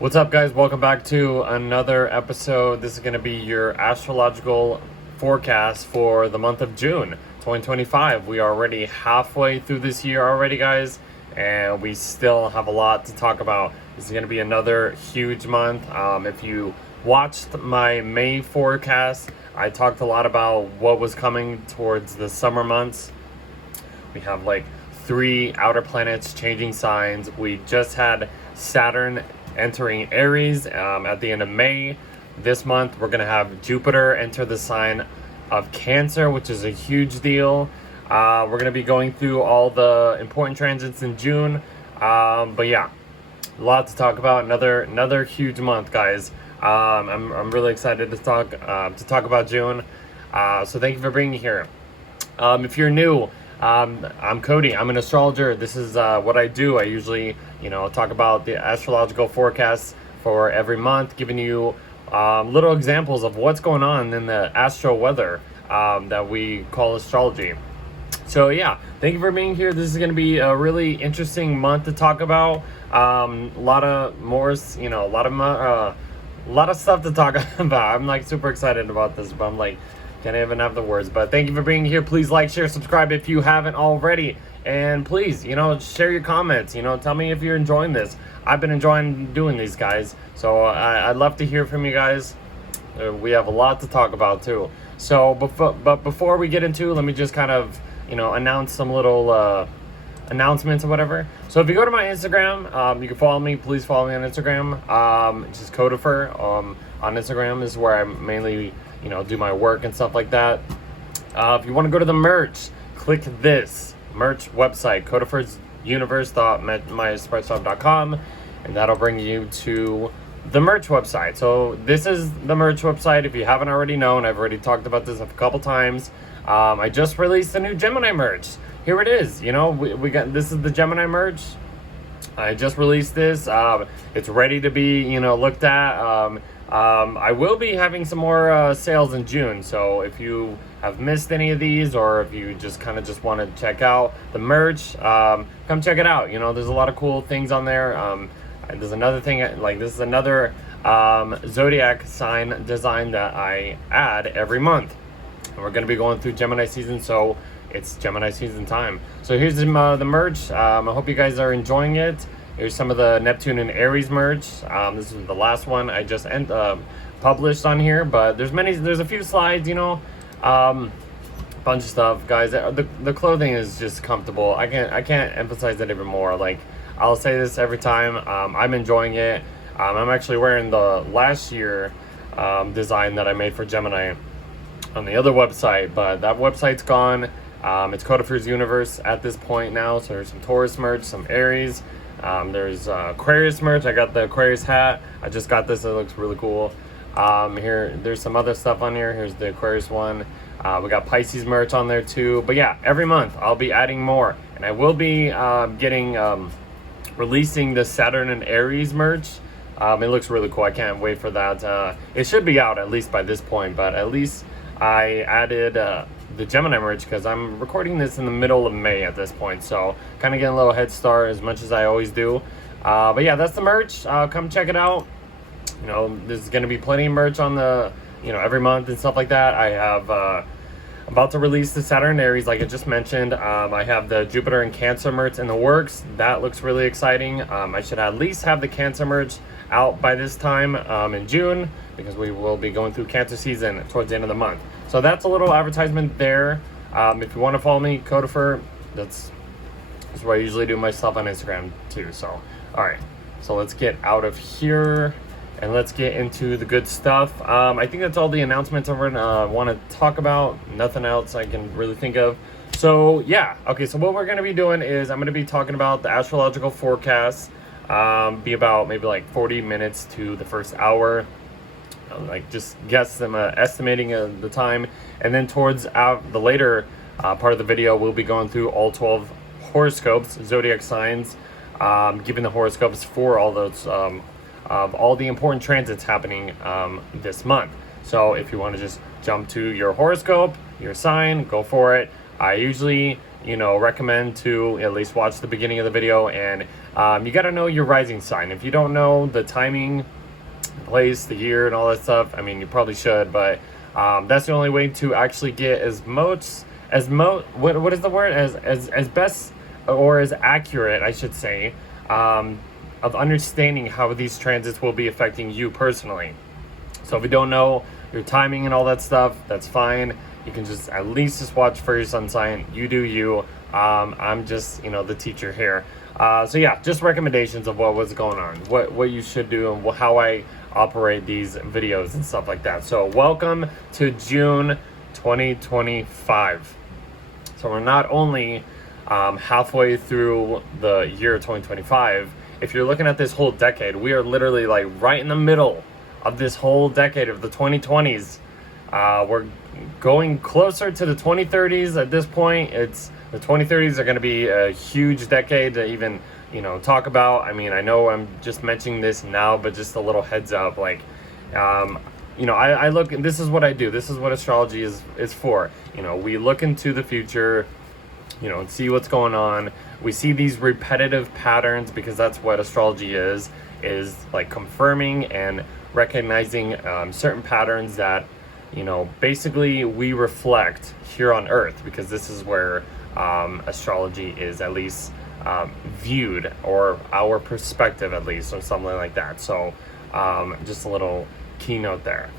What's up, guys? Welcome back to another episode. This is going to be your astrological forecast for the month of June 2025. We are already halfway through this year already, guys, and we still have a lot to talk about. This is going to be another huge month. If you watched my May forecast, I talked a lot about what was coming towards the summer months. We have like 3 outer planets changing signs. We just had Saturn entering Aries at the end of May. This month we're gonna have Jupiter enter the sign of Cancer, which is a huge deal. We're gonna be going through all the important transits in June, but yeah, a lot to talk about. Another huge month, guys. I'm really excited to talk about June. So thank you for being here. If you're new, I'm Cody. I'm an astrologer. This is what I do. I usually, talk about the astrological forecasts for every month, giving you little examples of what's going on in the astro weather that we call astrology. So yeah, thank you for being here. This is going to be a really interesting month to talk about. A lot of stuff to talk about. I'm like super excited about this, but I'm like, can't even have the words. But thank you for being here. Please like, share, subscribe if you haven't already. And please, share your comments. Tell me if you're enjoying this. I've been enjoying doing these, guys. So I'd love to hear from you guys. We have a lot to talk about too. So before we get into, let me just kind of, announce some little announcements or whatever. So if you go to my Instagram, you can follow me. Please follow me on Instagram. It's just Codifer. On Instagram is where I mainly do my work and stuff like that. If you want to go to the merch, click this merch website, codifersuniverse.myexpressshop.com, and that'll bring you to the merch website. So this is the merch website. If you haven't already known, I've already talked about this a couple times. I just released a new Gemini merch. Here it is. We got, this is the Gemini merch. I just released this. It's ready to be looked at. I will be having some more sales in June, so if you have missed any of these, or if you just want to check out the merch, come check it out. There's a lot of cool things on there. And there's another thing, like this is another zodiac sign design that I add every month. And we're going to be going through Gemini season, so it's Gemini season time. So here's the merch. I hope you guys are enjoying it. Here's some of the Neptune and Aries merch. This is the last one I just published on here, but there's a few slides, bunch of stuff, guys. The clothing is just comfortable. I can't emphasize that even more. Like, I'll say this every time. I'm enjoying it. I'm actually wearing the last year design that I made for Gemini on the other website, but that website's gone. It's Codifer's Universe at this point now. So there's some Taurus merch, some Aries. There's Aquarius merch. I got the Aquarius hat. I just got this. It looks really cool. There's some other stuff on here. Here's the Aquarius one. We got Pisces merch on there too. But yeah, every month I'll be adding more, and I will be releasing the Saturn and Aries merch. It looks really cool. I can't wait for that. It should be out at least by this point, but at least I added the Gemini merch because I'm recording this in the middle of May at this point, so kind of getting a little head start as much as I always do. But yeah, that's the merch. Come check it out. There's going to be plenty of merch on the every month and stuff like that. I have about to release the Saturn and Aries, like I just mentioned. I have the Jupiter and Cancer merch in the works. That looks really exciting. I should at least have the Cancer merch out by this time in June, because we will be going through Cancer season towards the end of the month. So that's a little advertisement there. If you want to follow me, Codifer, that's where I usually do my stuff on Instagram too. So, all right. So let's get out of here and let's get into the good stuff. I think that's all the announcements I want to talk about. Nothing else I can really think of. So yeah. Okay. So what we're going to be doing is I'm going to be talking about the astrological forecast. Be about maybe like 40 minutes to the first hour. Like just estimating the time, and then towards the later part of the video, we'll be going through all 12 horoscopes, zodiac signs, giving the horoscopes for all those of all the important transits happening this month. So if you want to just jump to your horoscope, your sign, go for it. I usually recommend to at least watch the beginning of the video and you got to know your rising sign. If you don't know the timing, the place, the year, and all that stuff, I mean, you probably should, but that's the only way to actually get what is the word, as best or as accurate, I should say, of understanding how these transits will be affecting you personally. So if you don't know your timing and all that stuff, that's fine. You can just at least just watch for your sun sign. You do you. I'm just, the teacher here. So yeah, just recommendations of what was going on, what you should do, and how I operate these videos and stuff like that. So welcome to June 2025. So we're not only halfway through the year 2025. If you're looking at this whole decade, we are literally like right in the middle of this whole decade of the 2020s. We're going closer to the 2030s at this point. The 2030s are going to be a huge decade to even, talk about. I mean, I know I'm just mentioning this now, but just a little heads up, like, I look, and this is what I do. This is what astrology is for. We look into the future, and see what's going on. We see these repetitive patterns, because that's what astrology is like confirming and recognizing certain patterns that, basically we reflect here on Earth, because this is where astrology is at least viewed, or our perspective at least, or something like that. So just a little keynote there.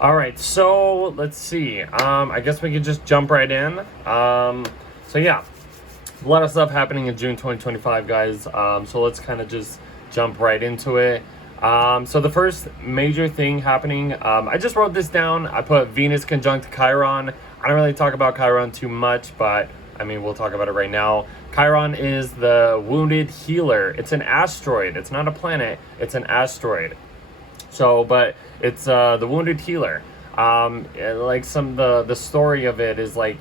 All right, so let's see. I guess we could just jump right in. So yeah, a lot of stuff happening in June 2025, guys. So let's kind of just jump right into it. So the first major thing happening, I just wrote this down. I put Venus conjunct Chiron. I don't really talk about Chiron too much, but I mean, we'll talk about it right now. Chiron is the wounded healer. It's an asteroid. It's not a planet. It's an asteroid. So, but it's the wounded healer. Like the story of it is like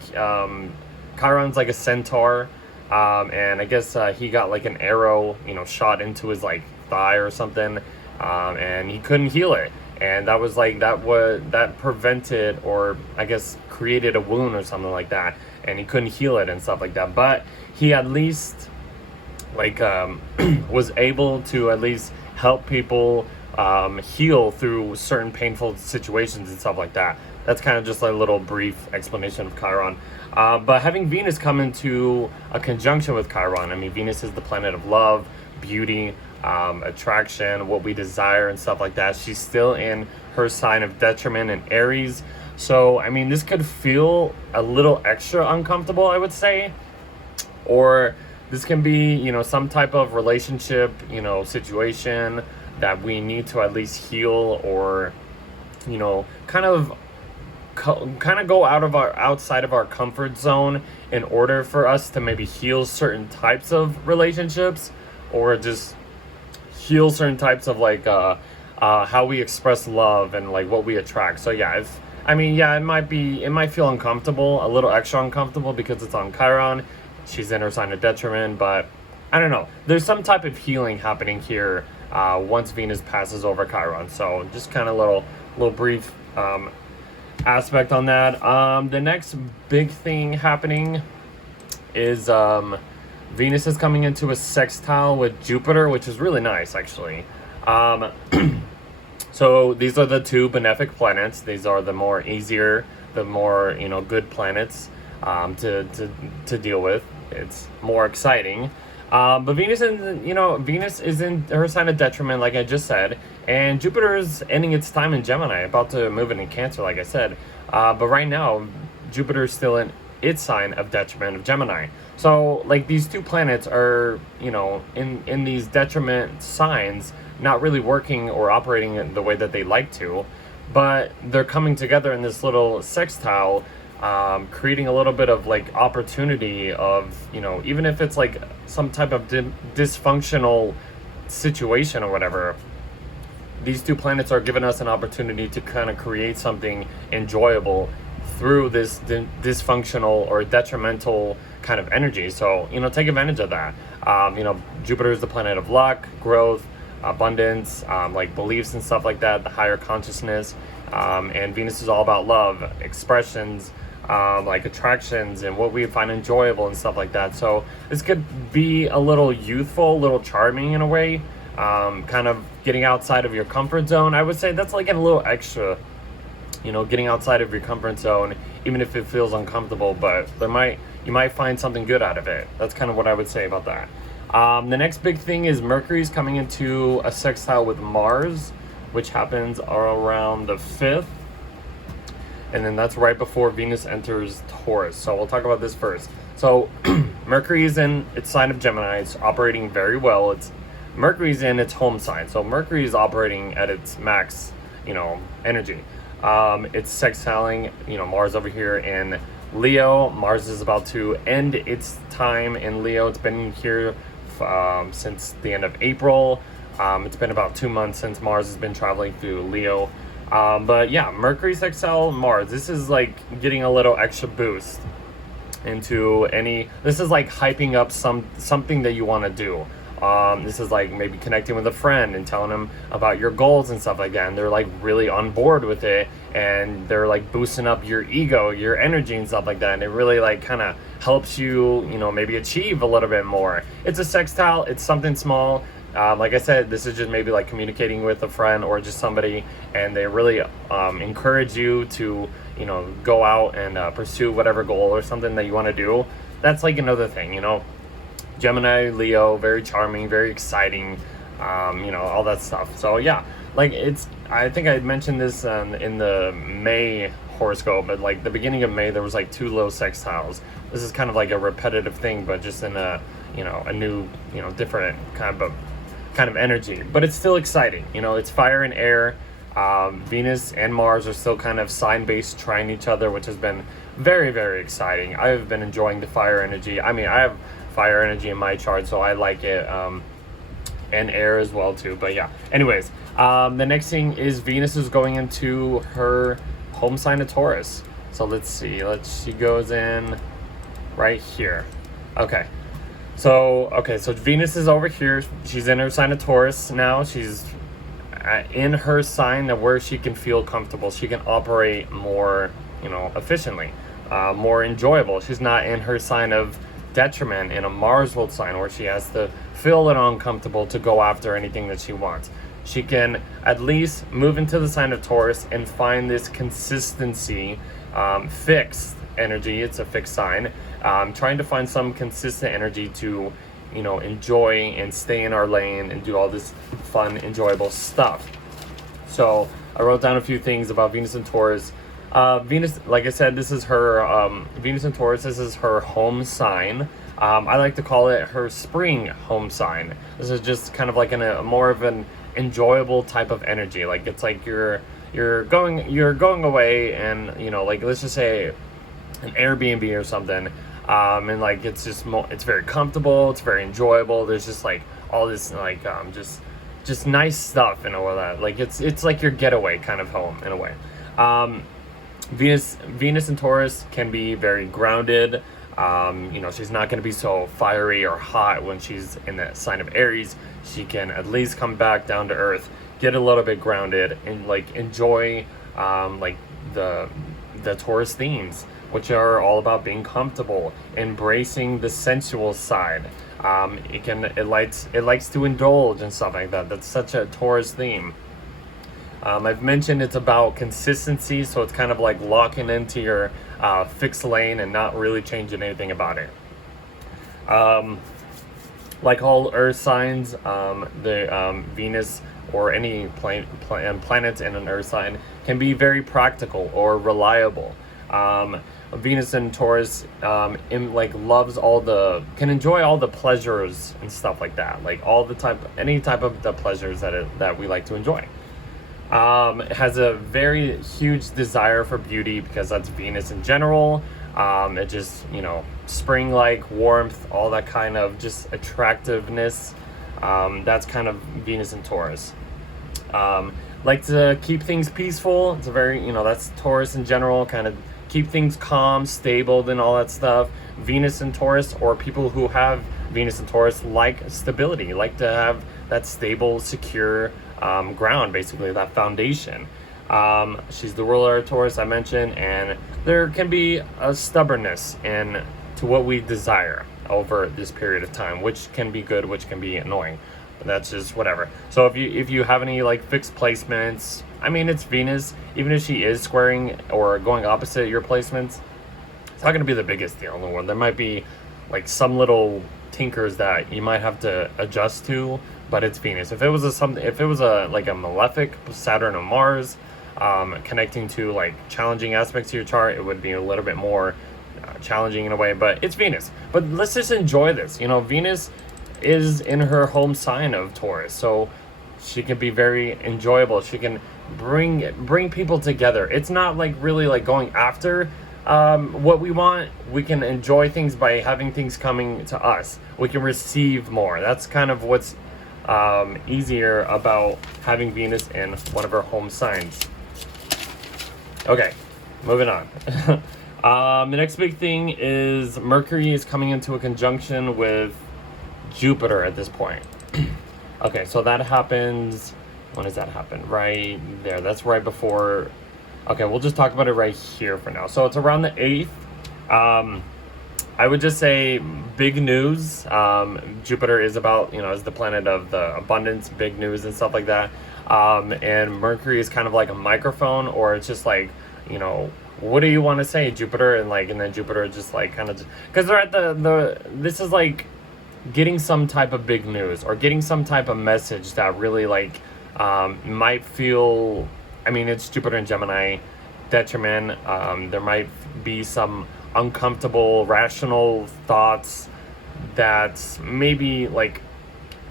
Chiron's like a centaur, and I guess he got like an arrow, shot into his like thigh or something, and he couldn't heal it, and that prevented, or I guess created a wound or something like that, and he couldn't heal it and stuff like that. But he at least was able to at least help people heal through certain painful situations and stuff like that. That's kind of just a little brief explanation of Chiron. But having Venus come into a conjunction with Chiron, I mean, Venus is the planet of love, beauty, attraction, what we desire and stuff like that. She's still in her sign of Detriment in Aries. So, I mean, this could feel a little extra uncomfortable, I would say. Or this can be, some type of relationship, situation that we need to at least heal, or, kind of go outside of our comfort zone in order for us to maybe heal certain types of relationships, or just heal certain types of like how we express love and like what we attract. So yeah, it might feel uncomfortable, a little extra uncomfortable, because it's on Chiron. She's in her sign of Detriment, but I don't know. There's some type of healing happening here once Venus passes over Chiron. So just kind of little brief aspect on that. The next big thing happening is Venus is coming into a sextile with Jupiter, which is really nice, actually. So these are the two benefic planets. These are the more good planets to deal with. It's more exciting. But Venus is in her sign of Detriment, like I just said, and Jupiter is ending its time in Gemini, about to move into Cancer, like I said. But right now, Jupiter is still in its sign of Detriment of Gemini. So, like, these two planets are, in these detriment signs, not really working or operating in the way that they like to, but they're coming together in this little sextile, creating a little bit of like opportunity of, even if it's like some type of dysfunctional situation or whatever, these two planets are giving us an opportunity to kind of create something enjoyable through this dysfunctional or detrimental kind of energy. So, take advantage of that. Jupiter is the planet of luck, growth, abundance, like beliefs and stuff like that, the higher consciousness. And Venus is all about love, expressions, like attractions and what we find enjoyable and stuff like that. So this could be a little youthful, a little charming in a way, kind of getting outside of your comfort zone. I would say that's like a little extra, getting outside of your comfort zone, even if it feels uncomfortable, but you might find something good out of it. That's kind of what I would say about that. The next big thing is Mercury's coming into a sextile with Mars, which happens around the 5th. And then that's right before Venus enters Taurus. So we'll talk about this first. So Mercury is in its sign of Gemini. It's operating very well. Mercury's in its home sign. So Mercury is operating at its max, energy. It's sextiling, Mars over here in Leo. Mars is about to end its time in Leo. It's been here since the end of April. It's been about 2 months since Mars has been traveling through Leo. But yeah, Mercury sextile Mars. This is like getting a little extra boost into this is like hyping up something that you want to do. This is like maybe connecting with a friend and telling them about your goals and stuff like that. And they're like really on board with it. And they're like boosting up your ego, your energy and stuff like that. And it really like kind of helps you, maybe achieve a little bit more. It's a sextile. It's something small. Like I said, this is just maybe like communicating with a friend or just somebody, and they really encourage you to, go out and pursue whatever goal or something that you want to do. That's like another thing, Gemini, Leo, very charming, very exciting, all that stuff. So yeah, like I think I mentioned this in the May horoscope, but like the beginning of May, there was like 2 little sextiles. This is kind of like a repetitive thing, but just in a new, different kind of energy, but it's still exciting. It's fire and air. Venus and Mars are still kind of sign-based trying each other, which has been very, very exciting. I've been enjoying the fire energy. I mean, I have fire energy in my chart, so I like it, and air as well too. But yeah, anyways, the next thing is Venus is going into her home sign of Taurus. So let's see, she goes in right here. Okay. So Venus is over here. She's in her sign of Taurus now. She's in her sign where she can feel comfortable. She can operate more, efficiently, more enjoyable. She's not in her sign of Detriment in a Mars world sign where she has to feel it uncomfortable to go after anything that she wants. She can at least move into the sign of Taurus and find this consistency, fixed energy. It's a fixed sign. Trying to find some consistent energy to, enjoy and stay in our lane and do all this fun, enjoyable stuff. So I wrote down a few things about Venus and Taurus. Venus, like I said, this is her, Venus and Taurus, this is her home sign. I like to call it her spring home sign. This is just kind of like a more of an enjoyable type of energy. Like it's like you're going away and, like let's just say an Airbnb or something. And like it's just it's very comfortable, it's very enjoyable. There's just like all this like just nice stuff in a way that like it's like your getaway kind of home in a way. Venus and Taurus can be very grounded. She's not going to be so fiery or hot when she's in the sign of Aries. She can at least come back down to earth, get a little bit grounded, and like enjoy like the Taurus themes, which are all about being comfortable, embracing the sensual side. It likes to indulge and stuff like that. That's such a Taurus theme. I've mentioned it's about consistency, so it's kind of like locking into your fixed lane and not really changing anything about it. Like all Earth signs, the Venus or any planet in an Earth sign can be very practical or reliable. Venus and Taurus loves can enjoy all the pleasures and stuff like that, like any type of the pleasures that we like to enjoy. It has a very huge desire for beauty because that's Venus in general. It just, spring-like warmth, all that kind of just attractiveness. That's kind of Venus and Taurus. Like to keep things peaceful. It's a very, that's Taurus in general, kind of keep things calm, stable, and all that stuff. Venus and Taurus, or people who have Venus and Taurus, like stability, like to have that stable, secure ground, basically that foundation. She's the ruler of Taurus, I mentioned, and there can be a stubbornness in to what we desire over this period of time, which can be good, which can be annoying. But that's just whatever. So if you have any like fixed placements, I mean, it's Venus. Even if she is squaring or going opposite your placements, it's not going to be the biggest deal in the world. There might be like some little tinkers that you might have to adjust to, but it's Venus. If it was a like a malefic Saturn or Mars connecting to like challenging aspects of your chart, it would be a little bit more challenging in a way. But it's Venus. But let's just enjoy this. You know, Venus is in her home sign of Taurus, so she can be very enjoyable. She can bring people together. It's not like really like going after what we want. We can enjoy things by having things coming to us. We can receive more. That's kind of what's easier about having Venus in one of her home signs. Okay, moving on. The next big thing is Mercury is coming into a conjunction with Jupiter at this point. Okay, so that happens, when does that happen? Right there, that's right before, okay, we'll just talk about it right here for now. So it's around the 8th. I would just say big news. Jupiter is about, is the planet of the abundance, big news and stuff like that. And Mercury is kind of like a microphone, or it's just like, what do you want to say, Jupiter? And then Jupiter just like kind of, because they're at this is like getting some type of big news or getting some type of message that really like might feel, I mean, it's Jupiter and Gemini, Detriment. There might be some uncomfortable, rational thoughts that maybe like,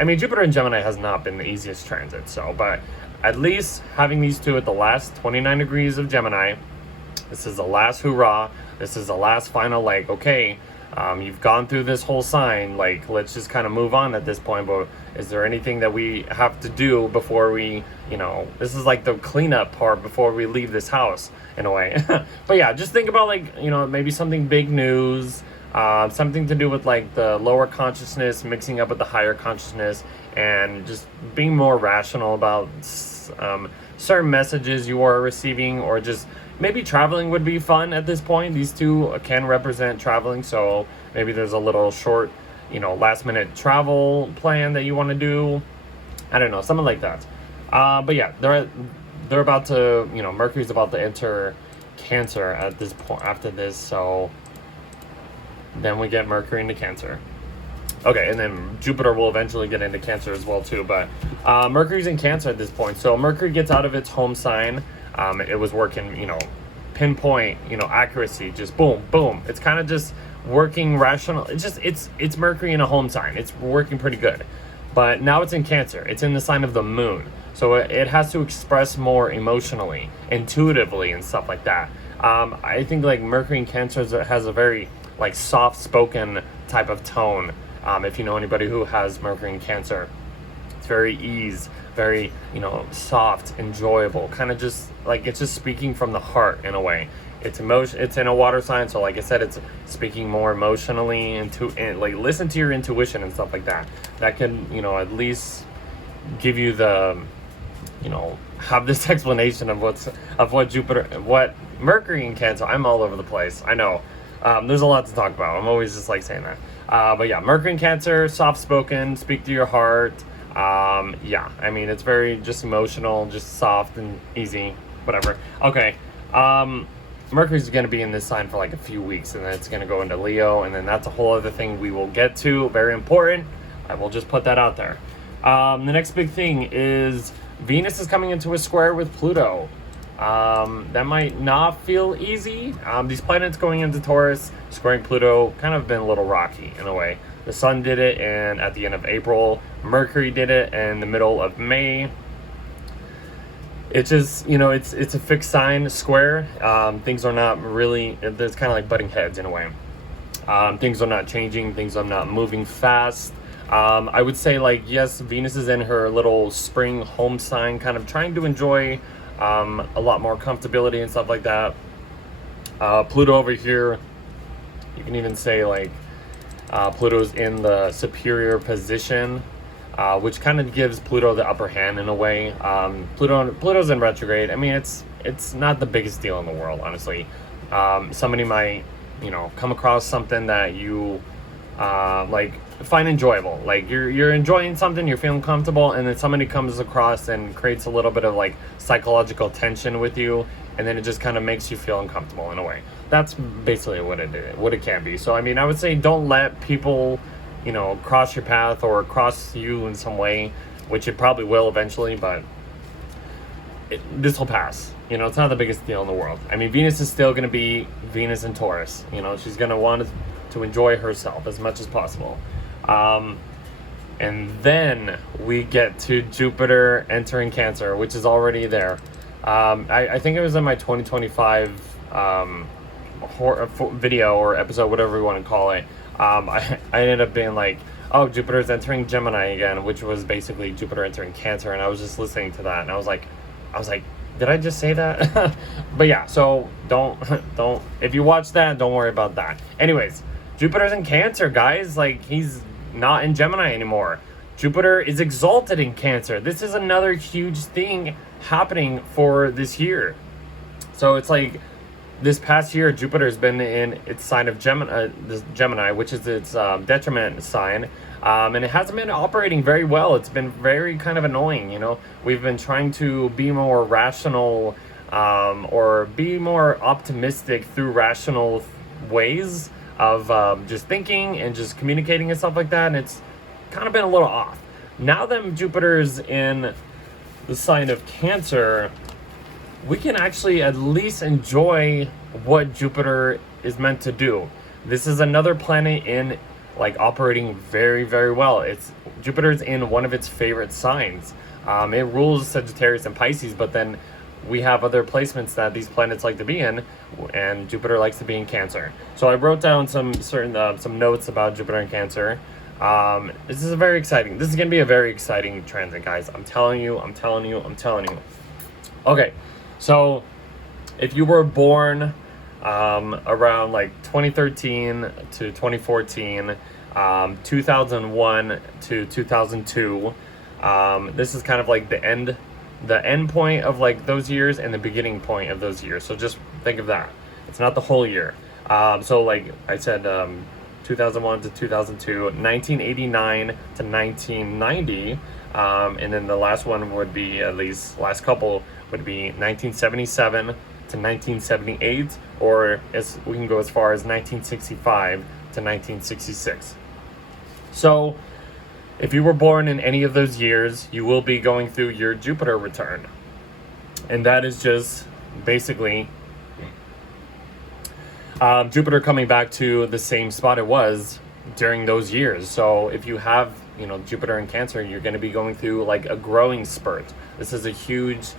I mean, Jupiter and Gemini has not been the easiest transit, but at least having these two at the last 29 degrees of Gemini, this is the last hoorah. This is the last final, like, okay, you've gone through this whole sign, like, let's just kind of move on at this point. But is there anything that we have to do before we, this is like the cleanup part before we leave this house in a way. But yeah, just think about like, maybe something big news, something to do with like the lower consciousness mixing up with the higher consciousness, and just being more rational about certain messages you are receiving, or just maybe traveling would be fun at this point. These two can represent traveling, so maybe there's a little short, last minute travel plan that you want to do. I don't know, something like that. But yeah, they're about to, Mercury's about to enter Cancer at this point after this, so then we get Mercury into Cancer. Okay, and then Jupiter will eventually get into Cancer as well too, but Mercury's in Cancer at this point. So Mercury gets out of its home sign. It was working, pinpoint, accuracy, just boom, boom. It's kind of just working rational. It's Mercury in a home sign. It's working pretty good. But now it's in Cancer. It's in the sign of the moon. So it has to express more emotionally, intuitively, and stuff like that. I think like Mercury in Cancer has a very like soft-spoken type of tone. If you know anybody who has Mercury in Cancer, it's very very, soft, enjoyable, kind of just like, it's just speaking from the heart in a way. It's in a water sign, so like I said, it's speaking more emotionally and like listen to your intuition and stuff like that. That can, at least give you the, have this explanation of what Mercury in Cancer. I'm all over the place, I know. There's a lot to talk about. I'm always just like saying that. But yeah, Mercury in Cancer, soft-spoken, speak to your heart. Yeah, I mean, it's very just emotional, just soft and easy, whatever. Okay, Mercury's going to be in this sign for like a few weeks, and then it's going to go into Leo, and then that's a whole other thing we will get to, very important. I will just put that out there. The next big thing is Venus is coming into a square with Pluto. That might not feel easy. These planets going into Taurus, squaring Pluto, kind of been a little rocky in a way. The Sun did it at the end of April. Mercury did it in the middle of May. It's just, it's a fixed sign square. Things are not really, there's kind of like butting heads in a way. Things are not changing. Things are not moving fast. I would say like, yes, Venus is in her little spring home sign, kind of trying to enjoy a lot more comfortability and stuff like that. Pluto over here, you can even say like Pluto's in the superior position, which kind of gives Pluto the upper hand in a way. Pluto's in retrograde. I mean, it's not the biggest deal in the world, honestly. Somebody might, come across something that you like find enjoyable. Like you're enjoying something, you're feeling comfortable, and then somebody comes across and creates a little bit of like psychological tension with you, and then it just kind of makes you feel uncomfortable in a way. That's basically what it can be. So I mean, I would say don't let people, cross your path or cross you in some way, which it probably will eventually, but this will pass. It's not the biggest deal in the world. I mean, Venus is still going to be Venus in Taurus. She's going to want to enjoy herself as much as possible. And then we get to Jupiter entering Cancer, which is already there. I think it was in my 2025 video or episode, whatever you want to call it. I ended up being like, oh, Jupiter's entering Gemini again, which was basically Jupiter entering Cancer. And I was just listening to that, and I was like, did I just say that? But yeah, so don't, if you watch that, don't worry about that. Anyways, Jupiter's in Cancer, guys. Like, he's not in Gemini anymore. Jupiter is exalted in Cancer. This is another huge thing happening for this year. So it's like this past year, Jupiter has been in its sign of Gemini, which is its detriment sign. And it hasn't been operating very well. It's been very kind of annoying, We've been trying to be more rational or be more optimistic through rational ways of just thinking and just communicating and stuff like that. And it's kind of been a little off. Now that Jupiter's in the sign of Cancer, we can actually at least enjoy what Jupiter is meant to do. This is another planet in operating very, very well. Jupiter's in one of its favorite signs. It rules Sagittarius and Pisces, but then we have other placements that these planets like to be in, and Jupiter likes to be in Cancer. So I wrote down some notes about Jupiter and Cancer. This is going to be a very exciting transit, guys. I'm telling you. Okay, so if you were born around 2013 to 2014, 2001 to 2002, this is kind of like the end point of those years and the beginning point of those years. So just think of that. It's not the whole year. So like I said, 2001 to 2002, 1989 to 1990, and then the last one would be, at least last couple would be 1977 to 1978, or we can go as far as 1965 to 1966. So if you were born in any of those years, you will be going through your Jupiter return. And that is just basically Jupiter coming back to the same spot it was during those years. So if you have, Jupiter in Cancer, you're going to be going through a growing spurt. This is a huge,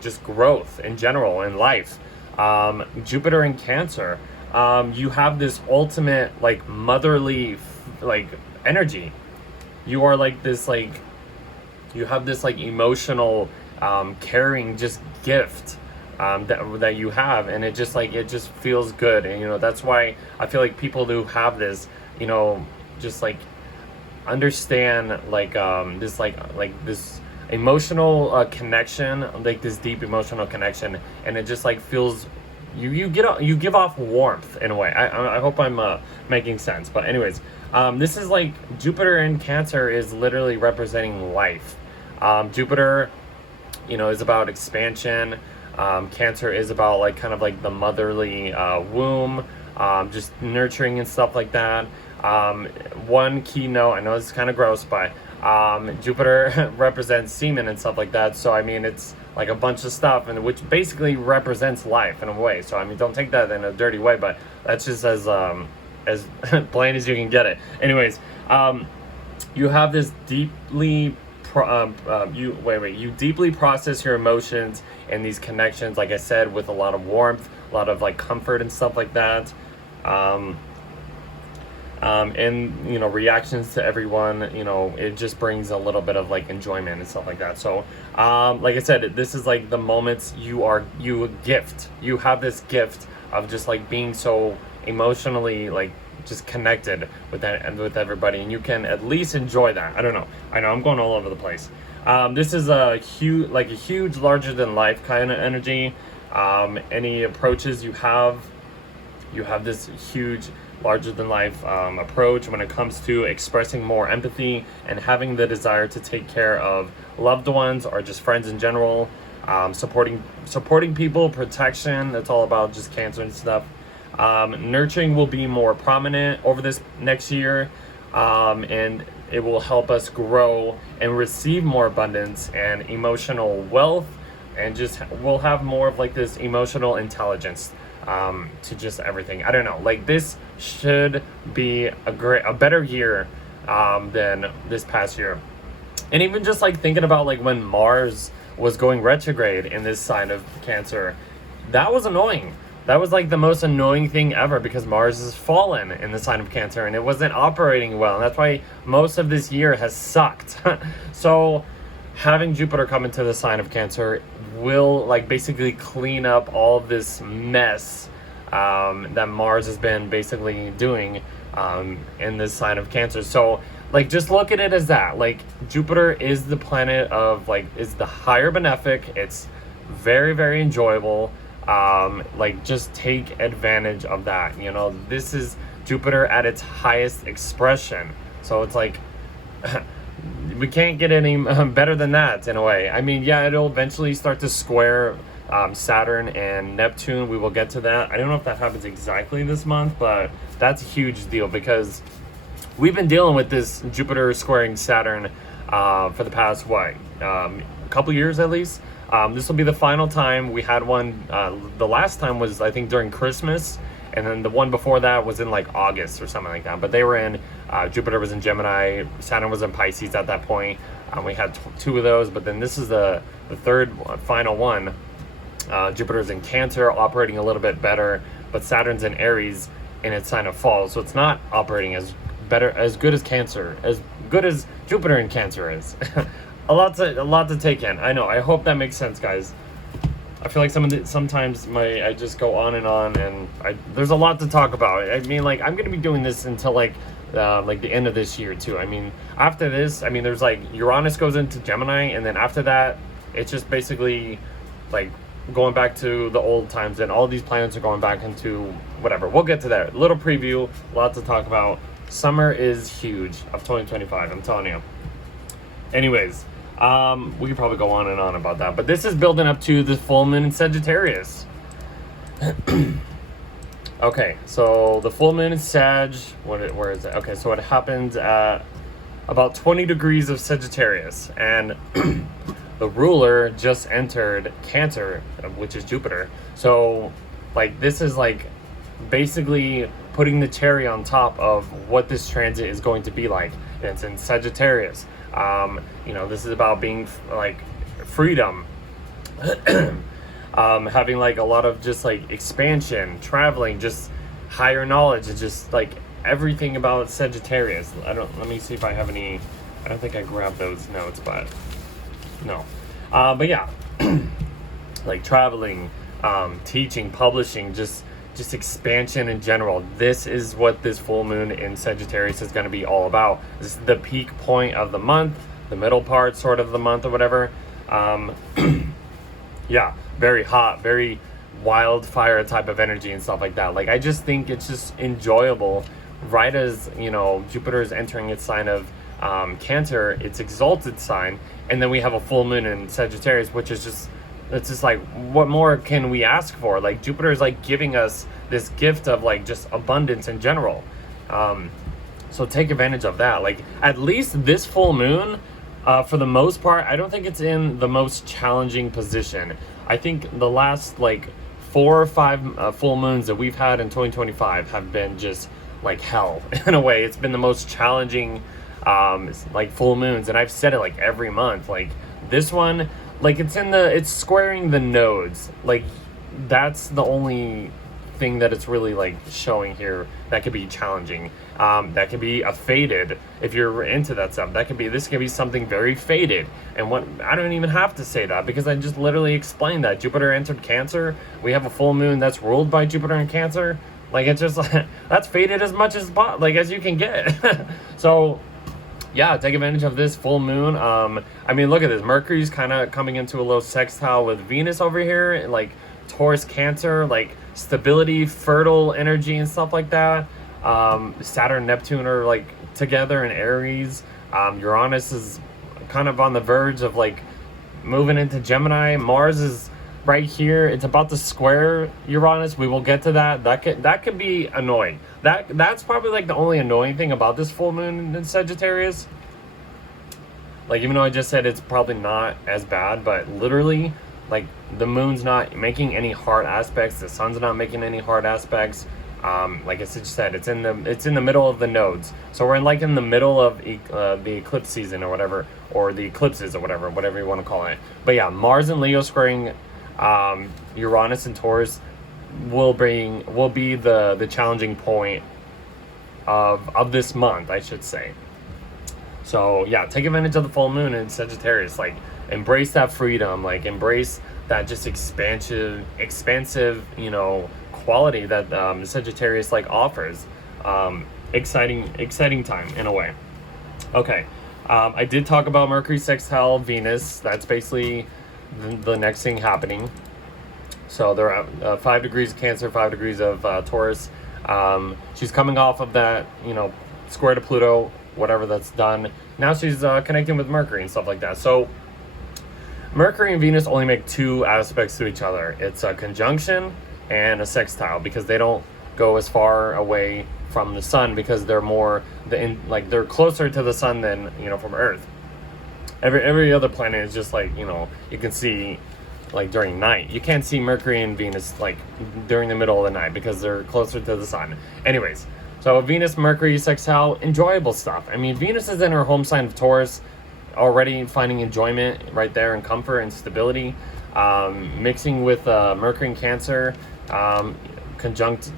just growth in general in life. Jupiter in Cancer, you have this ultimate motherly energy. You are you have this emotional caring just gift that you have, and it just feels good. And that's why I feel like people who have this just understand this emotional connection, this deep emotional connection, and it just feels you give off warmth in a way. I hope I'm making sense. But anyways, this is Jupiter in Cancer is literally representing life. Jupiter, is about expansion. Cancer is about kind of the motherly womb, just nurturing and stuff like that. One key note, I know this is kind of gross, but Jupiter represents semen and stuff like that. So I mean, it's a bunch of stuff, and which basically represents life in a way. So I mean, don't take that in a dirty way, but that's just as plain as you can get it. Anyways, you have this deeply you deeply process your emotions and these connections, like I said, with a lot of warmth, a lot of comfort and stuff like that. And reactions to everyone, it just brings a little bit of enjoyment and stuff like that. So like I said, this is the moments you have this gift of just being so emotionally just connected with that and with everybody, and you can at least enjoy that. I know I'm going all over the place. This is a huge larger than life kind of energy. Any approaches you have this huge, larger than life approach when it comes to expressing more empathy and having the desire to take care of loved ones or just friends in general. Supporting people, protection. That's all about just Cancer and stuff. Nurturing will be more prominent over this next year, and it will help us grow and receive more abundance and emotional wealth, and just we'll have more of like this emotional intelligence to just everything. I don't know, like this should be a better year than this past year. And even just like thinking about like when Mars was going retrograde in this sign of Cancer, that was annoying. That was like the most annoying thing ever, because Mars is fallen in the sign of Cancer and it wasn't operating well. And that's why most of this year has sucked. So having Jupiter come into the sign of Cancer will like basically clean up all of this mess that Mars has been basically doing in this sign of Cancer. So like just look at it as that. Like Jupiter is the planet of like, is the higher benefic. It's very, very enjoyable. Like just take advantage of that. You know, this is Jupiter at its highest expression. So it's like we can't get any better than that in a way. I mean, yeah, it'll eventually start to square Saturn and Neptune. We will get to that. I don't know if that happens exactly this month, but that's a huge deal because we've been dealing with this Jupiter squaring Saturn for the past couple years at least. This will be the final time. We had one, the last time was I think during Christmas, and then the one before that was in like August or something like that. But they were in, Jupiter was in Gemini, Saturn was in Pisces at that point. We had two of those, but then this is the third final one. Jupiter's in Cancer, operating a little bit better, but Saturn's in Aries in its sign of fall, so it's not operating as good as Cancer, as good as Jupiter in Cancer is. A lot to take in. I know. I hope that makes sense, guys. I feel like sometimes I just go on and there's a lot to talk about. I mean, like I'm gonna be doing this until like the end of this year too. I mean, after this, I mean, there's like Uranus goes into Gemini, and then after that, it's just basically like going back to the old times, and all these planets are going back into whatever. We'll get to that. Little preview. A lot to talk about. Summer is huge of 2025. I'm telling you. Anyways. We could probably go on and on about that, but this is building up to the full moon in Sagittarius. Okay, so the full moon in Sag, where is it? Okay, so it happens at about 20 degrees of Sagittarius, and the ruler just entered Cancer, which is Jupiter. So, like, this is like basically putting the cherry on top of what this transit is going to be like. And it's in Sagittarius. You know, this is about being like freedom, having like a lot of just like expansion, traveling, just higher knowledge, and just like everything about Sagittarius. Let me see if I have any. I don't think I grabbed those notes, but no. But yeah, like traveling, teaching, publishing, just expansion in general. This is what this full moon in Sagittarius is going to be all about. This is the peak point of the month, the middle part sort of the month or whatever. Yeah, very hot, very wildfire type of energy and stuff like that. Like I just think it's just enjoyable, right as, you know, Jupiter is entering its sign of Cancer, its exalted sign, and then we have a full moon in Sagittarius, which is just, it's just like, what more can we ask for? Like Jupiter is like giving us this gift of like just abundance in general. So take advantage of that. Like at least this full moon, for the most part, I don't think it's in the most challenging position. I think the last like 4 or 5 full moons that we've had in 2025 have been just like hell in a way. It's been the most challenging like full moons, and I've said it like every month. Like this one, like it's squaring the nodes. Like that's the only thing that it's really like showing here that could be challenging. That could be a faded, if you're into that stuff. This could be something very faded. And what, I don't even have to say that because I just literally explained that. Jupiter entered Cancer. We have a full moon that's ruled by Jupiter in Cancer. Like it's just like, that's faded as much as you can get. So yeah, take advantage of this full moon. I mean, look at this. Mercury's kind of coming into a little sextile with Venus over here, like Taurus, Cancer, like stability, fertile energy and stuff like that. Saturn, Neptune are like together in Aries. Uranus is kind of on the verge of like moving into Gemini. Mars is right here. It's about to square Uranus. We will get to that. That could be annoying. That's probably like the only annoying thing about this full moon in Sagittarius. Like, even though I just said it's probably not as bad, but literally, like, the moon's not making any hard aspects. The sun's not making any hard aspects. Like I just said, it's in the middle of the nodes. So we're in the middle of the eclipse season or whatever, or the eclipses or whatever you want to call it. But yeah, Mars and Leo squaring Uranus and Taurus will be the challenging point of this month, I should say. So yeah, take advantage of the full moon in Sagittarius. Like, embrace that freedom. Like, embrace that just expansive, quality that Sagittarius like offers. Exciting time in a way. Okay, I did talk about Mercury sextile Venus. That's basically the next thing happening. So they're at 5 degrees of Cancer, 5 degrees of Taurus. She's coming off of that, square to Pluto, whatever that's done. Now she's connecting with Mercury and stuff like that. So Mercury and Venus only make 2 aspects to each other. It's a conjunction and a sextile, because they don't go as far away from the sun, because they're they're closer to the sun than from Earth. Every other planet is just like, you can see like during night. You can't see Mercury and Venus like during the middle of the night because they're closer to the sun. Anyways, so Venus Mercury sextile, enjoyable stuff. I mean, Venus is in her home sign of Taurus, already finding enjoyment right there and comfort and stability. Mixing with Mercury and Cancer, conjunct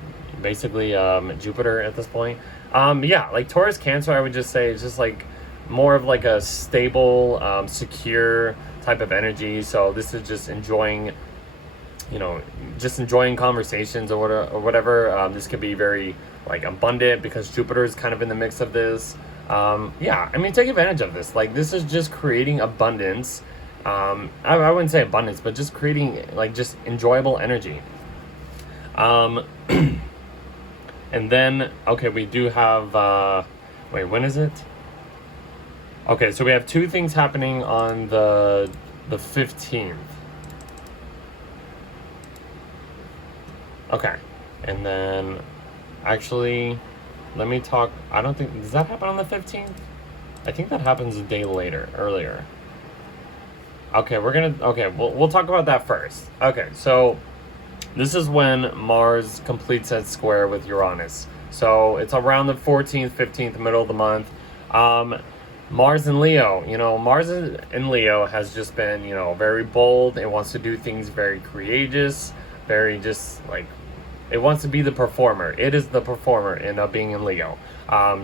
basically Jupiter at this point. Yeah, like Taurus Cancer, I would just say it's just like more of like a stable, secure type of energy. So this is just enjoying, just enjoying conversations or whatever. This could be very like abundant because Jupiter is kind of in the mix of this. Yeah, I mean, take advantage of this. Like, this is just creating abundance. I wouldn't say abundance, but just creating like just enjoyable energy. And then, okay, we do have, wait, when is it? Okay, so we have 2 things happening on the 15th. Okay, and then actually, let me talk. I don't think, does that happen on the 15th? I think that happens a day earlier. Okay, we'll talk about that first. Okay, so this is when Mars completes that square with Uranus. So it's around the 14th, 15th, middle of the month. Mars in Leo, Mars in Leo has just been, very bold. It wants to do things very courageous, very just like, it wants to be the performer. It is the performer in being in Leo.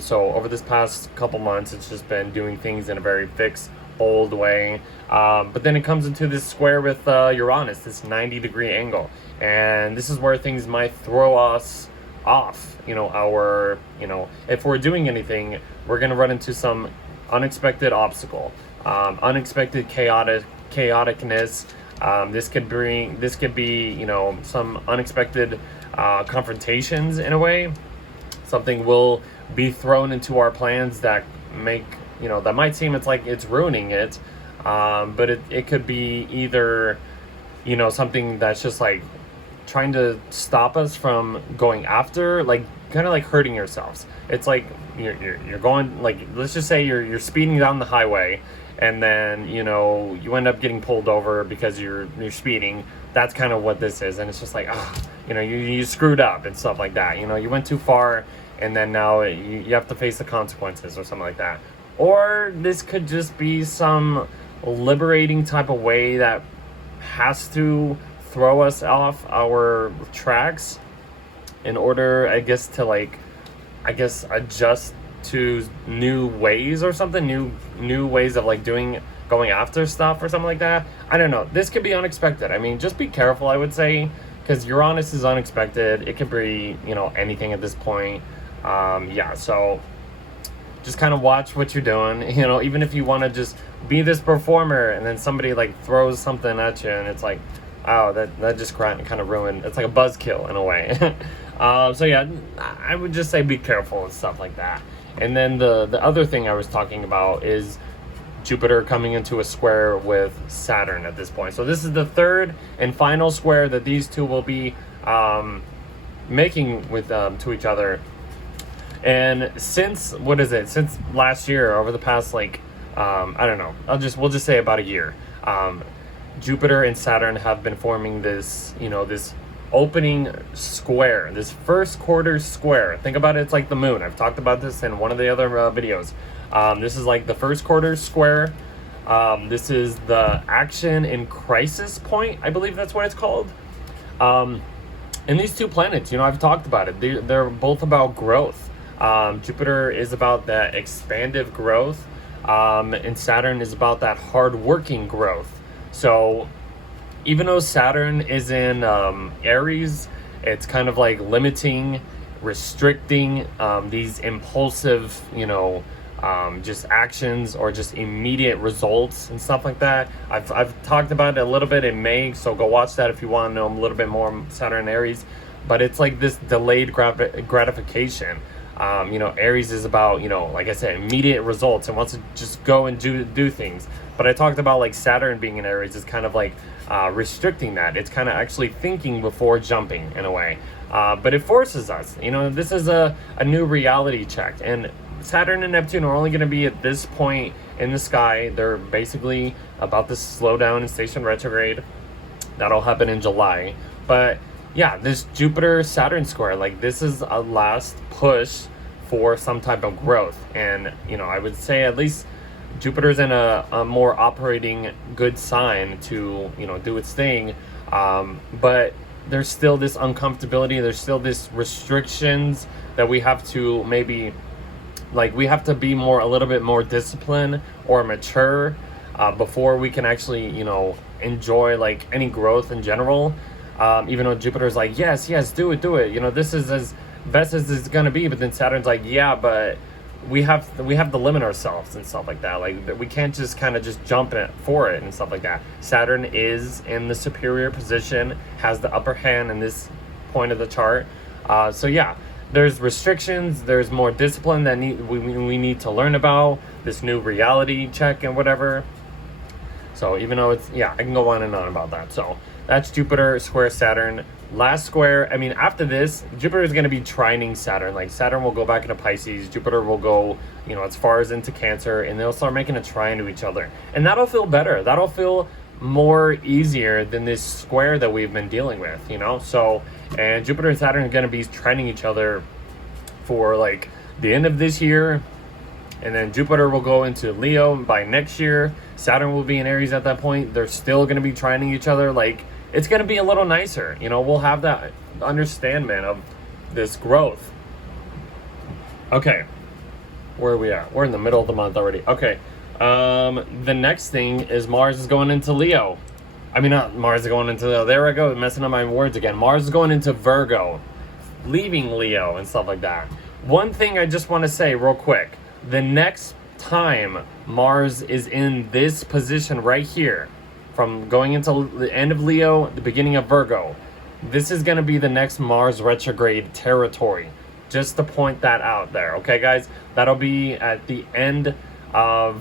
So over this past couple months, it's just been doing things in a very fixed, bold way. But then it comes into this square with Uranus, this 90-degree angle. And this is where things might throw us off. If we're doing anything, we're going to run into some unexpected obstacle, unexpected chaoticness. This could be some unexpected confrontations in a way. Something will be thrown into our plans that that might seem it's like it's ruining it, but it could be either something that's just like trying to stop us from going after, like kind of like hurting yourselves. It's like you're going, like, let's just say you're speeding down the highway, and then you end up getting pulled over because you're speeding. That's kind of what this is. And it's just like, you screwed up and stuff like that. You went too far, and then now you have to face the consequences or something like that. Or this could just be some liberating type of way that has to throw us off our tracks in order, I guess, to adjust to new ways or something, new ways of like going after stuff or something like that. I don't know. This could be unexpected. I mean, just be careful, I would say, because Uranus is unexpected. It could be, anything at this point. Yeah, so just kind of watch what you're doing, even if you want to just be this performer and then somebody like throws something at you and it's like, Ow, that just kind of ruined. It's like a buzzkill in a way. So yeah, I would just say be careful and stuff like that. And then the other thing I was talking about is Jupiter coming into a square with Saturn at this point. So this is the third and final square that these two will be making with to each other. And since since last year, over the past like I don't know, we'll just say about a year, Jupiter and Saturn have been forming this, this opening square, this first quarter square. Think about it, it's like the moon. I've talked about this in one of the other videos. This is like the first quarter square. This is the action in crisis point, I believe that's what it's called. And these two planets, I've talked about it. They're both about growth. Jupiter is about that expansive growth, and Saturn is about that hard-working growth. So even though Saturn is in Aries, it's kind of like limiting, restricting these impulsive, just actions or just immediate results and stuff like that. I've talked about it a little bit in May, so go watch that if you want to know a little bit more on Saturn and Aries. But it's like this delayed gratification. Aries is about, like I said, immediate results and wants to just go and do things. But I talked about like Saturn being in Aries is kind of like restricting that. It's kind of actually thinking before jumping in a way. But it forces us, this is a new reality check. And Saturn and Neptune are only going to be at this point in the sky. They're basically about to slow down and station retrograde. That'll happen in July. But yeah, this Jupiter-Saturn square, like this is a last push for some type of growth. And, I would say at least Jupiter's in a more operating good sign to, do its thing. But there's still this uncomfortability. There's still this restrictions that we have to maybe, like we have to be a little bit more disciplined or mature before we can actually, enjoy like any growth in general. Even though Jupiter's like, yes, do it. This is as best as it's gonna be. But then Saturn's like, yeah, but we have to limit ourselves and stuff like that. Like we can't just kind of just jump for it and stuff like that. Saturn is in the superior position, has the upper hand in this point of the chart. So yeah, there's restrictions. There's more discipline that we need to learn about. This new reality check and whatever. So even though I can go on and on about that. So that's Jupiter square Saturn. Last square, after this, Jupiter is going to be trining Saturn. Like Saturn will go back into Pisces. Jupiter will go, as far as into Cancer, and they'll start making a trine to each other. And that'll feel better. That'll feel more easier than this square that we've been dealing with, So, and Jupiter and Saturn are going to be trining each other for like the end of this year. And then Jupiter will go into Leo by next year. Saturn will be in Aries at that point. They're still going to be trining each other. Like, it's going to be a little nicer. We'll have that understanding of this growth. Okay. Where are we at? We're in the middle of the month already. Okay. The next thing is Mars is going into Leo. Not Mars is going into Leo. There I go. Messing up my words again. Mars is going into Virgo, leaving Leo and stuff like that. One thing I just want to say real quick. The next time Mars is in this position right here, from going into the end of Leo, the beginning of Virgo, this is going to be the next Mars retrograde territory. Just to point that out there, okay, guys? That'll be at the end of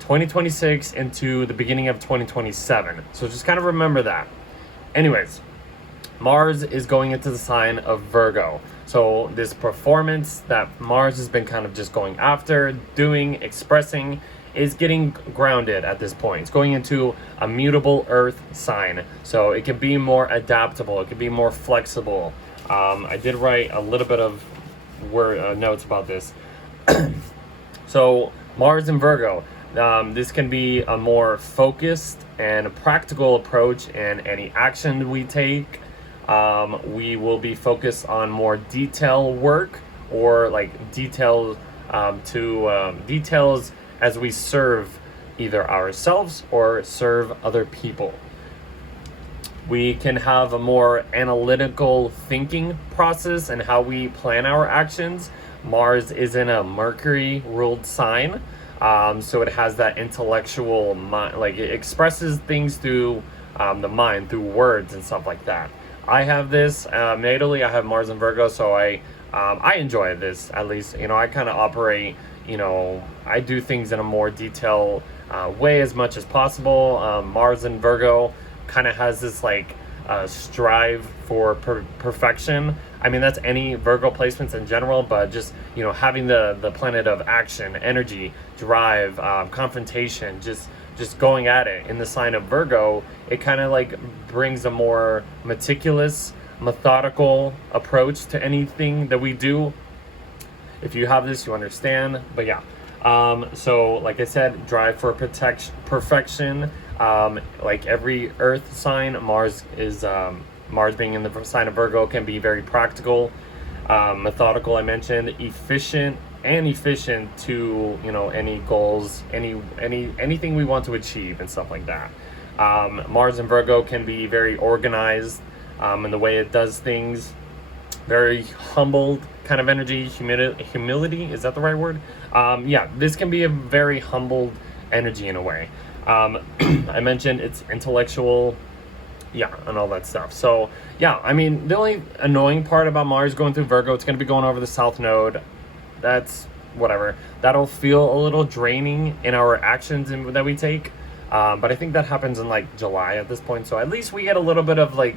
2026 into the beginning of 2027. So just kind of remember that. Anyways, Mars is going into the sign of Virgo. So this performance that Mars has been kind of just going after, doing, expressing, is getting grounded at this point. It's going into a mutable earth sign. So it can be more adaptable. It can be more flexible. I did write a little bit of notes about this. So Mars and Virgo, this can be a more focused and practical approach in any action we take. We will be focused on more detail work, or like details as we serve either ourselves or serve other people. We can have a more analytical thinking process and how we plan our actions. Mars is in a Mercury ruled sign. So it has that intellectual mind, like it expresses things through the mind, through words and stuff like that. I have this natally. I have Mars and Virgo, so I enjoy this. At least, I kind of operate. I do things in a more detailed way as much as possible. Mars and Virgo kind of has this like strive for perfection. I mean, that's any Virgo placements in general, but just, having the planet of action, energy, drive, confrontation, just going at it in the sign of Virgo, it kind of like brings a more meticulous, methodical approach to anything that we do. If you have this, you understand. But yeah, so like I said, drive for perfection. Like every earth sign, Mars being in the sign of Virgo can be very practical, methodical, I mentioned, efficient to, any goals, anything we want to achieve and stuff like that. Mars and Virgo can be very organized in the way it does things, very humbled kind of energy, humility, is that the right word? Yeah, this can be a very humbled energy in a way. I mentioned it's intellectual, yeah, and all that stuff. So yeah, I mean, the only annoying part about Mars going through Virgo, it's going to be going over the South Node. That's whatever. That'll feel a little draining in our actions that we take. But I think that happens in like July at this point. So at least we get a little bit of like,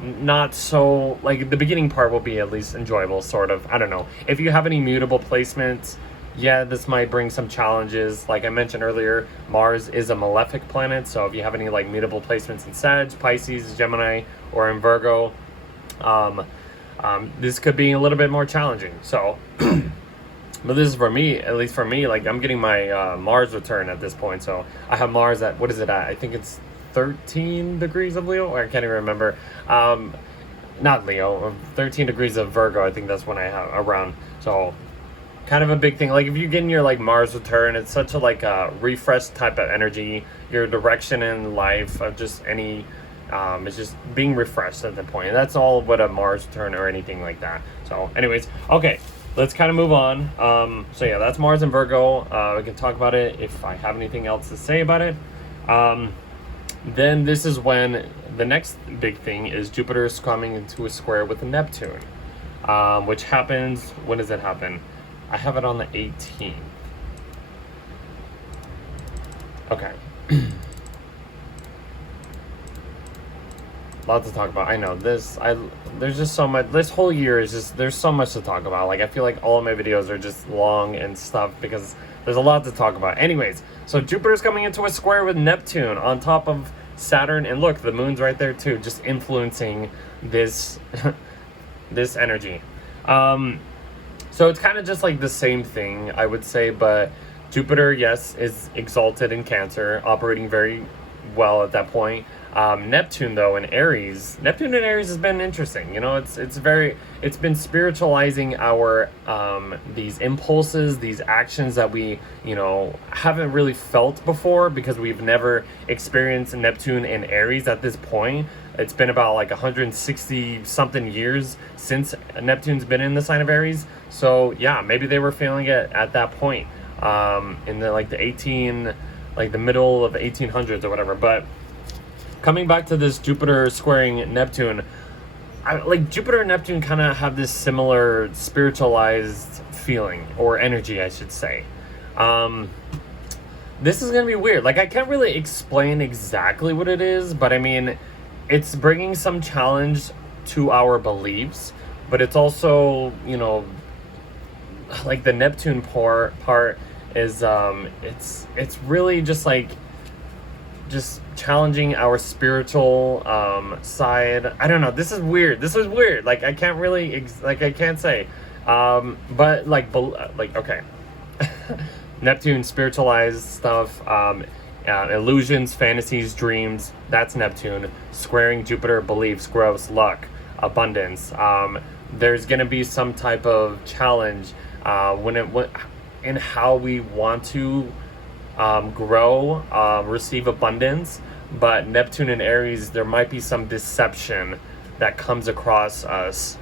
not so, like the beginning part will be at least enjoyable, sort of. I don't know. If you have any mutable placements, yeah, this might bring some challenges. Like I mentioned earlier, Mars is a malefic planet. So if you have any like mutable placements in Sag, Pisces, Gemini, or in Virgo, this could be a little bit more challenging. So, but this is for me, at least for me, like I'm getting my Mars return at this point. So I have Mars at, what is it at? I think it's 13 degrees of Leo. I can't even remember. Not Leo, 13 degrees of Virgo. I think that's when I have around. So kind of a big thing. Like if you get in your like Mars return, it's such a like a refresh type of energy. Your direction in life, just any, it's just being refreshed at that point. And that's all what a Mars return or anything like that. So anyways, okay, let's kind of move on. So yeah, that's Mars and Virgo. We can talk about it if I have anything else to say about it. Then this is when the next big thing is Jupiter is coming into a square with Neptune, which happens, when does it happen? I have it on the 18th. Okay. Lots to talk about. I know there's just so much. This whole year is just, there's so much to talk about. Like I feel like all of my videos are just long and stuff because there's a lot to talk about. Anyways, so Jupiter's coming into a square with Neptune on top of Saturn, and look, the moon's right there too, just influencing this this energy. So it's kind of just like the same thing, I would say, but Jupiter, yes, is exalted in Cancer, operating very well at that point. Neptune though in Aries, has been interesting. It's been spiritualizing our these impulses, these actions that we haven't really felt before because we've never experienced Neptune in Aries at this point. It's been about like 160 something years since Neptune's been in the sign of Aries. So yeah, maybe they were feeling it at that point in the middle of the 1800s or whatever. But coming back to this Jupiter squaring Neptune, Jupiter and Neptune kind of have this similar spiritualized feeling or energy, I should say. This is going to be weird. Like, I can't really explain exactly what it is, but I mean, it's bringing some challenge to our beliefs, but it's also, like the Neptune part is, it's really just challenging our spiritual side. I don't know. This is weird. Like I can't really I can't say. But okay. Neptune, spiritualized stuff, illusions, fantasies, dreams. That's Neptune. Squaring Jupiter, beliefs, growth, luck, abundance. There's gonna be some type of challenge in how we want to grow, receive abundance. But Neptune and Aries, there might be some deception that comes across us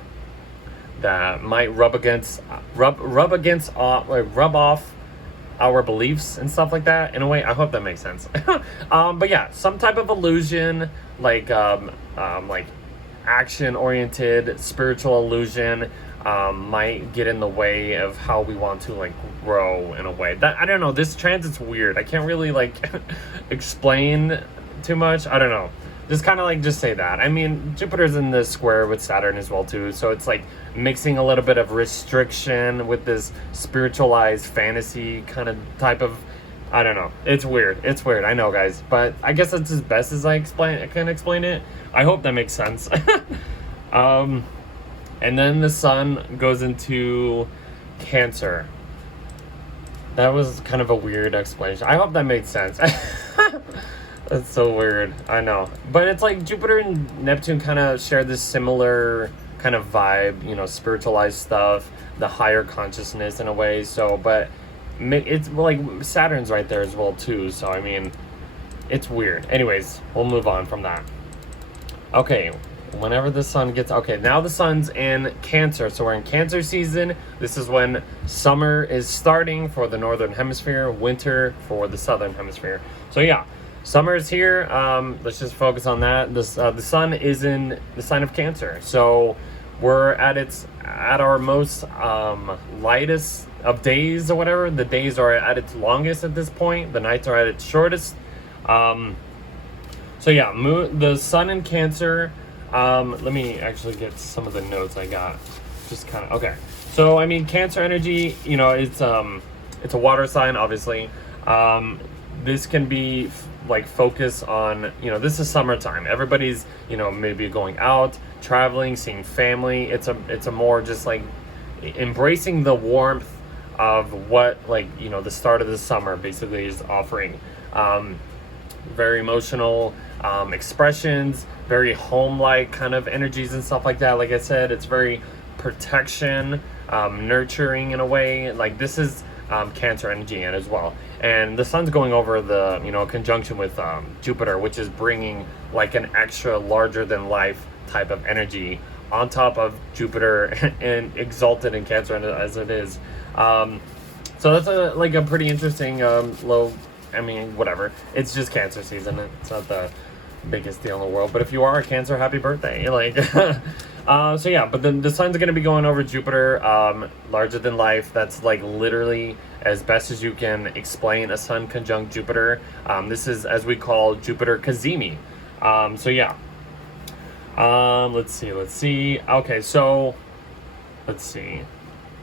that might rub off our beliefs and stuff like that in a way. I hope that makes sense. But yeah, some type of illusion, like action oriented spiritual illusion, might get in the way of how we want to like grow in a way. That, I don't know, this transit's weird. I can't really like explain too much. I don't know. Just kind of like just say that. I mean, Jupiter's in the square with Saturn as well too, so it's like mixing a little bit of restriction with this spiritualized fantasy kind of type of, I don't know. It's weird. It's weird. I know, guys, but I guess that's as best as I can explain it. I hope that makes sense. And then the sun goes into Cancer. That was kind of a weird explanation. I hope that made sense. That's so weird. I know. But it's like Jupiter and Neptune kind of share this similar kind of vibe, you know, spiritualized stuff, the higher consciousness in a way. So, but it's like Saturn's right there as well too. So, I mean, it's weird. Anyways, we'll move on from that. Okay, whenever the sun gets... Okay, now the sun's in Cancer. So we're in Cancer season. This is when summer is starting for the northern hemisphere, winter for the southern hemisphere. So yeah. Summer is here. Let's just focus on that. The sun is in the sign of Cancer, so we're at our most lightest of days or whatever. The days are at its longest at this point. The nights are at its shortest. So yeah, the sun in Cancer. Let me actually get some of the notes I got. Just kind of okay. So I mean, Cancer energy. You know, it's a water sign, obviously. This can be like focus on, you know, this is summertime. Everybody's, you know, maybe going out, traveling, seeing family. It's a more just like embracing the warmth of what, like, you know, the start of the summer basically is offering. Very emotional expressions, very home-like kind of energies and stuff like that. Like I said, it's very protection, nurturing in a way. Like this is Cancer energy in as well. And the sun's going over the, you know, conjunction with Jupiter, which is bringing like an extra larger than life type of energy on top of Jupiter and exalted in Cancer as it is. So that's a pretty interesting low. I mean, whatever. It's just Cancer season. It's not the biggest deal in the world. But if you are a Cancer, happy birthday. Like, so yeah. But then the sun's going to be going over Jupiter, larger than life. That's like literally as best as you can explain a sun conjunct Jupiter. This is as we call Jupiter Cazimi. So yeah. Let's see. Okay, so let's see.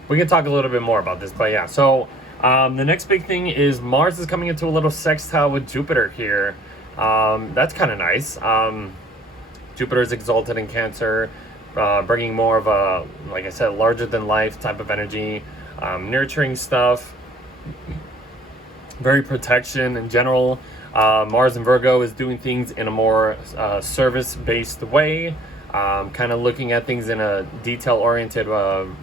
We can talk a little bit more about this, but yeah. So the next big thing is Mars is coming into a little sextile with Jupiter here. That's kind of nice. Jupiter is exalted in Cancer, bringing more of a, like I said, larger than life type of energy, nurturing stuff, very protection in general. Mars in Virgo is doing things in a more service-based way, kind of looking at things in a detail-oriented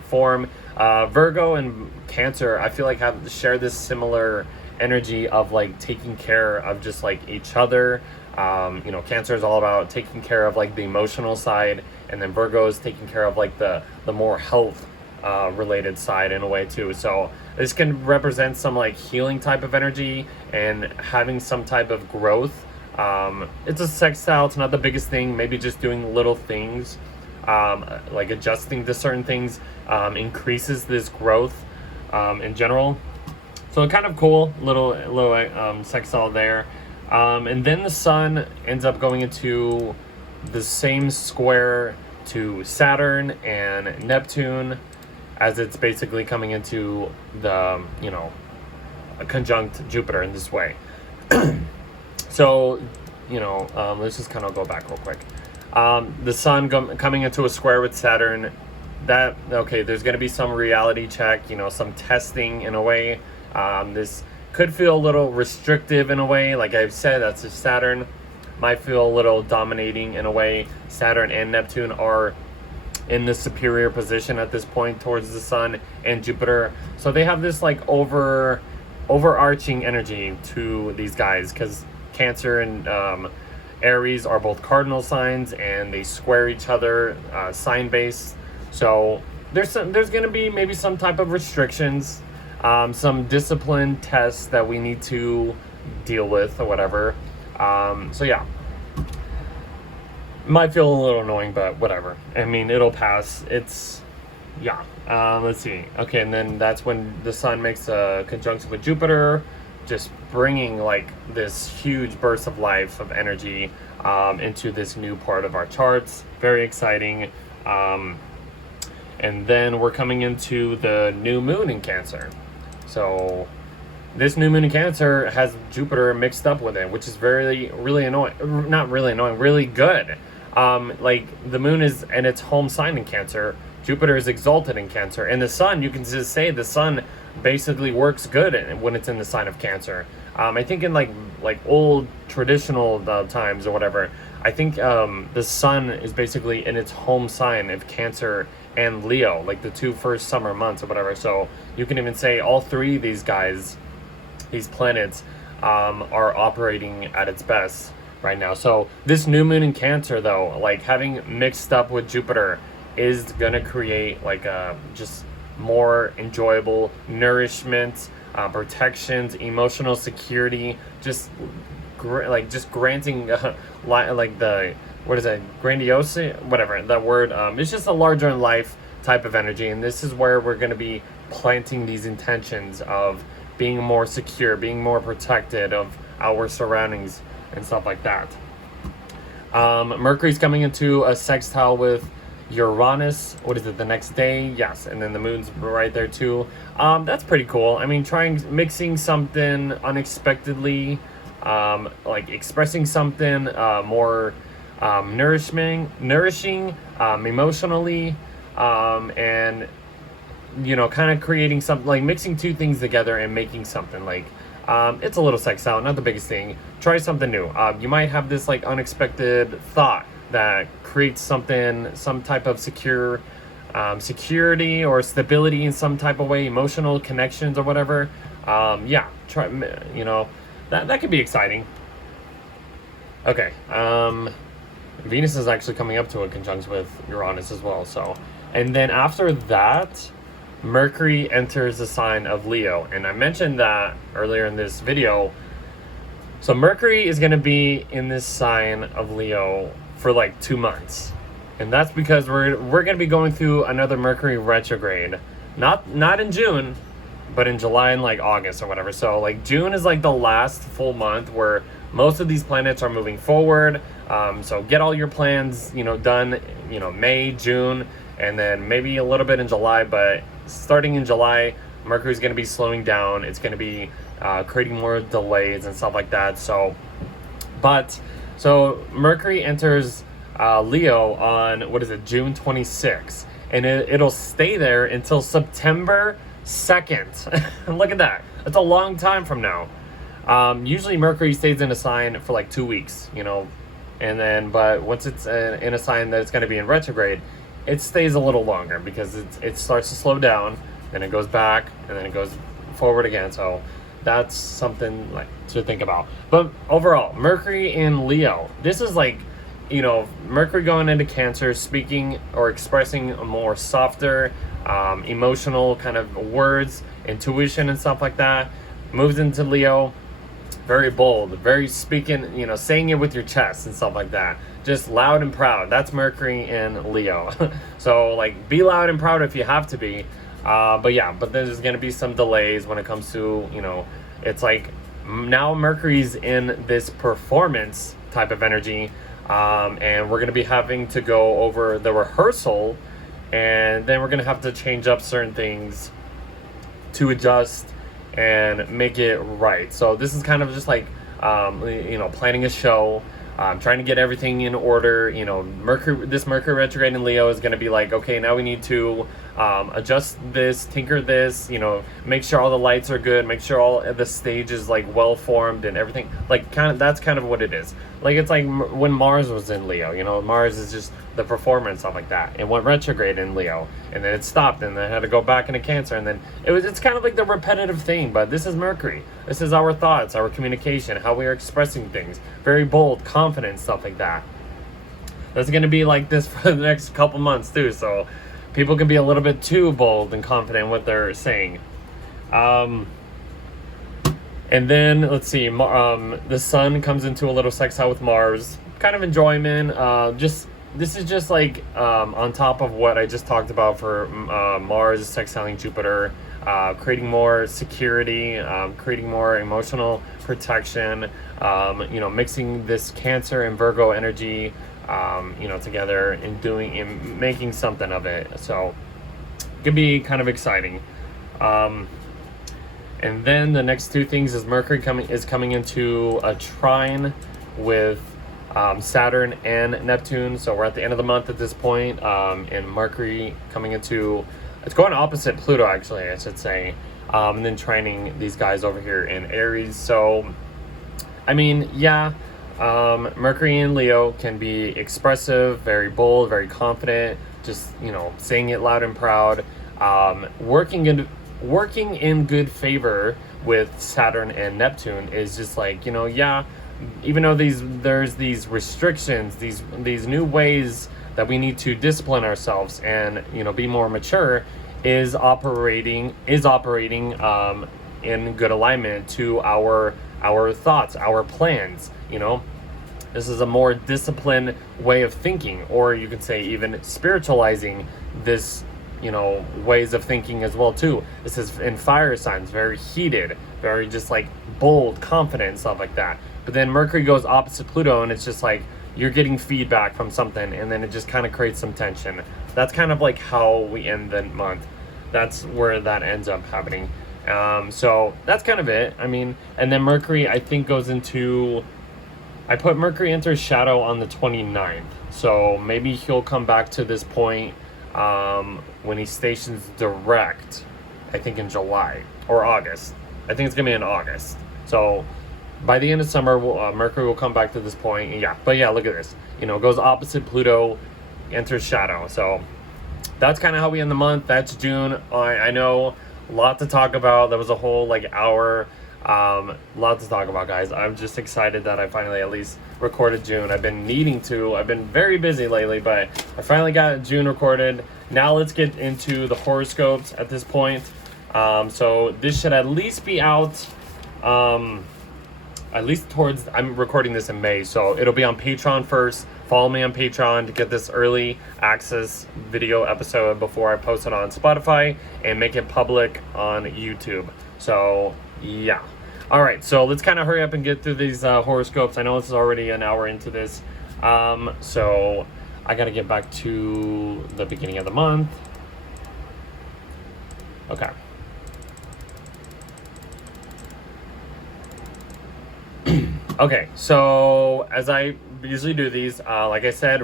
form. Virgo and Cancer, I feel like share this similar energy of like taking care of just like each other. You know, Cancer is all about taking care of like the emotional side, and then Virgo is taking care of like the more health related side in a way too. So this can represent some like healing type of energy and having some type of growth. It's a sextile. It's not the biggest thing. Maybe just doing little things, like adjusting to certain things, increases this growth in general. So kind of cool, little sextile there. And then the sun ends up going into the same square to Saturn and Neptune, as it's basically coming into the, you know, a conjunct Jupiter in this way. So, you know, let's just kind of go back real quick. The sun coming into a square with Saturn, that, okay, there's going to be some reality check, you know, some testing in a way. This could feel a little restrictive in a way. Like I've said, that's just Saturn. Might feel a little dominating in a way. Saturn and Neptune are in the superior position at this point towards the sun and Jupiter. So they have this like overarching energy to these guys, because Cancer and Aries are both cardinal signs, and they square each other sign based. So there's going to be maybe some type of restrictions some discipline tests that we need to deal with or whatever. So yeah, might feel a little annoying, but whatever. I mean, it'll pass. It's, yeah. Let's see. Okay, and then that's when the sun makes a conjunction with Jupiter, just bringing like this huge burst of life, of energy into this new part of our charts. Very exciting. And then we're coming into the new moon in Cancer. So this new moon in Cancer has Jupiter mixed up with it, which is really annoying. Not really annoying, really good. Like the moon is in its home sign in Cancer. Jupiter is exalted in Cancer. And the sun, you can just say the sun basically works good when it's in the sign of Cancer. I think in like old traditional times or whatever, I think the sun is basically in its home sign of Cancer and Leo, like the 2 first summer months or whatever. So you can even say all three of these guys, these planets, are operating at its best right now. So this new moon in Cancer, though, like having mixed up with Jupiter, is gonna create like just more enjoyable nourishment, protections, emotional security, just granting like the, what is that, grandiose, whatever that word. It's just a larger in life type of energy, and this is where we're going to be planting these intentions of being more secure, being more protected of our surroundings and stuff like that. Mercury's coming into a sextile with Uranus. What is it, the next day? Yes, and then the moon's right there too. That's pretty cool. I mean, mixing something unexpectedly, like expressing something more nourishing emotionally, and you know, kind of creating something, like mixing two things together and making something like, it's a little sextile, not the biggest thing. Try something new. You might have this like unexpected thought that creates something, some type of security or stability in some type of way, emotional connections or whatever. Yeah, try, you know, that could be exciting. Okay, Venus is actually coming up to a conjunction with Uranus as well. So, and then after that, Mercury enters the sign of Leo, and I mentioned that earlier in this video. So Mercury is going to be in this sign of Leo for like 2 months, and that's because we're going to be going through another Mercury retrograde, not in June, but in July and like August or whatever. So like June is like the last full month where most of these planets are moving forward. So get all your plans, you know, done, you know, May, June, and then maybe a little bit in July. But starting in July, Mercury's going to be slowing down. It's going to be creating more delays and stuff like that. So Mercury enters Leo on, what is it, June 26th, and it'll stay there until September 2nd. Look at that. That's a long time from now. Usually Mercury stays in a sign for like 2 weeks, you know, and then, but once it's in a sign that it's going to be in retrograde, it stays a little longer because it starts to slow down, then it goes back, and then it goes forward again. So that's something like to think about. But overall, Mercury in Leo, this is like, you know, Mercury going into Cancer, speaking or expressing a more softer, emotional kind of words, intuition and stuff like that. Moves into Leo, very bold, very speaking, you know, saying it with your chest and stuff like that. Just loud and proud. That's Mercury in Leo. So like, be loud and proud if you have to be. But yeah, but there's going to be some delays when it comes to, you know, it's like now Mercury's in this performance type of energy. And we're going to be having to go over the rehearsal, and then we're going to have to change up certain things to adjust and make it right. So this is kind of just like, you know, planning a show, trying to get everything in order. You know, this Mercury retrograde in Leo is going to be like, okay, now we need to adjust this, tinker this, you know, make sure all the lights are good, make sure all the stage is like well formed and everything. Like that's kind of what it is. Like it's like when Mars was in Leo, you know, Mars is just the performance, stuff like that. It went retrograde in Leo, and then it stopped, and then had to go back into Cancer, and then it's kind of like the repetitive thing. But this is Mercury. This is our thoughts, our communication, how we are expressing things. Very bold, confident, stuff like that. That's going to be like this for the next couple months too, so people can be a little bit too bold and confident in what they're saying. And then let's see, the sun comes into a little sextile with Mars, kind of enjoyment. This is just like on top of what I just talked about for Mars sextiling Jupiter, creating more security, creating more emotional protection. Mixing this Cancer and Virgo energy, together and making something of it. So it could be kind of exciting. And then the next two things is Mercury coming into a trine with Saturn and Neptune. So we're at the end of the month at this point, and Mercury it's going opposite Pluto, actually, I should say, and then trining these guys over here in Aries. So, I mean, yeah, Mercury in Leo can be expressive, very bold, very confident, just, saying it loud and proud, working in good favor with Saturn and Neptune is just like, even though there's these restrictions, these new ways that we need to discipline ourselves and be more mature, is operating in good alignment to our thoughts, our plans. This is a more disciplined way of thinking, or you could say even spiritualizing this ways of thinking as well too. This is in fire signs, very heated, very just like bold, confident, stuff like that. But then Mercury goes opposite Pluto, and it's just like you're getting feedback from something, and then it just kind of creates some tension. That's kind of like how we end the month. That's where that ends up happening. So that's kind of it. I mean, and then Mercury, I think, I put Mercury into shadow on the 29th. So maybe he'll come back to this point when he stations direct, I think in July or August. I think it's gonna be in August. So by the end of summer, Mercury will come back to this point. Yeah, but yeah, look at this. Goes opposite Pluto, enters shadow. So that's kind of how we end the month. That's June. I know, a lot to talk about. There was a whole hour. Lot to talk about, guys. I'm just excited that I finally at least recorded June. I've been needing to. I've been very busy lately, but I finally got June recorded. Now let's get into the horoscopes at this point. So this should at least be out, at least I'm recording this in May, so it'll be on Patreon first. Follow me on Patreon to get this early access video episode before I post it on Spotify and make it public on YouTube. So yeah. All right, so let's kind of hurry up and get through these horoscopes. I know this is already an hour into this, so I got to get back to the beginning of the month. Okay. Okay, so as I usually do these, like I said,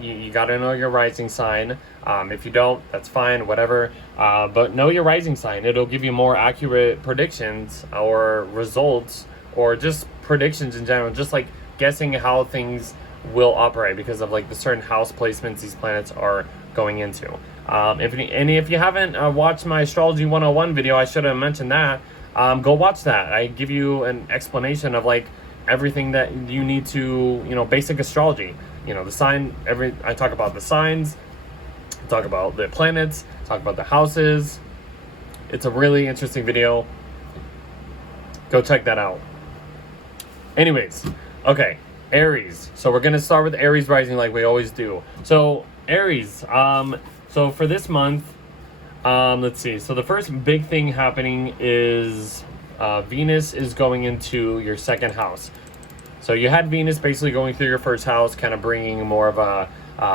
you got to know your rising sign. If you don't, that's fine, whatever. But know your rising sign. It'll give you more accurate predictions or results, or just predictions in general, just like guessing how things will operate because of the certain house placements these planets are going into. If you haven't watched my Astrology 101 video, I should have mentioned that. Go watch that. I give you an explanation of everything that you need to, basic astrology. The sign, I talk about the signs, I talk about the planets, talk about the houses. It's a really interesting video. Go check that out. Anyways, okay, Aries. So we're gonna start with Aries rising like we always do. So Aries, so for this month, let's see. So the first big thing happening is Venus is going into your second house. So you had Venus basically going through your first house, kind of bringing more of a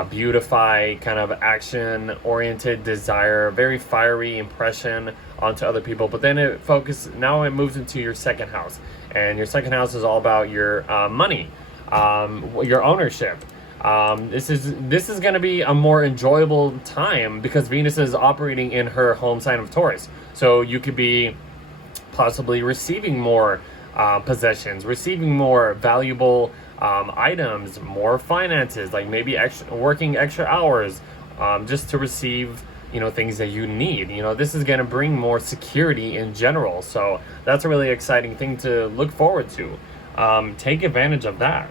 beautify, kind of action-oriented desire, very fiery impression onto other people. But then now it moves into your second house. And your second house is all about your money, your ownership. This is going to be a more enjoyable time because Venus is operating in her home sign of Taurus. So you could be possibly receiving more possessions, receiving more valuable items, more finances, maybe working extra hours just to receive things that you need. This is going to bring more security in general. So that's a really exciting thing to look forward to. Take advantage of that.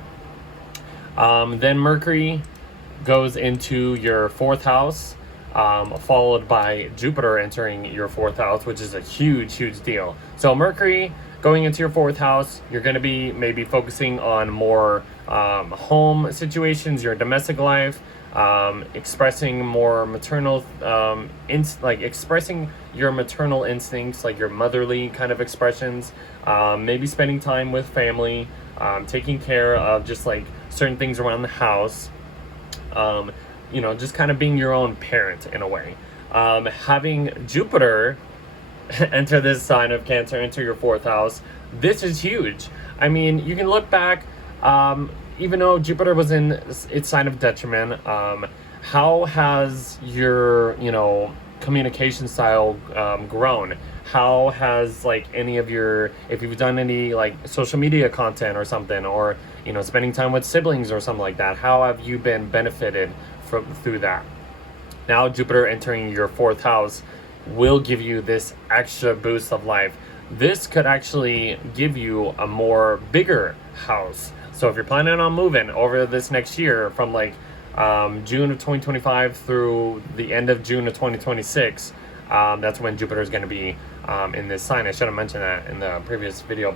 Then Mercury goes into your fourth house. followed by Jupiter entering your 4th house, which is a huge deal. So Mercury going into your 4th house, you're going to be maybe focusing on more home situations, your domestic life, expressing more maternal, expressing your maternal instincts, like your motherly kind of expressions, maybe spending time with family, taking care of just like certain things around the house, just kind of being your own parent in a way. Having Jupiter enter this sign of Cancer, enter your 4th house, this is huge. I mean, you can look back, even though Jupiter was in its sign of Detriment, how has your, communication style grown? How has like any of your, if you've done any like social media content or something, or spending time with siblings or something like that, how have you been benefited through that? Now Jupiter entering your 4th house will give you this extra boost of life. This could actually give you a more bigger house. So if you're planning on moving over this next year from like June of 2025 through the end of June of 2026, that's when Jupiter is going to be in this sign. I should have mentioned that in the previous video,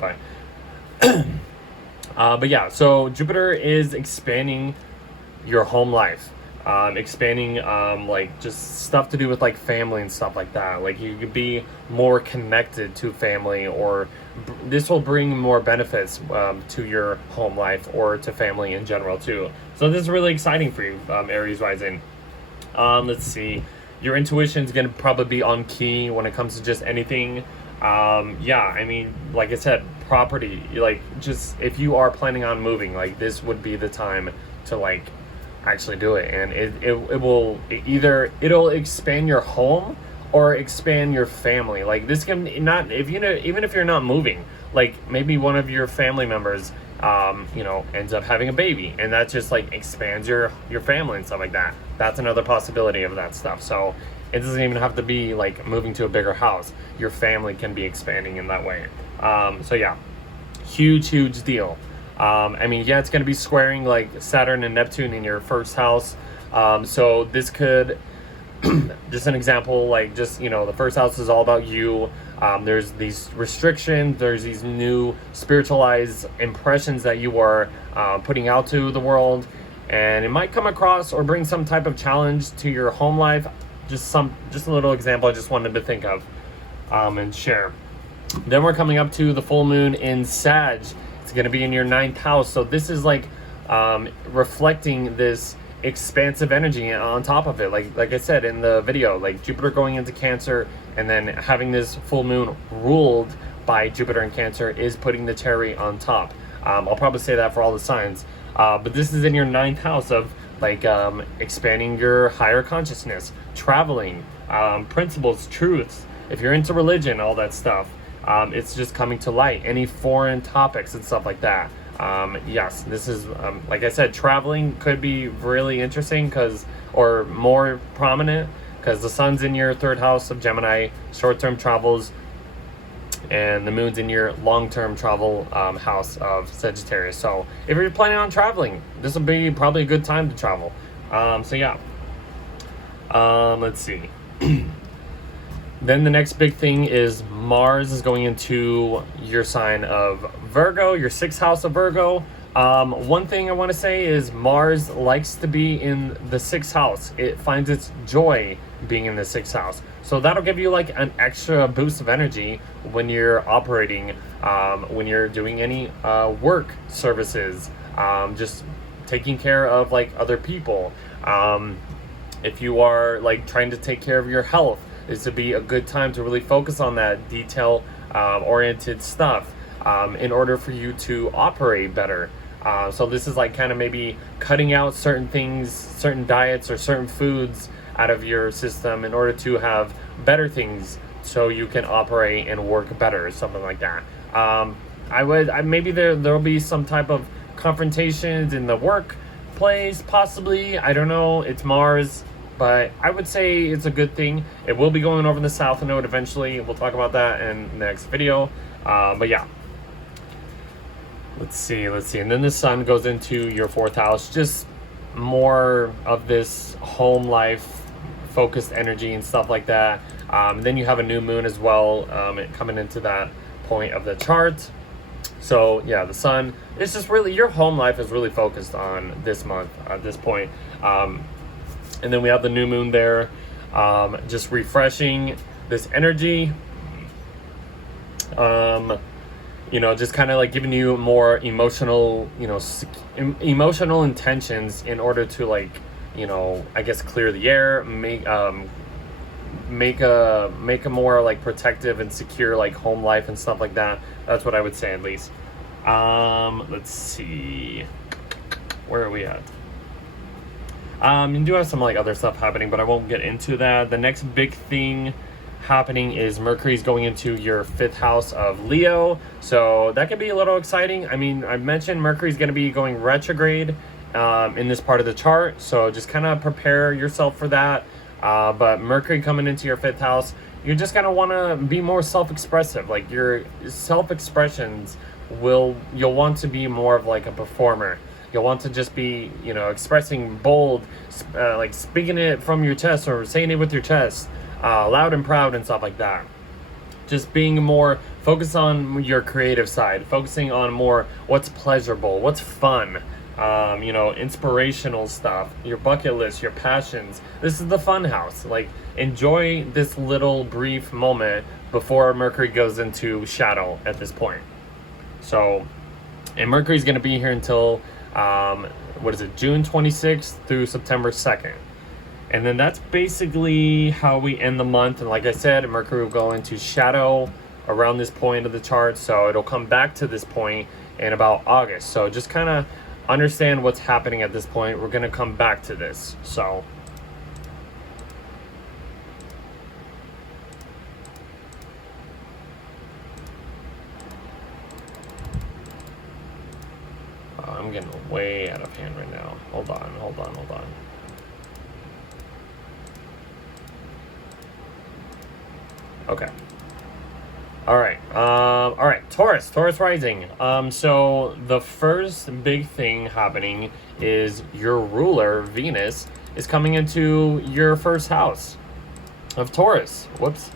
but yeah, so Jupiter is expanding your home life, expanding like just stuff to do with like family and stuff like that. Like you could be more connected to family, or this will bring more benefits to your home life or to family in general too. So this is really exciting for you, Aries rising. Let's see, your intuition is going to probably be on key when it comes to just anything. Yeah, I mean, like I said, property, like just if you are planning on moving, like this would be the time to like actually do it. And it'll expand your home or expand your family. Like this can not, even if you're not moving, like maybe one of your family members ends up having a baby, and that just like expands your family and stuff like that. That's another possibility of that stuff. So it doesn't even have to be like moving to a bigger house. Your family can be expanding in that way. So yeah, huge deal. I mean, yeah, it's going to be squaring like Saturn and Neptune in your 1st house. So this could, just an example, like just, the 1st house is all about you. There's these restrictions, there's these new spiritualized impressions that you are putting out to the world. And it might come across or bring some type of challenge to your home life. Just a little example I just wanted to think of and share. Then we're coming up to the full moon in Sag. It's going to be in your 9th house. So this is like reflecting this expansive energy on top of it. Like I said in the video, like Jupiter going into Cancer and then having this full moon ruled by Jupiter in Cancer is putting the cherry on top. I'll probably say that for all the signs. But this is in your 9th house of like expanding your higher consciousness, traveling, principles, truths. If you're into religion, all that stuff, it's just coming to light. Any foreign topics and stuff like that. Yes, this is, like I said, traveling could be really interesting or more prominent because the sun's in your 3rd house of Gemini, short-term travels, and the moon's in your long-term travel house of Sagittarius. So if you're planning on traveling, this will be probably a good time to travel. So yeah. Let's see. Then the next big thing is Mars is going into your sign of Virgo, your 6th house of Virgo. One thing I want to say is Mars likes to be in the 6th house. It finds its joy being in the 6th house. So that'll give you like an extra boost of energy when you're operating, when you're doing any work services, just taking care of like other people. If you are like trying to take care of your health, this would be a good time to really focus on that detail oriented stuff in order for you to operate better. So this is like kind of maybe cutting out certain things, certain diets or certain foods out of your system in order to have better things so you can operate and work better, something like that. Maybe there'll be some type of confrontations in the workplace, possibly. I don't know. It's Mars. But I would say it's a good thing. It will be going over the South Node eventually. We'll talk about that in the next video. But yeah. Let's see. And then the sun goes into your 4th house. Just more of this home life, focused energy and stuff like that. Then you have a new moon as well, coming into that point of the chart. So yeah, the sun, it's just really, your home life is really focused on this month at this point. And then we have the new moon there, just refreshing this energy. You know, just kind of like giving you more emotional, you know, emotional intentions in order to, like, you know, I guess clear the air, make a more like protective and secure like home life and stuff like that. That's what I would say, at least. Let's see, where are we at? You do have some like other stuff happening, but I won't get into that. The next big thing happening is Mercury's going into your 5th house of Leo, so that could be a little exciting. I mean, I mentioned Mercury's going to be going retrograde in this part of the chart, so just kind of prepare yourself for that. But Mercury coming into your 5th house, you're just going to want to be more self-expressive. Like, your self-expressions you'll want to be more of like a performer. You'll want to just be, you know, expressing bold, like speaking it from your chest or saying it with your chest, loud and proud and stuff like that. Just being more focused on your creative side, focusing on more what's pleasurable, what's fun, you know, inspirational stuff, your bucket list, your passions. This is the fun house. Like, enjoy this little brief moment before Mercury goes into shadow at this point. So, and Mercury's going to be here until, June 26th through September 2nd. And then that's basically how we end the month. And like I said, Mercury will go into shadow around this point of the chart. So it'll come back to this point in about August. So just kind of understand what's happening at this point. We're going to come back to this. So I'm getting way out of hand right now. Hold on. Okay. All right. Taurus rising. So the first big thing happening is your ruler, Venus, is coming into your 1st house of Taurus. Whoops.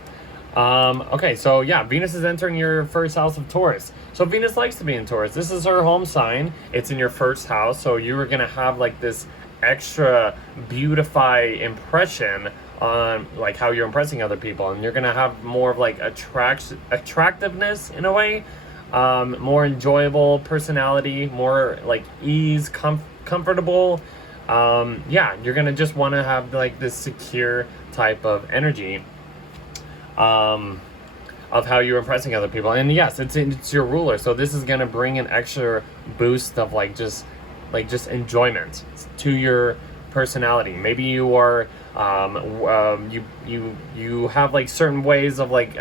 Okay, so yeah, Venus is entering your 1st house of Taurus. So Venus likes to be in Taurus. This is her home sign. It's in your 1st house. So you are going to have like this extra beautify impression on like how you're impressing other people, and you're gonna have more of like attractiveness in a way, more enjoyable personality, more like ease, comfortable. Yeah, you're gonna just want to have like this secure type of energy of how you're impressing other people. And yes, it's your ruler, so this is gonna bring an extra boost of like just enjoyment to your personality. Maybe you are you have like certain ways of like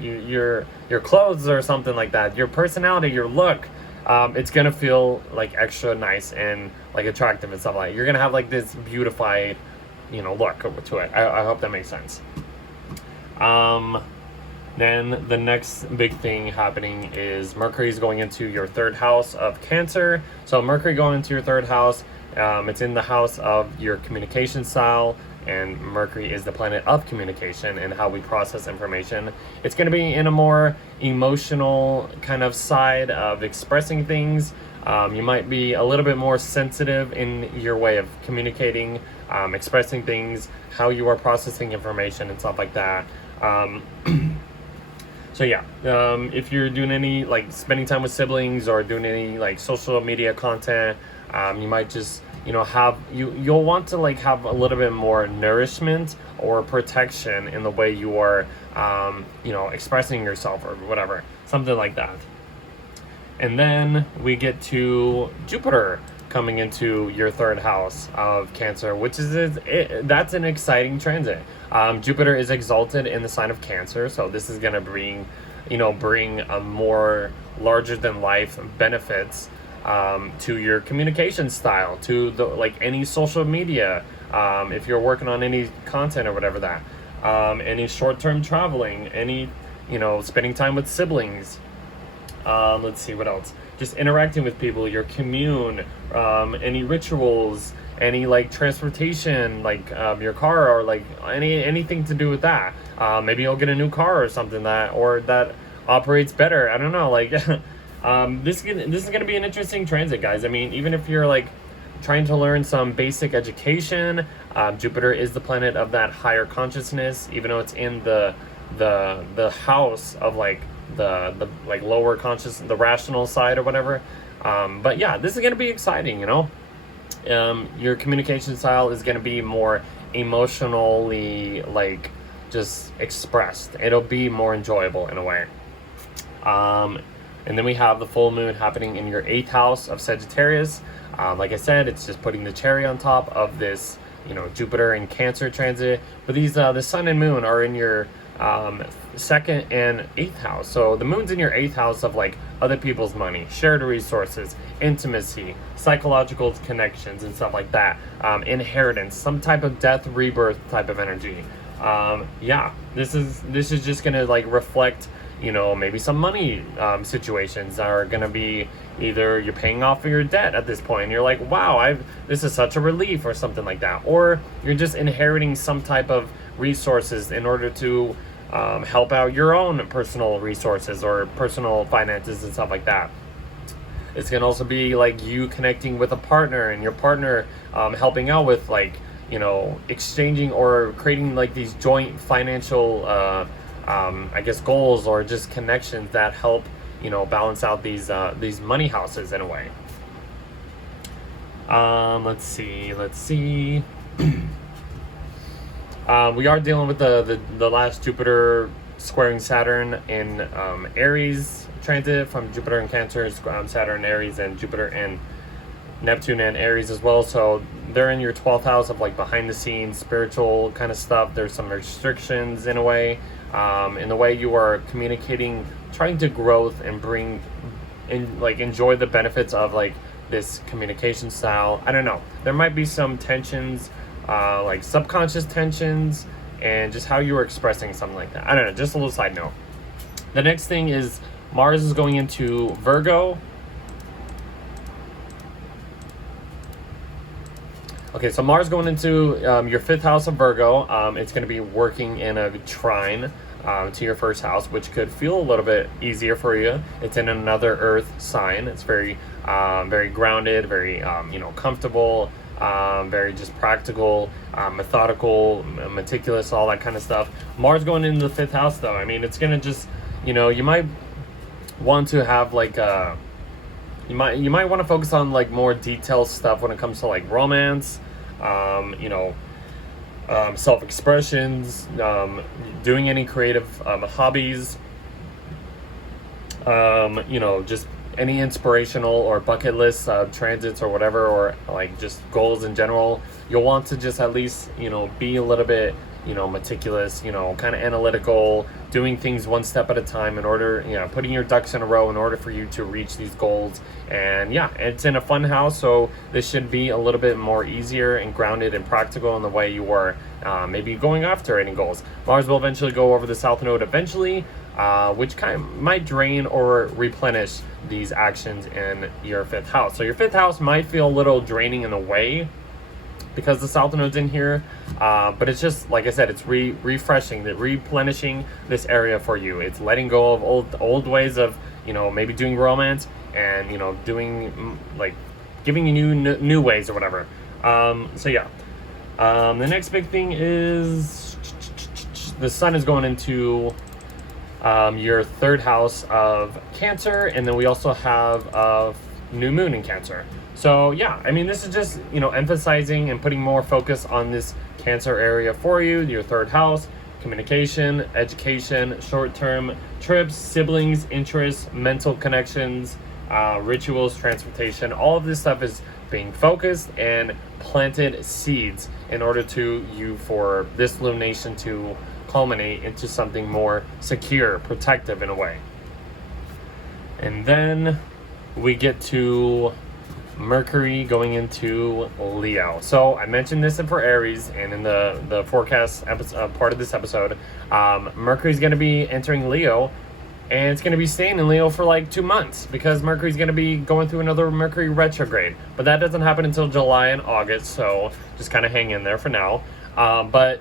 your clothes or something like that. Your personality, your look, it's gonna feel like extra nice and like attractive and stuff like that. You're gonna have like this beautified, you know, look to it. I hope that makes sense. Then the next big thing happening is Mercury's going into your 3rd house of Cancer. So Mercury going into your 3rd house, it's in the house of your communication style, and Mercury is the planet of communication and how we process information. It's going to be in a more emotional kind of side of expressing things. You might be a little bit more sensitive in your way of communicating, expressing things, how you are processing information and stuff like that. So yeah, if you're doing any like spending time with siblings or doing any like social media content, you might just, you know, you'll want to like have a little bit more nourishment or protection in the way you are, you know, expressing yourself or whatever, something like that. And then we get to Jupiter coming into your 3rd house of Cancer, which is that's an exciting transit. Jupiter is exalted in the sign of Cancer, so this is going to bring a more larger than life benefits to your communication style, to the like any social media, if you're working on any content or whatever that, any short-term traveling, any, you know, spending time with siblings. Let's see what else. just interacting with people, your commune, any rituals, any like transportation, like your car, or like anything to do with that. Maybe you'll get a new car or something that operates better. I don't know, like this is gonna be an interesting transit, guys. I mean, even if you're like trying to learn some basic education, Jupiter is the planet of that higher consciousness, even though it's in the house of like the like lower conscious, the rational side or whatever. But yeah, this is gonna be exciting, you know. Your communication style is going to be more emotionally like just expressed. It'll be more enjoyable in a way. And then we have the full moon happening in your 8th house of Sagittarius. Like I said, it's just putting the cherry on top of this, you know, Jupiter and Cancer transit. But these the sun and moon are in your 2nd and 8th house. So the moon's in your 8th house of like other people's money, shared resources, intimacy, psychological connections and stuff like that, inheritance, some type of death, rebirth type of energy. Yeah, this is just gonna like reflect, you know, maybe some money situations that are gonna be either you're paying off your debt at this point and you're like, wow, this is such a relief, or something like that, or you're just inheriting some type of resources in order to help out your own personal resources or personal finances and stuff like that. It's gonna also be like you connecting with a partner and your partner helping out with like, you know, exchanging or creating like these joint financial I guess goals, or just connections that help, you know, balance out these money houses in a way. Let's see. We are dealing with the last Jupiter squaring Saturn in Aries transit, from Jupiter and Cancer, Saturn, Aries, and Jupiter and Neptune and Aries as well. So they're in your 12th house of like behind the scenes spiritual kind of stuff. There's some restrictions in a way, in the way you are communicating, trying to growth and bring in, like, enjoy the benefits of like this communication style. I don't know, there might be some tensions, like subconscious tensions, and just how you were expressing something like that. I don't know, just a little side note. The next thing is Mars is going into Virgo. Okay, so Mars going into your 5th house of Virgo. It's going to be working in a trine to your 1st house, which could feel a little bit easier for you. It's in another Earth sign. It's very, very grounded, very, you know, comfortable, very just practical, methodical, meticulous, all that kind of stuff. Mars going into the 5th house, though, I mean, it's going to just, you know, you might want to have like you might want to focus on like more detailed stuff when it comes to like romance, you know, self-expressions, doing any creative hobbies, you know, just any inspirational or bucket list transits or whatever, or like just goals in general. You'll want to just at least, you know, be a little bit, you know, meticulous, you know, kind of analytical, doing things one step at a time in order, you know, putting your ducks in a row in order for you to reach these goals. And yeah, it's in a fun house, so this should be a little bit more easier and grounded and practical in the way you were maybe going after any goals. Mars will eventually go over the South Node eventually, which kind of might drain or replenish these actions in your 5th house. So your 5th house might feel a little draining in a way, because the South Node's in here, but it's just, like I said, it's refreshing, replenishing this area for you. It's letting go of old ways of, you know, maybe doing romance, and, you know, doing like giving you new ways or whatever. So yeah, the next big thing is the sun is going into your 3rd house of Cancer, and then we also have a new moon in Cancer. So yeah, I mean, this is just, you know, emphasizing and putting more focus on this Cancer area for you, your 3rd house, communication, education, short-term trips, siblings, interests, mental connections, rituals, transportation. All of this stuff is being focused and planted seeds in order for this lunation to culminate into something more secure, protective in a way. And then we get to Mercury going into Leo. So I mentioned this for Aries, and in the forecast episode, part of this episode, Mercury's going to be entering Leo and it's going to be staying in Leo for like 2 months because Mercury's going to be going through another Mercury retrograde. But that doesn't happen until July and August, so just kind of hang in there for now. But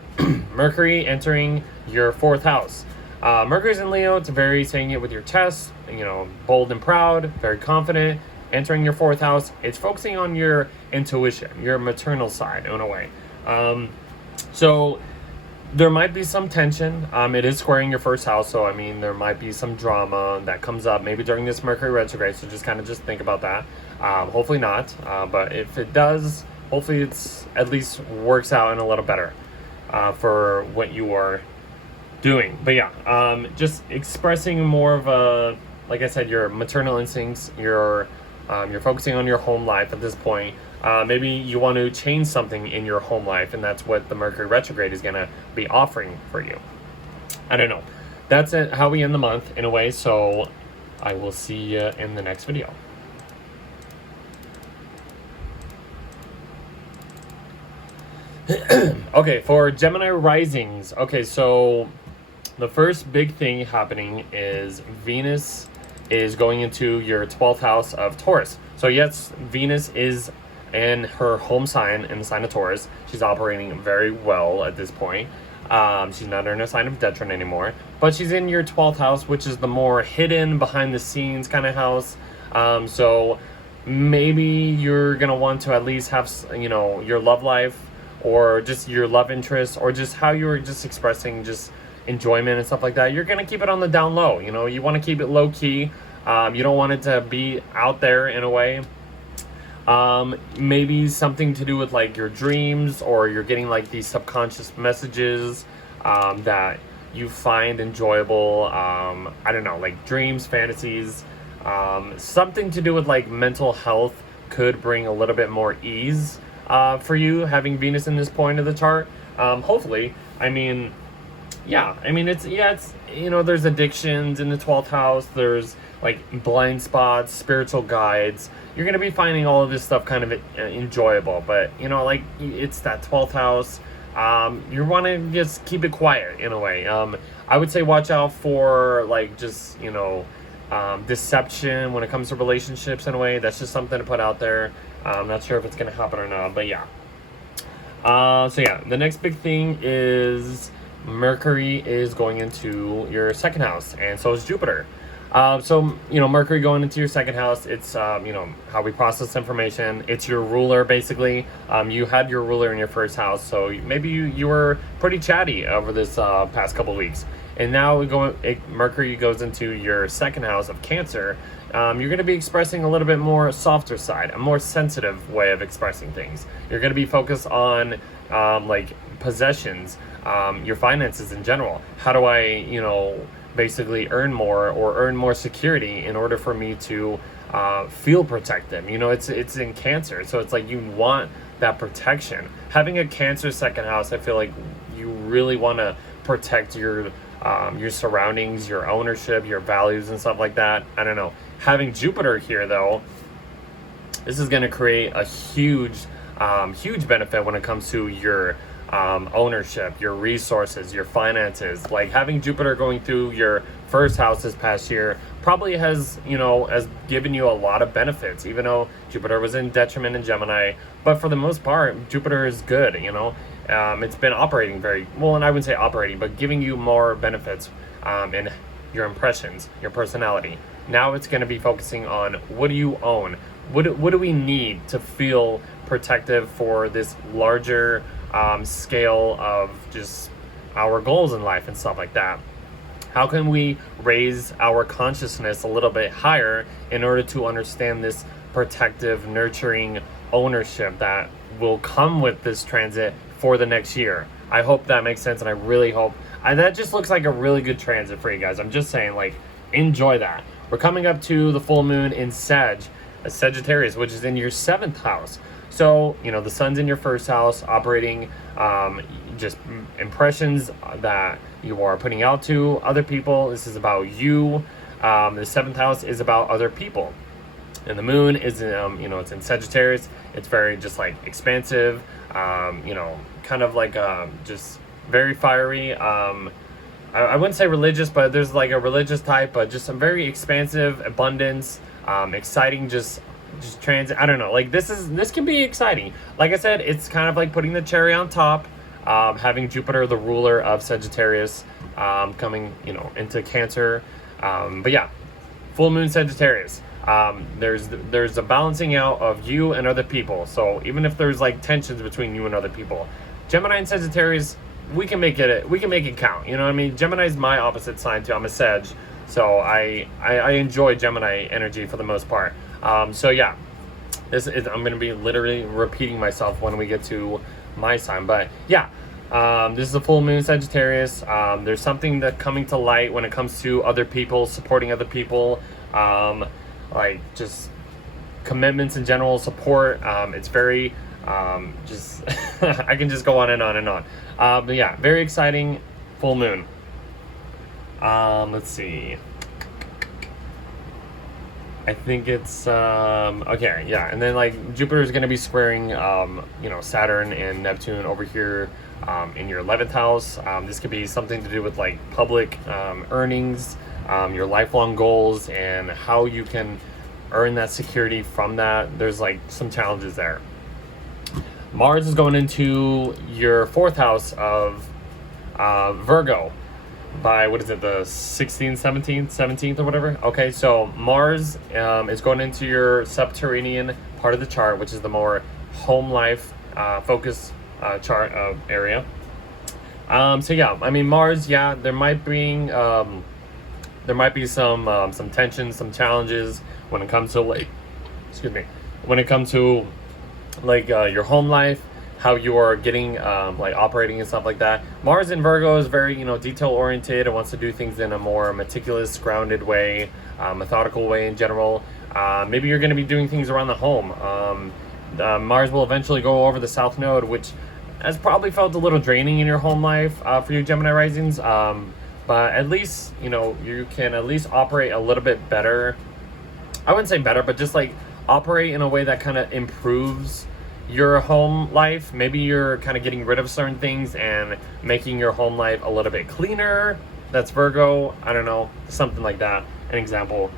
Mercury entering your 4th house. Mercury's in Leo. It's very saying it with your chest, bold and proud, very confident. Entering your 4th house, it's focusing on your intuition, your maternal side in a way. So there might be some tension. It is squaring your 1st house, so I mean there might be some drama that comes up maybe during this Mercury retrograde. So just think about that. Hopefully not, but if it does, hopefully it's at least works out and a little better for what you are doing. But yeah, just expressing more of a, like I said, your maternal instincts. You're focusing on your home life at this point. Maybe you want to change something in your home life, and that's what the Mercury retrograde is going to be offering for you. I don't know. That's it, how we end the month in a way, so I will see you in the next video. Okay, for Gemini risings. Okay, so the first big thing happening is Venus is going into your 12th house of Taurus. So yes, Venus is in her home sign, in the sign of Taurus. She's operating very well at this point. She's not in a sign of Detriment anymore, but she's in your 12th house, which is the more hidden, behind the scenes kind of house. So maybe you're gonna want to at least have, your love life, or just your love interest, or just how you were just expressing just enjoyment and stuff like that. You're gonna keep it on the down low. You want to keep it low key. You don't want it to be out there in a way. Maybe something to do with like your dreams, or you're getting like these subconscious messages that you find enjoyable. I don't know, like dreams, fantasies, something to do with like mental health could bring a little bit more ease for you, having Venus in this point of the chart. Hopefully, it's there's addictions in the 12th house. There's like blind spots, spiritual guides. You're going to be finding all of this stuff kind of enjoyable, but it's that 12th house. You want to just keep it quiet in a way. I would say watch out for like just, deception when it comes to relationships in a way. That's just something to put out there. I'm not sure if it's going to happen or not, but yeah. The next big thing is Mercury is going into your 2nd house, and so is Jupiter. Mercury going into your 2nd house, it's, how we process information. It's your ruler, basically. You had your ruler in your 1st house, so maybe you were pretty chatty over this past couple weeks. And now Mercury goes into your 2nd house of Cancer. You're going to be expressing a little bit more softer side, a more sensitive way of expressing things. You're going to be focused on, possessions, your finances in general. How do I, basically earn more, or earn more security in order for me to feel protected? It's in Cancer, so it's like you want that protection. Having a Cancer 2nd house, I feel like you really want to protect your surroundings, your ownership, your values and stuff like that. I don't know. Having Jupiter here though, this is going to create a huge benefit when it comes to your ownership, your resources, your finances. Like having Jupiter going through your 1st house this past year probably has given you a lot of benefits, even though Jupiter was in Detriment in Gemini. But for the most part, Jupiter is good. It's been operating very well, and I wouldn't say operating, but giving you more benefits in your impressions, your personality. Now it's going to be focusing on, what do you own? What do we need to feel protective for this larger scale of just our goals in life and stuff like that? How can we raise our consciousness a little bit higher in order to understand this protective, nurturing ownership that will come with this transit for the next year? I hope that makes sense, and I really hope that just looks like a really good transit for you guys. I'm just saying, like, enjoy that. We're coming up to the full moon in Sagittarius, which is in your 7th house. So, the sun's in your 1st house, operating just impressions that you are putting out to other people. This is about you. The 7th house is about other people. And the moon is, it's in Sagittarius. It's very just like expansive, kind of like just very fiery. I wouldn't say religious, but there's like a religious type, but just some very expansive abundance, exciting, just transit. I don't know, like this can be exciting. Like I said, it's kind of like putting the cherry on top, having Jupiter, the ruler of Sagittarius, coming, you know, into Cancer. But yeah, full moon Sagittarius. There's a balancing out of you and other people. So even if there's like tensions between you and other people, Gemini and Sagittarius, we can make it count. You know what I mean? Gemini is my opposite sign too. I'm a Sag, so I enjoy Gemini energy for the most part. So yeah, I'm gonna be literally repeating myself when we get to my sign, but yeah. This is a full moon Sagittarius. There's something that coming to light when it comes to other people, supporting other people, like just commitments in general, support. It's very just I can just go on and on and on. But yeah, very exciting full moon. Let's see. I think it's okay, yeah, and then like Jupiter is going to be squaring you know, Saturn and Neptune over here in your 11th house. This could be something to do with like public earnings, your lifelong goals, and how you can earn that security from that. There's like some challenges there. Mars is going into your 4th house of Virgo by, what is it, the 16th, 17th or whatever. Okay, so Mars is going into your subterranean part of the chart, which is the more home life focus chart area. So yeah, I mean, Mars, yeah, there might be some tensions, some challenges when it comes to like, when it comes to like your home life, how you are getting like operating and stuff like that. Mars in Virgo is very, you know, detail oriented and wants to do things in a more meticulous, grounded way, methodical way in general. Maybe you're going to be doing things around the home. Mars will eventually go over the South Node, which has probably felt a little draining in your home life for you Gemini risings. But at least, you know, you can at least operate a little bit better. I wouldn't say better, but just like operate in a way that kind of improves your home life. Maybe you're kind of getting rid of certain things and making your home life a little bit cleaner. That's Virgo. I don't know, something like that, an example.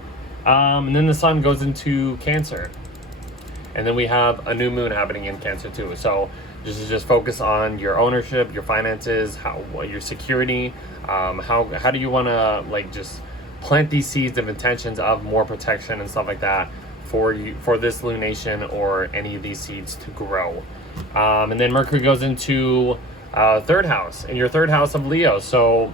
And then the sun goes into Cancer, and then we have a new moon happening in Cancer too. So just focus on your ownership, your finances, your security. How do you want to like just plant these seeds of intentions of more protection and stuff like that for you, for this lunation or any of these seeds to grow. And then Mercury goes into 3rd house, in your 3rd house of Leo. So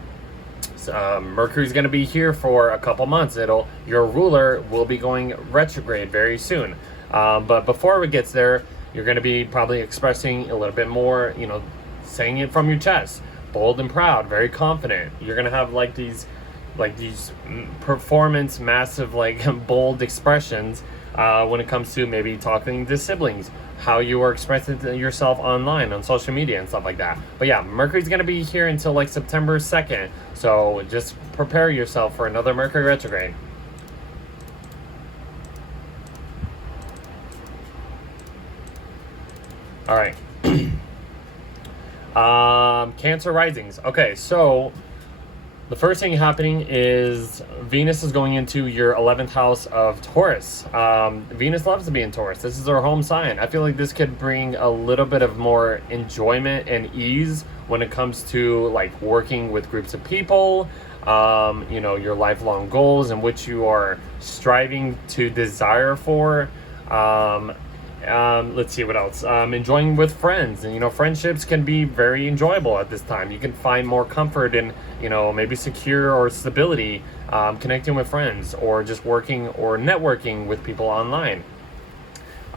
Mercury's going to be here for a couple months. Your ruler will be going retrograde very soon. But before it gets there, you're going to be probably expressing a little bit more, you know, saying it from your chest, bold and proud, very confident. You're going to have like these performance, massive, like bold expressions when it comes to maybe talking to siblings, how you are expressing yourself online on social media and stuff like that. But yeah, Mercury's going to be here until like September 2nd. So just prepare yourself for another Mercury retrograde. All right. Cancer risings. Okay, so the first thing happening is Venus is going into your 11th house of Taurus. Venus loves to be in Taurus. This is our home sign. I feel like this could bring a little bit of more enjoyment and ease when it comes to like working with groups of people, you know, your lifelong goals and which you are striving to desire for. Let's see what else. Enjoying with friends, and you know, friendships can be very enjoyable at this time. You can find more comfort in, you know, maybe secure or stability, connecting with friends, or just working or networking with people online.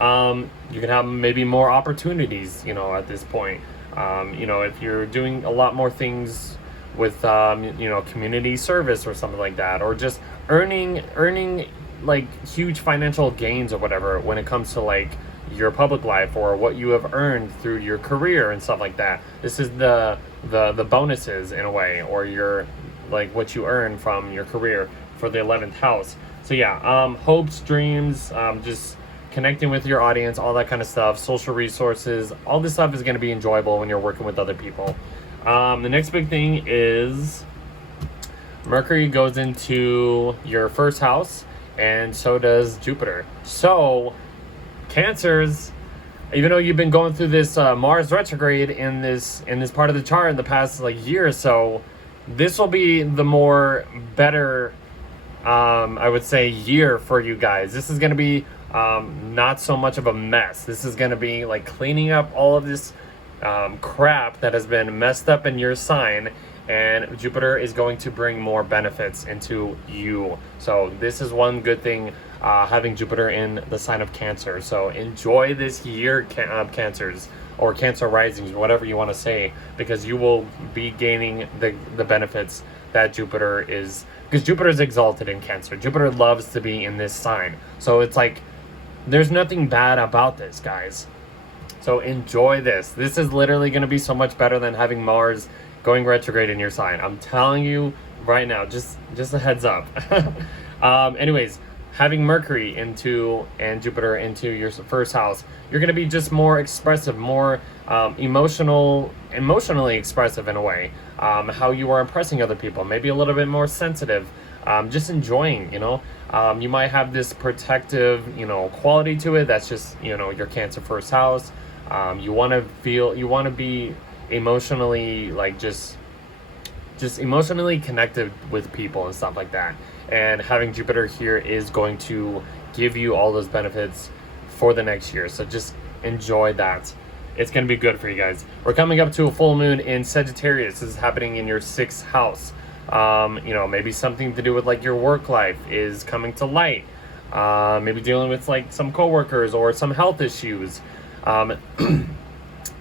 You can have maybe more opportunities, you know, at this point. You know, if you're doing a lot more things with, you know, community service or something like that, or just earning like huge financial gains or whatever when it comes to like your public life or what you have earned through your career and stuff like that. This is the bonuses in a way, or your like what you earn from your career for the 11th house. So yeah, hopes, dreams, just connecting with your audience, all that kind of stuff, social resources, all this stuff is going to be enjoyable when you're working with other people. The next big thing is Mercury goes into your first house, and so does Jupiter. So, Cancers, even though you've been going through this Mars retrograde in this part of the chart in the past like year or so, this will be the more better, I would say, year for you guys. This is going to be not so much of a mess. This is going to be like cleaning up all of this crap that has been messed up in your sign, and Jupiter is going to bring more benefits into you. So this is one good thing, having Jupiter in the sign of Cancer. So enjoy this year, Cancers, or Cancer risings, whatever you want to say, because you will be gaining the benefits that Jupiter is, because Jupiter is exalted in Cancer. Jupiter loves to be in this sign. So it's like, there's nothing bad about this, guys. So enjoy this. This is literally going to be so much better than having Mars going retrograde in your sign. I'm telling you right now, just a heads up. Anyways, having Mercury and Jupiter into your first house, you're going to be just more expressive, more emotionally expressive in a way. How you are impressing other people, maybe a little bit more sensitive, just enjoying, you might have this protective, quality to it. That's just, your Cancer first house. You want to be emotionally, like, just emotionally connected with people and stuff like that. And having Jupiter here is going to give you all those benefits for the next year. So just enjoy that. It's going to be good for you guys. We're coming up to a full moon in Sagittarius. This is happening in your 6th house. Maybe something to do with like your work life is coming to light. Maybe dealing with like some coworkers or some health issues.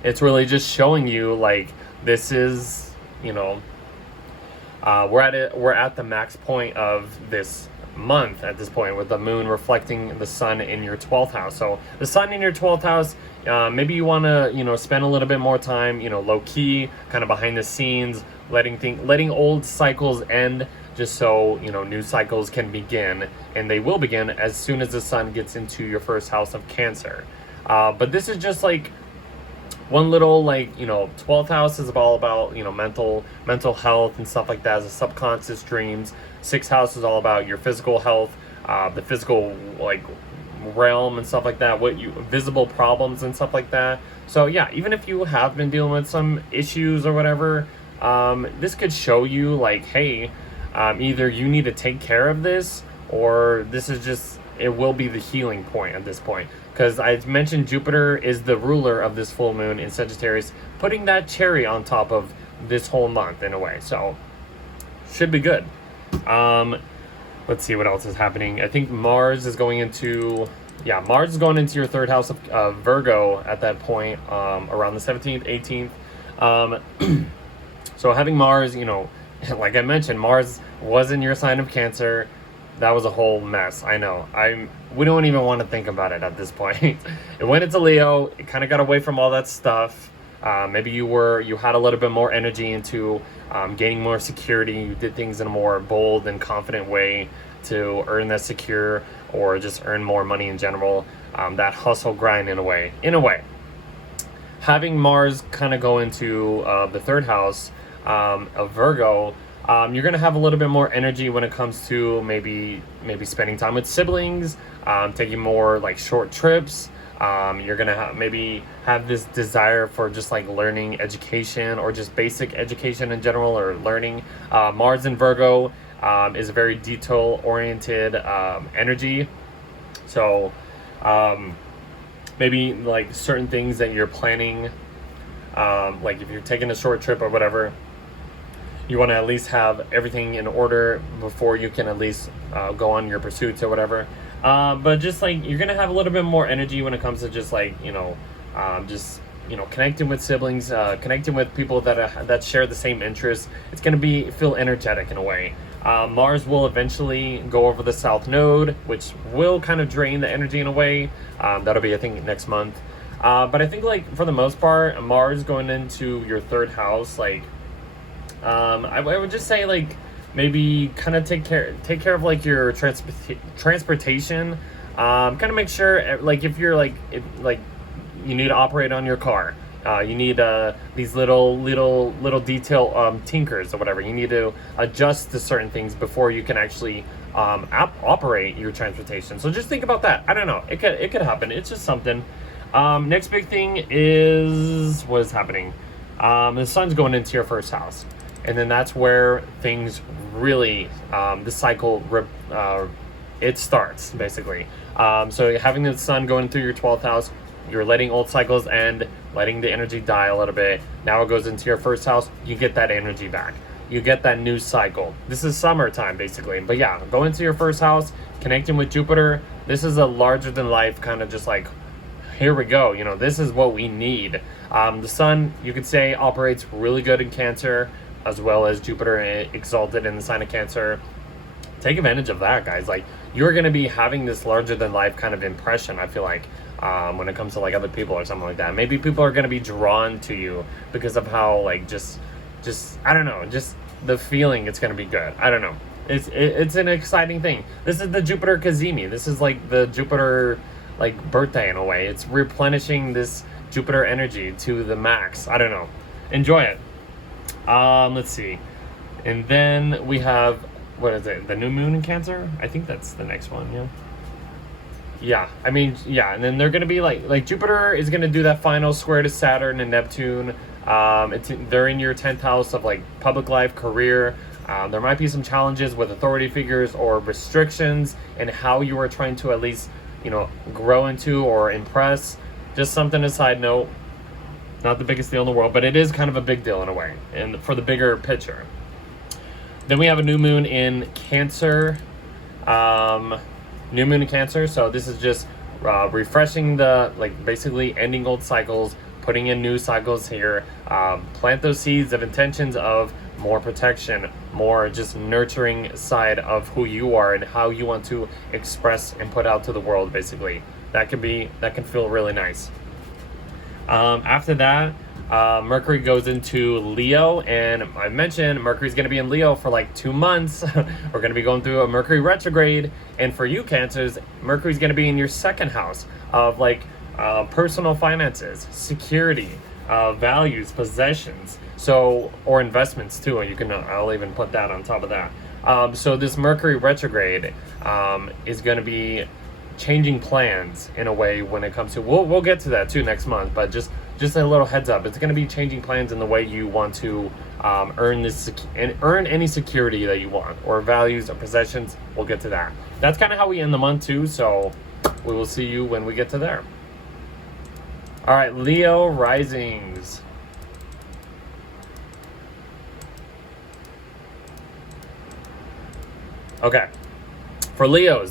It's really just showing you like this is, we're at the max point of this month at this point, with the moon reflecting the sun in your 12th house. So the sun in your 12th house, maybe you want to, spend a little bit more time, low key, kind of behind the scenes, letting old cycles end, just so, new cycles can begin, and they will begin as soon as the sun gets into your first house of Cancer. But this is just like one little, 12th house is all about, mental health and stuff like that, the subconscious dreams. 6th house is all about your physical health, the physical, realm and stuff like that, visible problems and stuff like that. So yeah, even if you have been dealing with some issues or whatever, this could show you hey, either you need to take care of this, or this is just, it will be the healing point at this point. Because I mentioned Jupiter is the ruler of this full moon in Sagittarius, putting that cherry on top of this whole month in a way. So, should be good. Let's see what else is happening. I think Mars is going into your 3rd house of Virgo at that point, around the 17th, 18th. So having Mars, like I mentioned, Mars was in your sign of Cancer. That was a whole mess. I know. We don't even want to think about it at this point. It went into Leo. It kind of got away from all that stuff. Maybe you had a little bit more energy into gaining more security. You did things in a more bold and confident way to earn that secure, or just earn more money in general. That hustle grind in a way. Having Mars kind of go into the 3rd house of Virgo, you're going to have a little bit more energy when it comes to maybe spending time with siblings, taking more short trips. You're going to maybe have this desire for just learning education, or just basic education in general, or learning. Mars in Virgo is a very detail oriented energy. So maybe certain things that you're planning, if you're taking a short trip or whatever, you want to at least have everything in order before you can at least go on your pursuits or whatever. But just you're gonna have a little bit more energy when it comes to just connecting with siblings, connecting with people that share the same interests. It's gonna feel energetic in a way. Mars will eventually go over the South Node, which will kind of drain the energy in a way. That'll be, I think, next month. But I think for the most part, Mars going into your 3rd house, I would just say maybe kind of take care of your transportation. Kind of make sure if you're if you need to operate on your car, You need these little detail tinkers or whatever. You need to adjust to certain things before you can actually operate your transportation. So just think about that. I don't know. It could happen. It's just something. Next big thing is what is happening. The sun's going into your first house, and then that's where things really the cycle it starts basically. So having the sun going through your 12th house, you're letting old cycles end, letting the energy die a little bit. Now it goes into your first house, you get that energy back. You get that new cycle. This is summertime basically. But yeah, go into your first house, connecting with Jupiter. This is a larger than life kind of just like, here we go. You know, this is what we need. The sun, you could say, operates really good in Cancer, as well as Jupiter exalted in the sign of Cancer. Take advantage of that, guys. Like, you're going to be having this larger than life kind of impression, I feel like, when it comes to like other people or something like that. Maybe people are going to be drawn to you because of how like just I don't know, just the feeling it's going to be good. I don't know. It's an exciting thing. This is the Jupiter Kazemi. This is like the Jupiter like birthday in a way. It's replenishing this Jupiter energy to the max. I don't know. Enjoy it. Let's see. And then we have, what is it? The new moon in Cancer? I think that's the next one, yeah. Yeah, I mean, yeah, and then they're going to be like Jupiter is going to do that final square to Saturn and Neptune. They're in your 10th house of like public life, career. There might be some challenges with authority figures or restrictions in how you are trying to at least, you know, grow into or impress. Just something a side note, not the biggest deal in the world, but it is kind of a big deal in a way, and for the bigger picture. Then we have a new moon in Cancer. New moon in Cancer, so this is just refreshing the, like, basically ending old cycles, putting in new cycles here. Plant those seeds of intentions of more protection, more just nurturing side of who you are and how you want to express and put out to the world, basically. That can feel really nice. After that, Mercury goes into Leo, and I mentioned Mercury's going to be in Leo for like 2 months. We're going to be going through a Mercury retrograde, and for you Cancers, Mercury's going to be in your second house of like personal finances, security, values, possessions, so, or investments too. I'll even put that on top of that. So this Mercury retrograde is going to be changing plans in a way when it comes to, we'll get to that too next month, but just a little heads up, it's going to be changing plans in the way you want to earn any security that you want, or values or possessions. We'll get to that. That's kind of how we end the month too, so we will see you when we get to there. All right, Leo risings. Okay, for Leo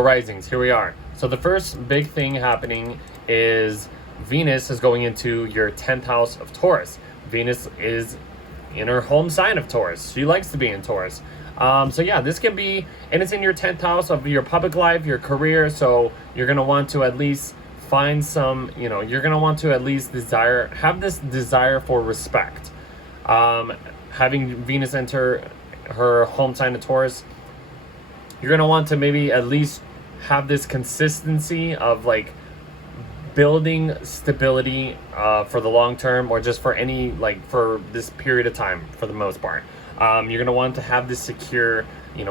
risings, here we are. So the first big thing happening is Venus is going into your 10th house of Taurus. Venus is in her home sign of Taurus. She likes to be in Taurus. So yeah, this can be, and it's in your 10th house of your public life, your career. So you're going to want to at least find some, you're going to want to at least have this desire for respect. Having Venus enter her home sign of Taurus, you're going to want to maybe at least have this consistency of like building stability for the long term, or just for any, like, for this period of time for the most part. You're going to want to have this secure,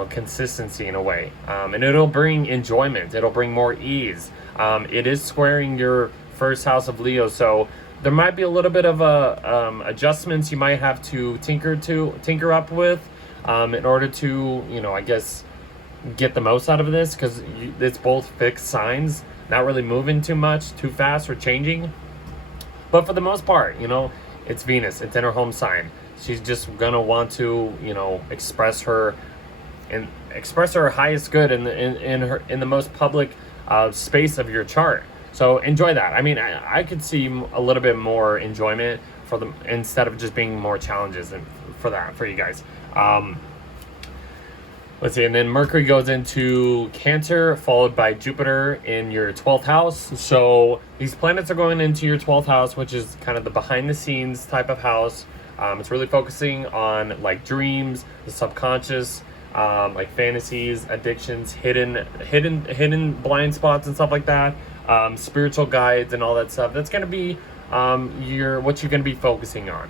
consistency in a way. And it'll bring enjoyment. It'll bring more ease. It is squaring your first house of Leo, so there might be a little bit of adjustments you might have to tinker up with in order to, I guess, get the most out of this, because it's both fixed signs, not really moving too much, too fast, or changing. But for the most part, it's Venus. It's in her home sign. She's just gonna want to, express her highest good in the most public space of your chart. So enjoy that. I mean, I could see a little bit more enjoyment for them instead of just being more challenges and for you guys. Let's see, and then Mercury goes into Cancer, followed by Jupiter in your 12th house. So these planets are going into your 12th house, which is kind of the behind-the-scenes type of house. It's really focusing on like dreams, the subconscious, like fantasies, addictions, hidden blind spots and stuff like that. Spiritual guides and all that stuff. That's going to be what you're going to be focusing on.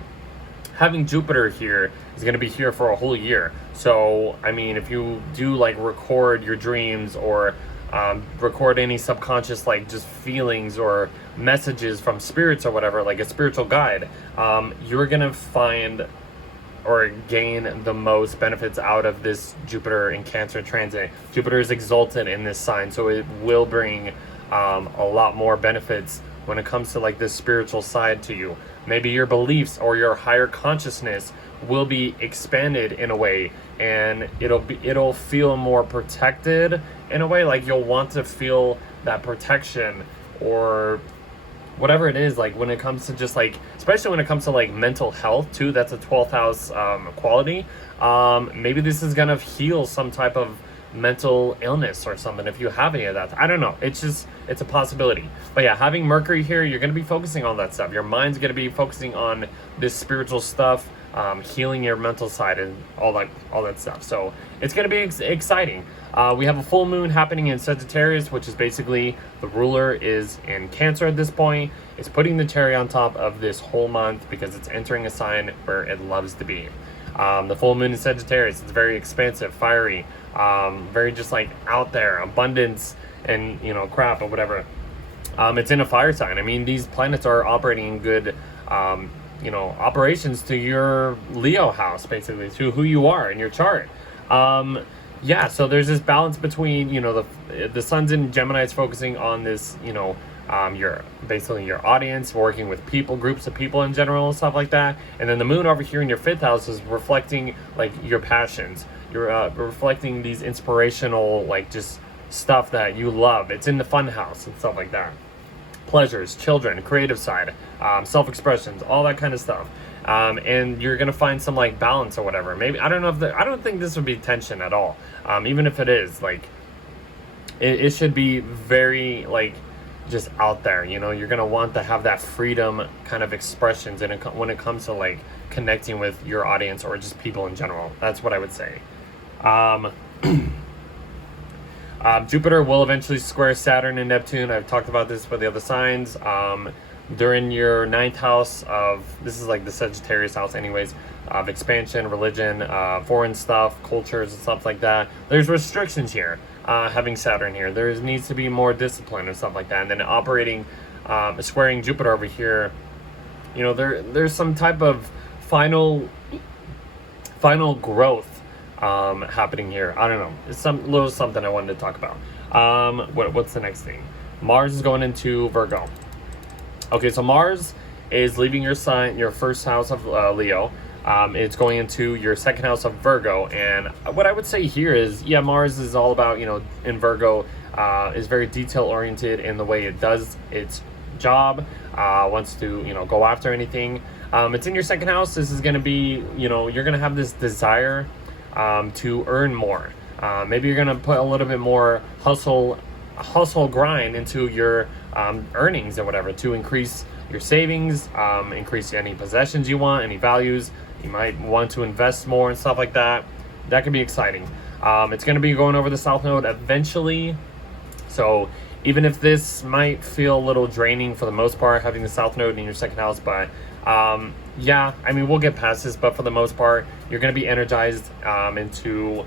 Having Jupiter here is going to be here for a whole year. So, I mean, if you do like record your dreams or record any subconscious like just feelings or messages from spirits or whatever, like a spiritual guide, you're going to find or gain the most benefits out of this Jupiter in Cancer transit. Jupiter is exalted in this sign, so it will bring a lot more benefits when it comes to like this spiritual side to you. Maybe your beliefs or your higher consciousness will be expanded in a way, and it'll feel more protected in a way. Like you'll want to feel that protection or whatever it is, like when it comes to just like, especially when it comes to like mental health too. That's a 12th house quality. Maybe this is gonna heal some type of mental illness or something if you have any of that. I don't know, it's a possibility. But yeah, having Mercury here, you're going to be focusing on that stuff. Your mind's going to be focusing on this spiritual stuff, healing your mental side and all that stuff. So it's going to be exciting. We have a full moon happening in Sagittarius, which is basically the ruler is in Cancer at this point. It's putting the cherry on top of this whole month because it's entering a sign where it loves to be. The full moon in Sagittarius, it's very expansive, fiery, very just like out there, abundance and, crap or whatever. It's in a fire sign. I mean, these planets are operating in good, operations to your Leo house, basically, to who you are in your chart. Yeah, so there's this balance between, the sun's in Gemini is focusing on this, your audience, working with people, groups of people in general and stuff like that. And then the moon over here in your 5th house is reflecting like your passions. You're reflecting these inspirational, like just stuff that you love. It's in the fun house and stuff like that. Pleasures, children, creative side, self-expressions, all that kind of stuff. And you're gonna find some like balance or whatever. Maybe I don't think this would be tension at all. Even if it is, like it should be very like just out there. You're gonna want to have that freedom kind of expressions when it comes to like connecting with your audience or just people in general. That's what I would say. Jupiter will eventually square Saturn and Neptune. I've talked about this for the other signs. They're in your 9th house this is like the Sagittarius house anyways, of expansion, religion, foreign stuff, cultures and stuff like that. There's restrictions here, having Saturn here. There needs to be more discipline and stuff like that. And then operating, squaring Jupiter over here, there's some type of final growth happening here. I don't know. It's some little something I wanted to talk about. What's the next thing? Mars is going into Virgo. Okay, so Mars is leaving your sign, your 1st house of Leo. It's going into your 2nd house of Virgo. And what I would say here is, yeah, Mars is all about, in Virgo, is very detail oriented in the way it does its job, wants to, go after anything. It's in your 2nd house. This is going to be, you're going to have this desire to earn more. Maybe you're going to put a little bit more hustle grind into your earnings or whatever to increase your savings, increase any possessions you want, any values. You might want to invest more and stuff like that. That could be exciting. It's going to be going over the South Node eventually. So even if this might feel a little draining for the most part, having the South Node in your 2nd house, but yeah, I mean, we'll get past this, but for the most part, you're going to be energized into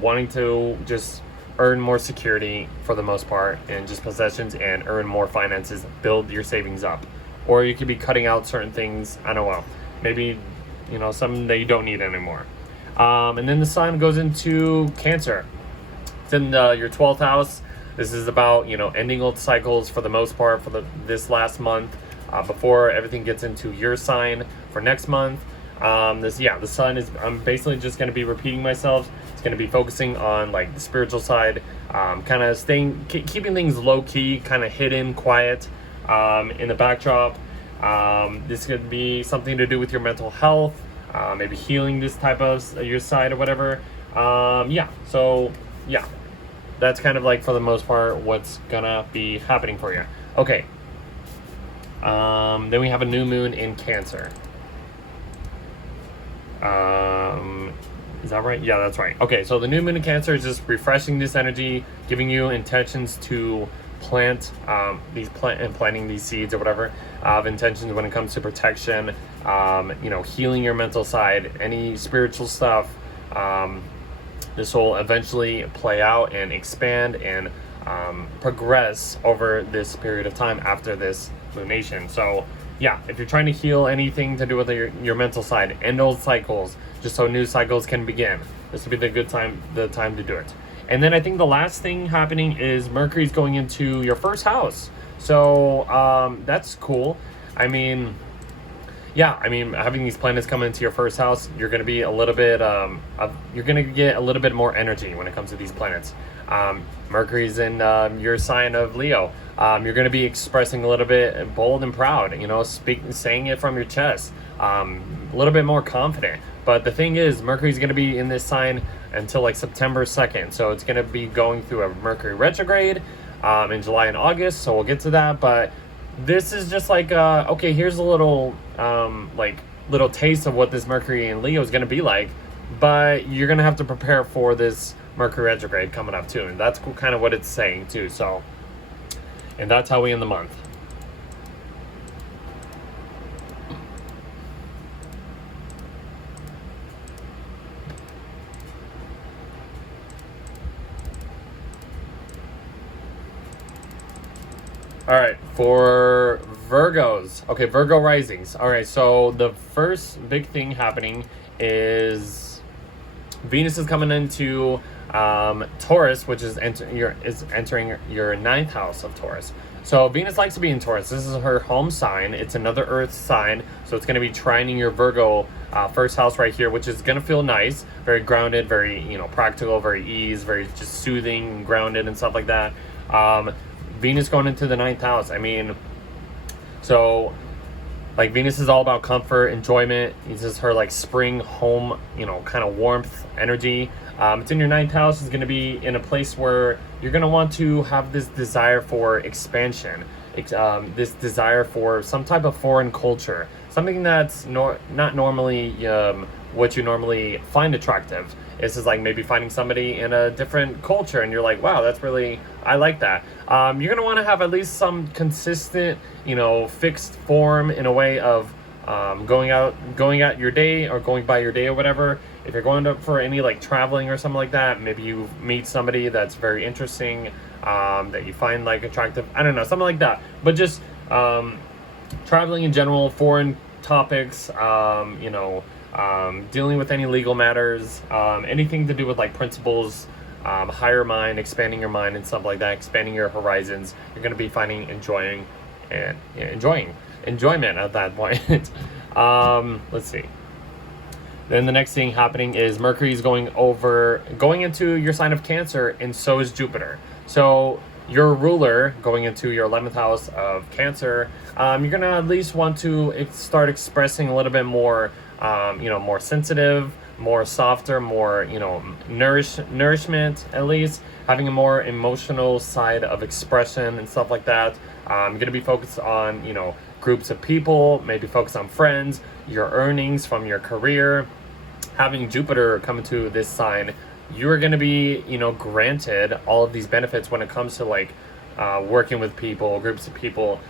wanting to just earn more security for the most part and just possessions and earn more finances, build your savings up. Or you could be cutting out certain things, I don't know, maybe, something that you don't need anymore. And then the sun goes into Cancer. It's in your 12th house. This is about, ending old cycles for the most part for this last month, before everything gets into your sign for next month. The sun is, I'm basically just going to be repeating myself. It's going to be focusing on like the spiritual side, kind of keeping things low key, kind of hidden, quiet, in the backdrop. This could be something to do with your mental health, maybe healing this type of your side or whatever. That's kind of like for the most part what's gonna be happening for you. Okay. Then we have a new moon in Cancer. Is that right? Yeah, that's right. Okay, so the new moon in Cancer is just refreshing this energy, giving you intentions to planting these seeds or whatever of intentions when it comes to protection, healing your mental side, any spiritual stuff. This will eventually play out and expand and progress over this period of time after this lunation. So yeah, if you're trying to heal anything to do with your mental side, end old cycles, just so new cycles can begin, this would be the time to do it. And then I think the last thing happening is Mercury's going into your first house. So that's cool. Having these planets come into your first house, you're going to be a little bit, you're going to get a little bit more energy when it comes to these planets. Mercury's in your sign of Leo. You're going to be expressing a little bit bold and proud, saying it from your chest, a little bit more confident. But the thing is, Mercury's going to be in this sign until like September 2nd. So it's going to be going through a Mercury retrograde in July and August. So we'll get to that. But this is just like, okay, here's a little taste of what this Mercury in Leo is going to be like. But you're going to have to prepare for this Mercury retrograde coming up too. And that's kind of what it's saying too. So, and that's how we end the month. All right, for Virgos. Okay, Virgo risings. All right, so the first big thing happening is Venus is coming into Taurus, which is entering your ninth house of Taurus. So Venus likes to be in Taurus. This is her home sign. It's another Earth sign, so it's going to be trining your Virgo first house right here, which is going to feel nice, very grounded, very practical, very ease, very just soothing and grounded and stuff like that. Venus going into the ninth house. Venus is all about comfort, enjoyment. This is her spring home, kind of warmth, energy. It's in your ninth house. It's going to be in a place where you're going to want to have this desire for expansion, this desire for some type of foreign culture, something that's not normally what you normally find attractive. This is like maybe finding somebody in a different culture and you're like, wow, I like that. You're going to want to have at least some consistent, fixed form in a way of going out your day or going by your day or whatever. If you're going for any traveling or something like that, maybe you meet somebody that's very interesting, that you find attractive. I don't know, something like that. But just traveling in general, foreign topics, dealing with any legal matters, anything to do with principles, higher mind, expanding your mind and stuff like that, expanding your horizons. You're going to be finding enjoyment at that point. Let's see. Then the next thing happening is Mercury is going into your sign of Cancer, and so is Jupiter. So your ruler going into your 11th house of Cancer, you're going to at least want to start expressing a little bit more, more sensitive, more softer, more, nourishment, at least having a more emotional side of expression and stuff like that. You're going to be focused on, groups of people, maybe focus on friends, your earnings from your career. Having Jupiter come into this sign, you're going to be, granted all of these benefits when it comes to working with people, groups of people.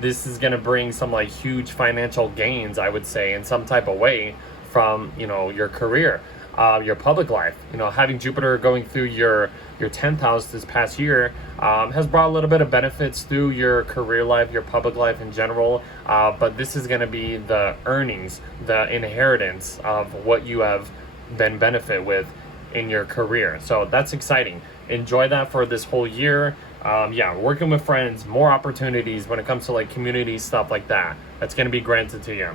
This is going to bring some huge financial gains, I would say, in some type of way from, your career, your public life. Having Jupiter going through your 10th house this past year has brought a little bit of benefits through your career life, your public life in general. But this is going to be the earnings, the inheritance of what you have been benefit with in your career. So that's exciting. Enjoy that for this whole year. Working with friends, more opportunities when it comes to community stuff like that. That's going to be granted to you.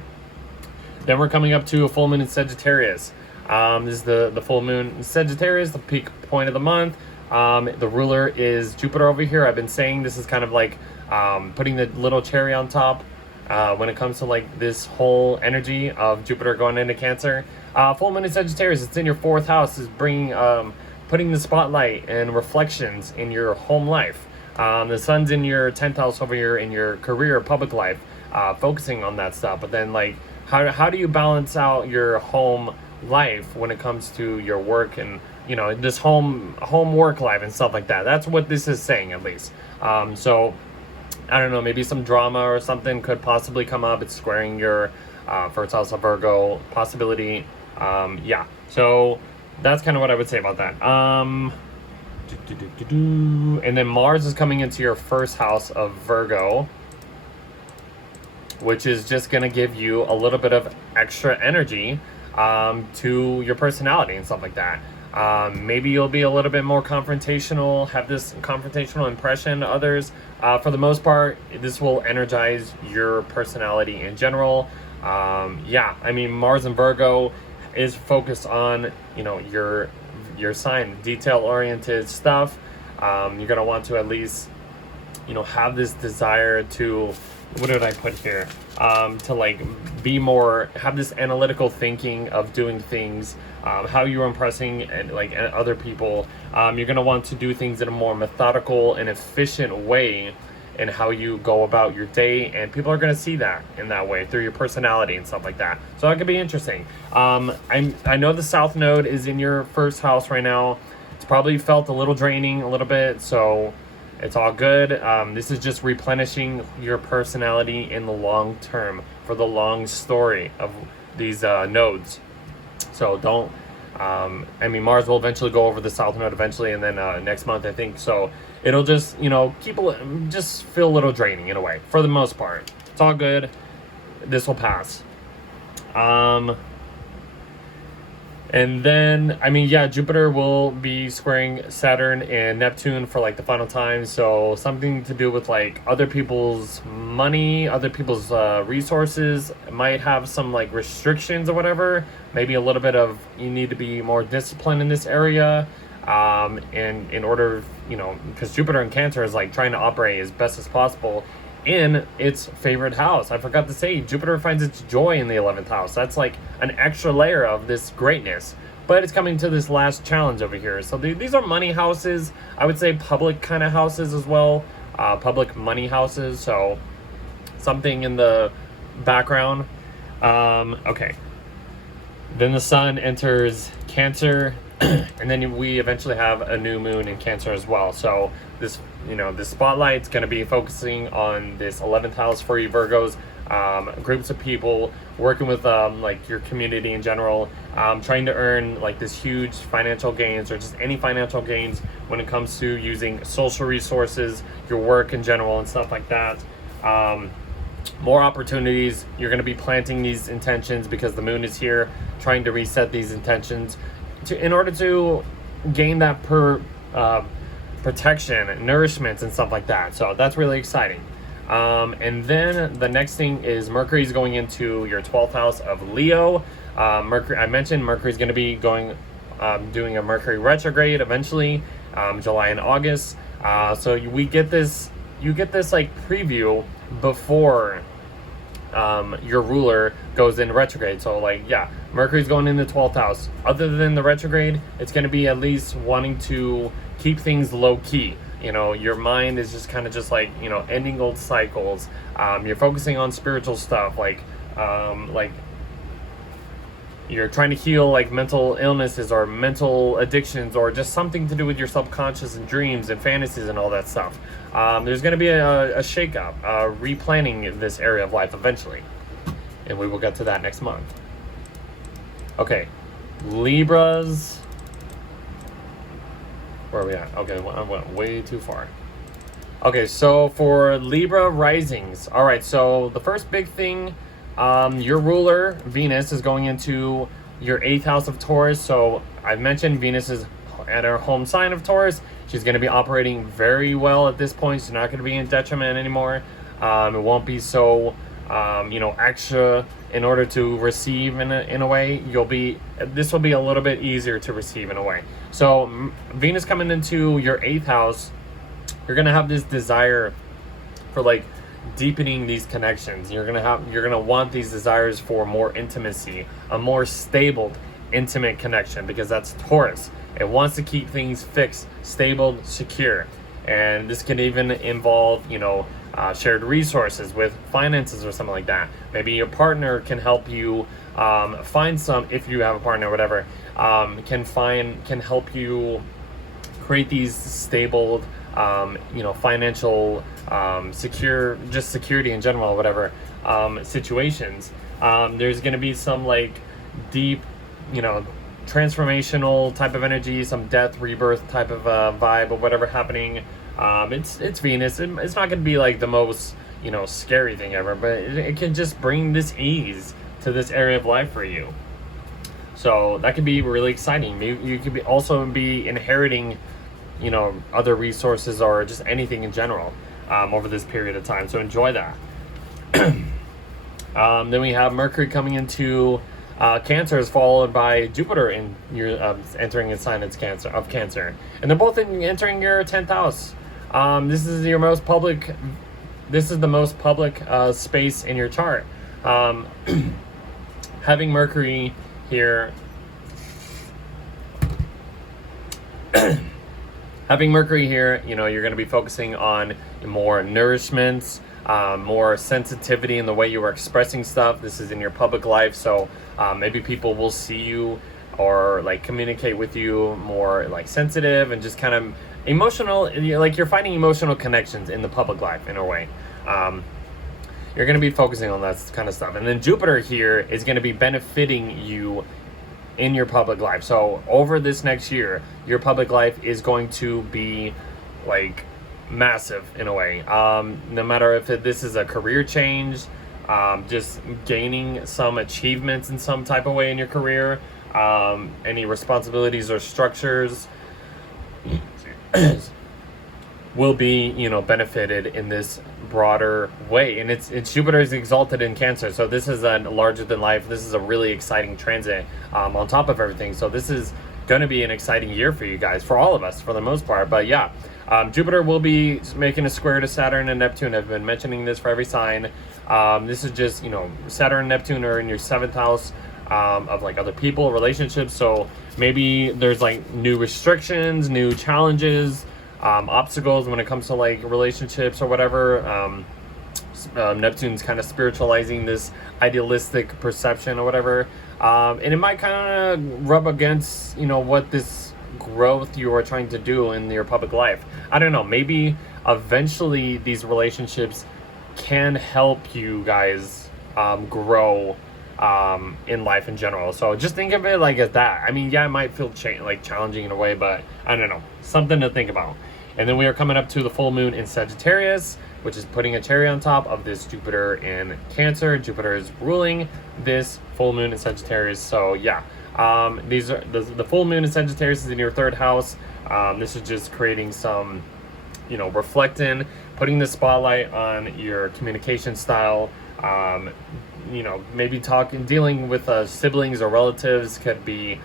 Then we're coming up to a full moon in Sagittarius. This is the full moon in Sagittarius, the peak point of the month. The ruler is Jupiter over here. I've been saying this is kind of putting the little cherry on top when it comes to this whole energy of Jupiter going into Cancer. Full moon in Sagittarius, it's in your 4th house, is bringing putting the spotlight and reflections in your home life. The sun's in your 10th house over here in your career, public life, focusing on that stuff. But then how do you balance out your home life when it comes to your work and this home work life and stuff like that? That's what this is saying, at least. So I don't know, maybe some drama or something could possibly come up. It's squaring your first house of Virgo possibility. Yeah, so that's kind of what I would say about that. And then Mars is coming into your first house of Virgo, which is just going to give you a little bit of extra energy to your personality and stuff like that. Maybe you'll be a little bit more confrontational, have this confrontational impression to others. For the most part, this will energize your personality in general. Yeah, I mean, Mars and Virgo is focused on, you know, your sign, detail-oriented stuff. You're going to want to at least, you know, have this desire to, what did I put here? To like be more, have this analytical thinking of doing things, how you're impressing and like other people. You're going to want to do things in a more methodical and efficient way in how you go about your day, and people are going to see that in that way through your personality and stuff like that. So that could be interesting. I know the South Node is in your first house right now. It's probably felt a little draining a little bit, so it's all good. This is just replenishing your personality in the long term for the long story of these nodes. So don't, I mean, Mars will eventually go over the South Node eventually, and then next month, I think. So it'll just, you know, just feel a little draining in a way for the most part. It's all good. This will pass. And then, I mean, yeah, Jupiter will be squaring Saturn and Neptune for like the final time. So something to do with like other people's money, other people's resources might have some like restrictions or whatever. Maybe a little bit of, you need to be more disciplined in this area. And in order, you know, because Jupiter in Cancer is like trying to operate as best as possible in its favorite house. I forgot to say, Jupiter finds its joy in the 11th house. That's like an extra layer of this greatness. But it's coming to this last challenge over here. So these are money houses. I would say public kind of houses as well. Public money houses. So something in the background. Okay. Then the sun enters Cancer. And then we eventually have a new moon in Cancer as well. So this, you know, the spotlight's going to be focusing on this 11th house for you Virgos, groups of people working with like your community in general, trying to earn like this huge financial gains or just any financial gains when it comes to using social resources, your work in general and stuff like that. More opportunities. You're going to be planting these intentions because the moon is here, trying to reset these intentions in order to gain that protection, nourishment, and stuff like that. So that's really exciting. And then the next thing is Mercury is going into your 12th house of Leo. Mercury, I mentioned Mercury is going to be going doing a Mercury retrograde eventually, July and August. So you get this like preview before your ruler goes in retrograde. So like, yeah, Mercury's going in the 12th house. Other than the retrograde, it's going to be at least wanting to keep things low key. You know, your mind is just kind of just like, you know, ending old cycles. You're focusing on spiritual stuff, like you're trying to heal like mental illnesses or mental addictions or just something to do with your subconscious and dreams and fantasies and all that stuff. There's going to be a shakeup, replanning this area of life eventually. And we will get to that next month. Okay, Libras. Where are we at? Okay, I went way too far. Okay, so for Libra risings. All right, so the first big thing, your ruler, Venus, is going into your 8th house of Taurus. So I mentioned Venus is at her home sign of Taurus. She's going to be operating very well at this point. She's not going to be in detriment anymore. It won't be so, you know, extra in order to receive in a way. This will be a little bit easier to receive in a way. So Venus coming into your 8th house, you're going to have this desire for like deepening these connections. You're gonna want these desires for more intimacy, a more stable, intimate connection, because that's Taurus. It wants to keep things fixed, stable, secure, and this can even involve, you know, shared resources with finances or something like that. Maybe your partner can help you find some, if you have a partner or whatever, can help you create these stable you know, financial, just security in general, whatever, situations. There's going to be some like deep, you know, transformational type of energy, some death, rebirth type of vibe or whatever happening. It's Venus. It's not going to be like the most, you know, scary thing ever, but it can just bring this ease to this area of life for you. So that could be really exciting. You could also be inheriting, you know, other resources or just anything in general over this period of time. So enjoy that. Then we have Mercury coming into Cancer, is followed by Jupiter in your entering a sign of Cancer, and they're both entering your 10th house. This is your most public. This is the most public space in your chart. Having Mercury here, you know, you're going to be focusing on more nourishments, more sensitivity in the way you are expressing stuff. This is in your public life, so maybe people will see you or like communicate with you more like sensitive and just kind of emotional, like you're finding emotional connections in the public life in a way. You're going to be focusing on that kind of stuff. And then Jupiter here is going to be benefiting you in your public life. So over this next year, your public life is going to be like massive in a way. No matter if this is a career change, just gaining some achievements in some type of way in your career, any responsibilities or structures will be, you know, benefited in this broader way. And it's Jupiter is exalted in Cancer, so this is a larger than life. This is a really exciting transit on top of everything. So this is going to be an exciting year for you guys, for all of us, for the most part. But yeah, Jupiter will be making a square to Saturn and Neptune. I've been mentioning this for every sign. This is just, you know, Saturn and Neptune are in your 7th house of like other people, relationships. So maybe there's like new restrictions, new challenges, obstacles when it comes to like relationships or whatever. Neptune's kind of spiritualizing this idealistic perception or whatever, and it might kind of rub against, you know, what this growth you are trying to do in your public life. I don't know, maybe eventually these relationships can help you guys grow in life in general. So just think of it like as that. I mean, yeah, it might feel like challenging in a way, but I don't know, something to think about. And then we are coming up to the full moon in Sagittarius, which is putting a cherry on top of this Jupiter in Cancer. Jupiter is ruling this full moon in Sagittarius. So yeah, these are the full moon in Sagittarius is in your 3rd house. This is just creating some, you know, reflecting, putting the spotlight on your communication style. You know, maybe dealing with siblings or relatives could be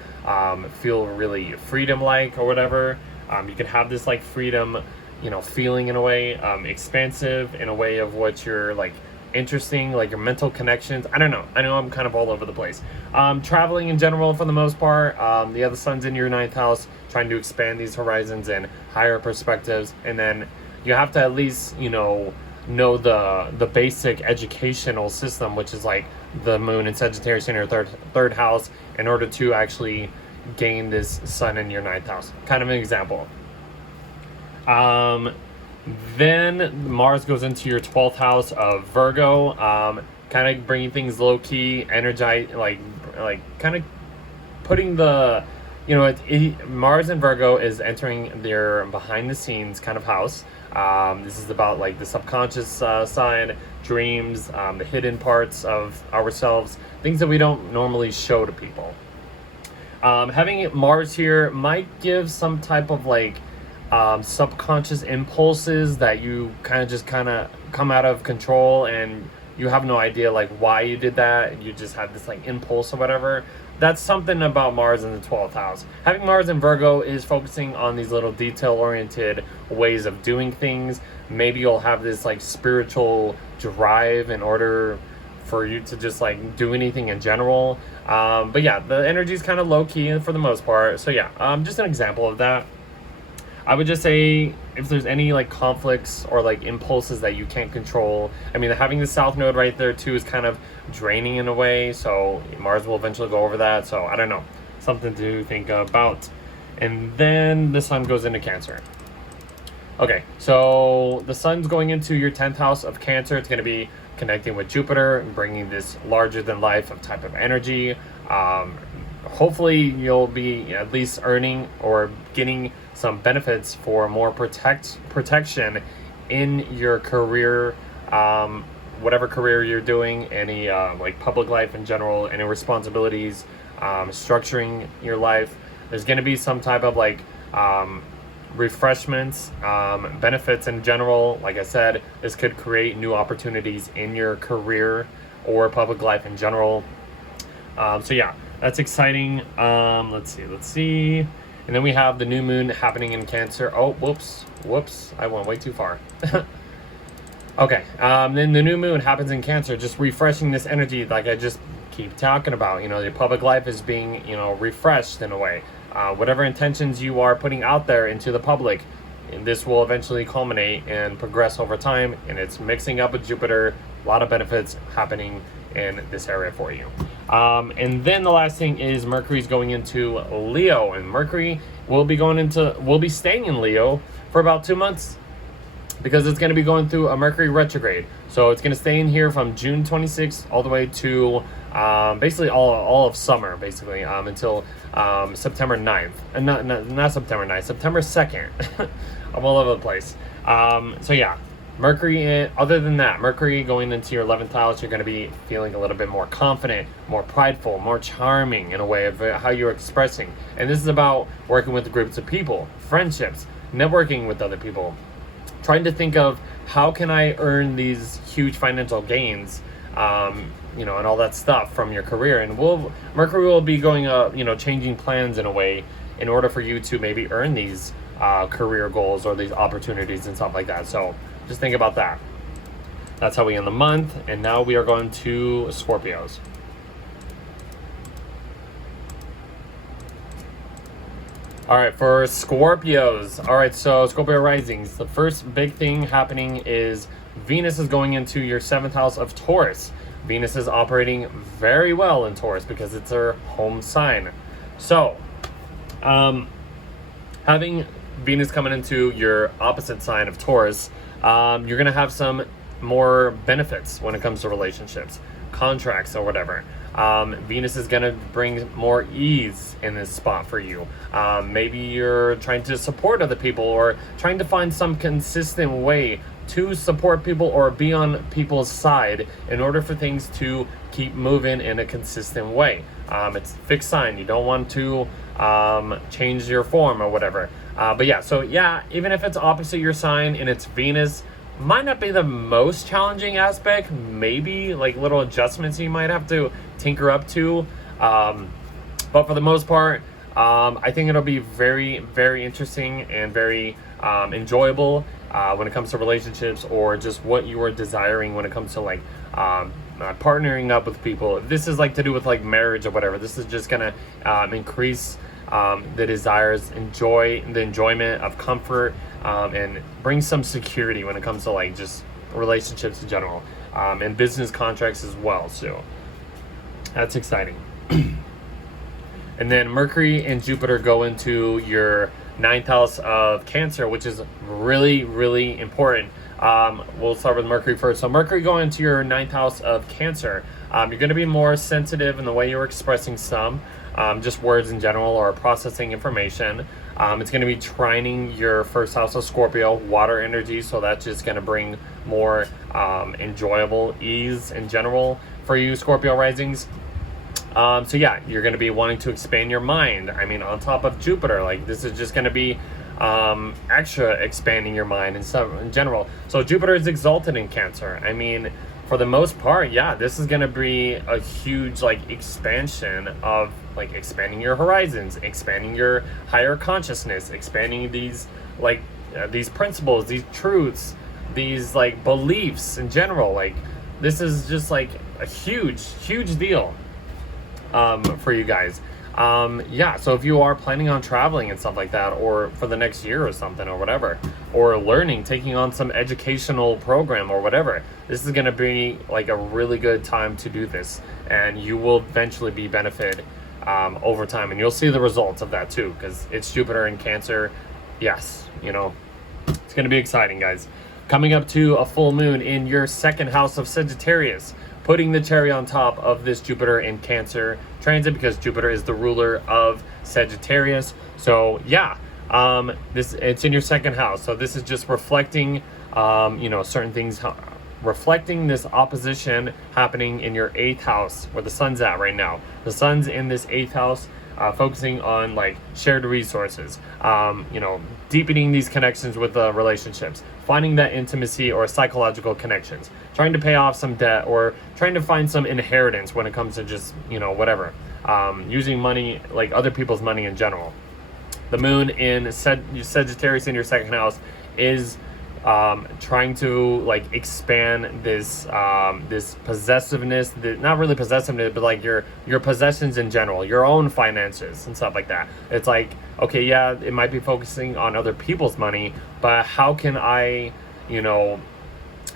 feel really freedom-like or whatever. You can have this like freedom, you know, feeling in a way, expansive in a way of what you're like interesting, like your mental connections. I don't know. I know I'm kind of all over the place. Traveling in general for the most part. The other sun's in your 9th house, trying to expand these horizons and higher perspectives. And then you have to at least, you know the basic educational system, which is like the moon in Sagittarius in your third house, in order to actually gain this sun in your 9th house. Kind of an example. Then Mars goes into your 12th house of Virgo, kind of bringing things low key, energize, like kind of putting the, you know, Mars and Virgo is entering their behind the scenes kind of house. This is about like the subconscious side, dreams, the hidden parts of ourselves, things that we don't normally show to people. Having Mars here might give some type of like subconscious impulses that you kind of come out of control, and you have no idea like why you did that. You just have this like impulse or whatever. That's something about Mars in the 12th house. Having Mars in Virgo is focusing on these little detail-oriented ways of doing things. Maybe you'll have this like spiritual drive in order for you to just like do anything in general. But yeah, the energy is kind of low-key for the most part. So yeah, just an example of that. I would just say if there's any like conflicts or like impulses that you can't control, I mean, having the South Node right there too is kind of draining in a way, so Mars will eventually go over that. So I don't know, something to think about. And then the Sun goes into Cancer. Okay, so the sun's going into your 10th house of Cancer. It's going to be connecting with Jupiter and bringing this larger than life of type of energy. Hopefully you'll be at least earning or getting some benefits for more protection in your career, whatever career you're doing, any like public life in general, any responsibilities, structuring your life. There's going to be some type of like refreshments, benefits in general. Like I said, this could create new opportunities in your career or public life in general. So yeah, that's exciting. Let's see. And then we have the new moon happening in Cancer. Oh, whoops, I went way too far. Okay, then the new moon happens in Cancer, just refreshing this energy like I just keep talking about. You know, your public life is being, you know, refreshed in a way. Whatever intentions you are putting out there into the public, this will eventually culminate and progress over time, and it's mixing up with Jupiter. A lot of benefits happening in this area for you. And then the last thing is Mercury's going into Leo, and Mercury will be staying in Leo for about 2 months, because it's going to be going through a Mercury retrograde. So it's going to stay in here from June 26th all the way to basically all of summer, basically, until September 9th. And not September 9th, September 2nd. I'm all over the place. So yeah, Mercury, other than that, Mercury going into your 11th house, you're going to be feeling a little bit more confident, more prideful, more charming in a way of how you're expressing. And this is about working with groups of people, friendships, networking with other people, trying to think of how can I earn these huge financial gains, you know, and all that stuff from your career. And Mercury will be going, you know, changing plans in a way in order for you to maybe earn these career goals or these opportunities and stuff like that. So just think about that. That's how we end the month. And now we are going to Scorpios. All right, for Scorpios. All right, so Scorpio risings. The first big thing happening is Venus is going into your 7th house of Taurus. Venus is operating very well in Taurus because it's her home sign. So, having Venus coming into your opposite sign of Taurus, you're going to have some more benefits when it comes to relationships, contracts, or whatever. Venus is going to bring more ease in this spot for you. Maybe you're trying to support other people or trying to find some consistent way to support people or be on people's side in order for things to keep moving in a consistent way. It's a fixed sign. You don't want to change your form or whatever. But yeah, so yeah, even if it's opposite your sign and it's Venus, might not be the most challenging aspect. Maybe like little adjustments you might have to tinker up to. But for the most part, I think it'll be very, very interesting and very enjoyable when it comes to relationships or just what you are desiring when it comes to like partnering up with people. If this is like to do with like marriage or whatever, this is just gonna increase the desires, the enjoyment of comfort, and bring some security when it comes to like just relationships in general, and business contracts as well. So that's exciting. And then Mercury and Jupiter go into your 9th house of Cancer, which is really, really important. We'll start with Mercury first. So Mercury going into your 9th house of Cancer, you're going to be more sensitive in the way you're expressing just words in general or processing information. It's going to be trining your 1st house of Scorpio, water energy, so that's just going to bring more enjoyable ease in general for you Scorpio risings. So yeah, you're going to be wanting to expand your mind. I mean, on top of Jupiter, like this is just going to be extra expanding your mind and stuff in general. So Jupiter is exalted in Cancer. I mean, for the most part, yeah, this is going to be a huge like expansion of like expanding your horizons, expanding your higher consciousness, expanding these like these principles, these truths, these like beliefs in general. Like this is just like a huge deal for you guys. Yeah, so if you are planning on traveling and stuff like that, or for the next year or something or whatever, or learning, taking on some educational program or whatever, this is going to be like a really good time to do this, and you will eventually be benefited over time, and you'll see the results of that too, because it's Jupiter in Cancer. Yes, you know, It's going to be exciting, guys. Coming up to a full moon in your second house of Sagittarius, putting the cherry on top of this Jupiter in Cancer transit, because Jupiter is the ruler of Sagittarius. So yeah, it's in your second house. So this is just reflecting, certain things, reflecting this opposition happening in your 8th house where the sun's at right now. The sun's in this 8th house, focusing on like shared resources, deepening these connections with the relationships, finding that intimacy or psychological connections, trying to pay off some debt, or trying to find some inheritance when it comes to just, whatever, using money, like other people's money in general. The moon in Sagittarius in your second house is trying to like expand this this possessiveness, not really possessiveness, but like your possessions in general, your own finances and stuff like that. It's like, okay, yeah, it might be focusing on other people's money, but how can I,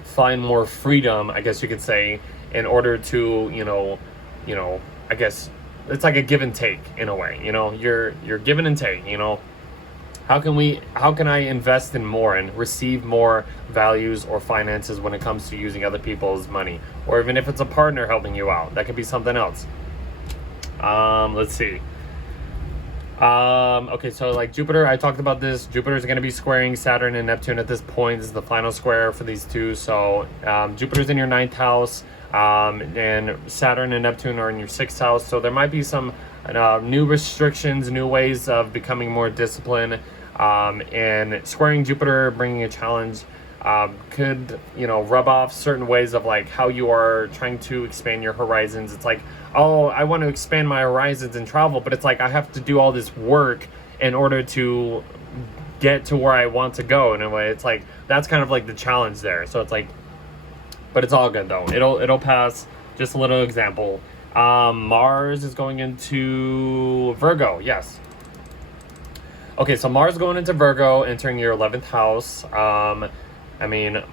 find more freedom, I guess you could say, in order to, I guess it's like a give and take in a way. You're giving and take. How can I invest in more and receive more values or finances when it comes to using other people's money? Or even if it's a partner helping you out, that could be something else. Let's see. Okay, so like Jupiter, I talked about this. Jupiter is going to be squaring Saturn and Neptune at this point. This is the final square for these two. So Jupiter's in your 9th house, and Saturn and Neptune are in your 6th house. So there might be some new restrictions, new ways of becoming more disciplined, and squaring Jupiter, bringing a challenge, could, rub off certain ways of like how you are trying to expand your horizons. It's like, oh, I want to expand my horizons and travel, but it's like I have to do all this work in order to get to where I want to go. In a way, it's like that's kind of like the challenge there. So it's like, but it's all good though. It'll pass. Just a little example. Mars is going into Virgo. Yes. Okay, so Mars going into Virgo, entering your 11th house.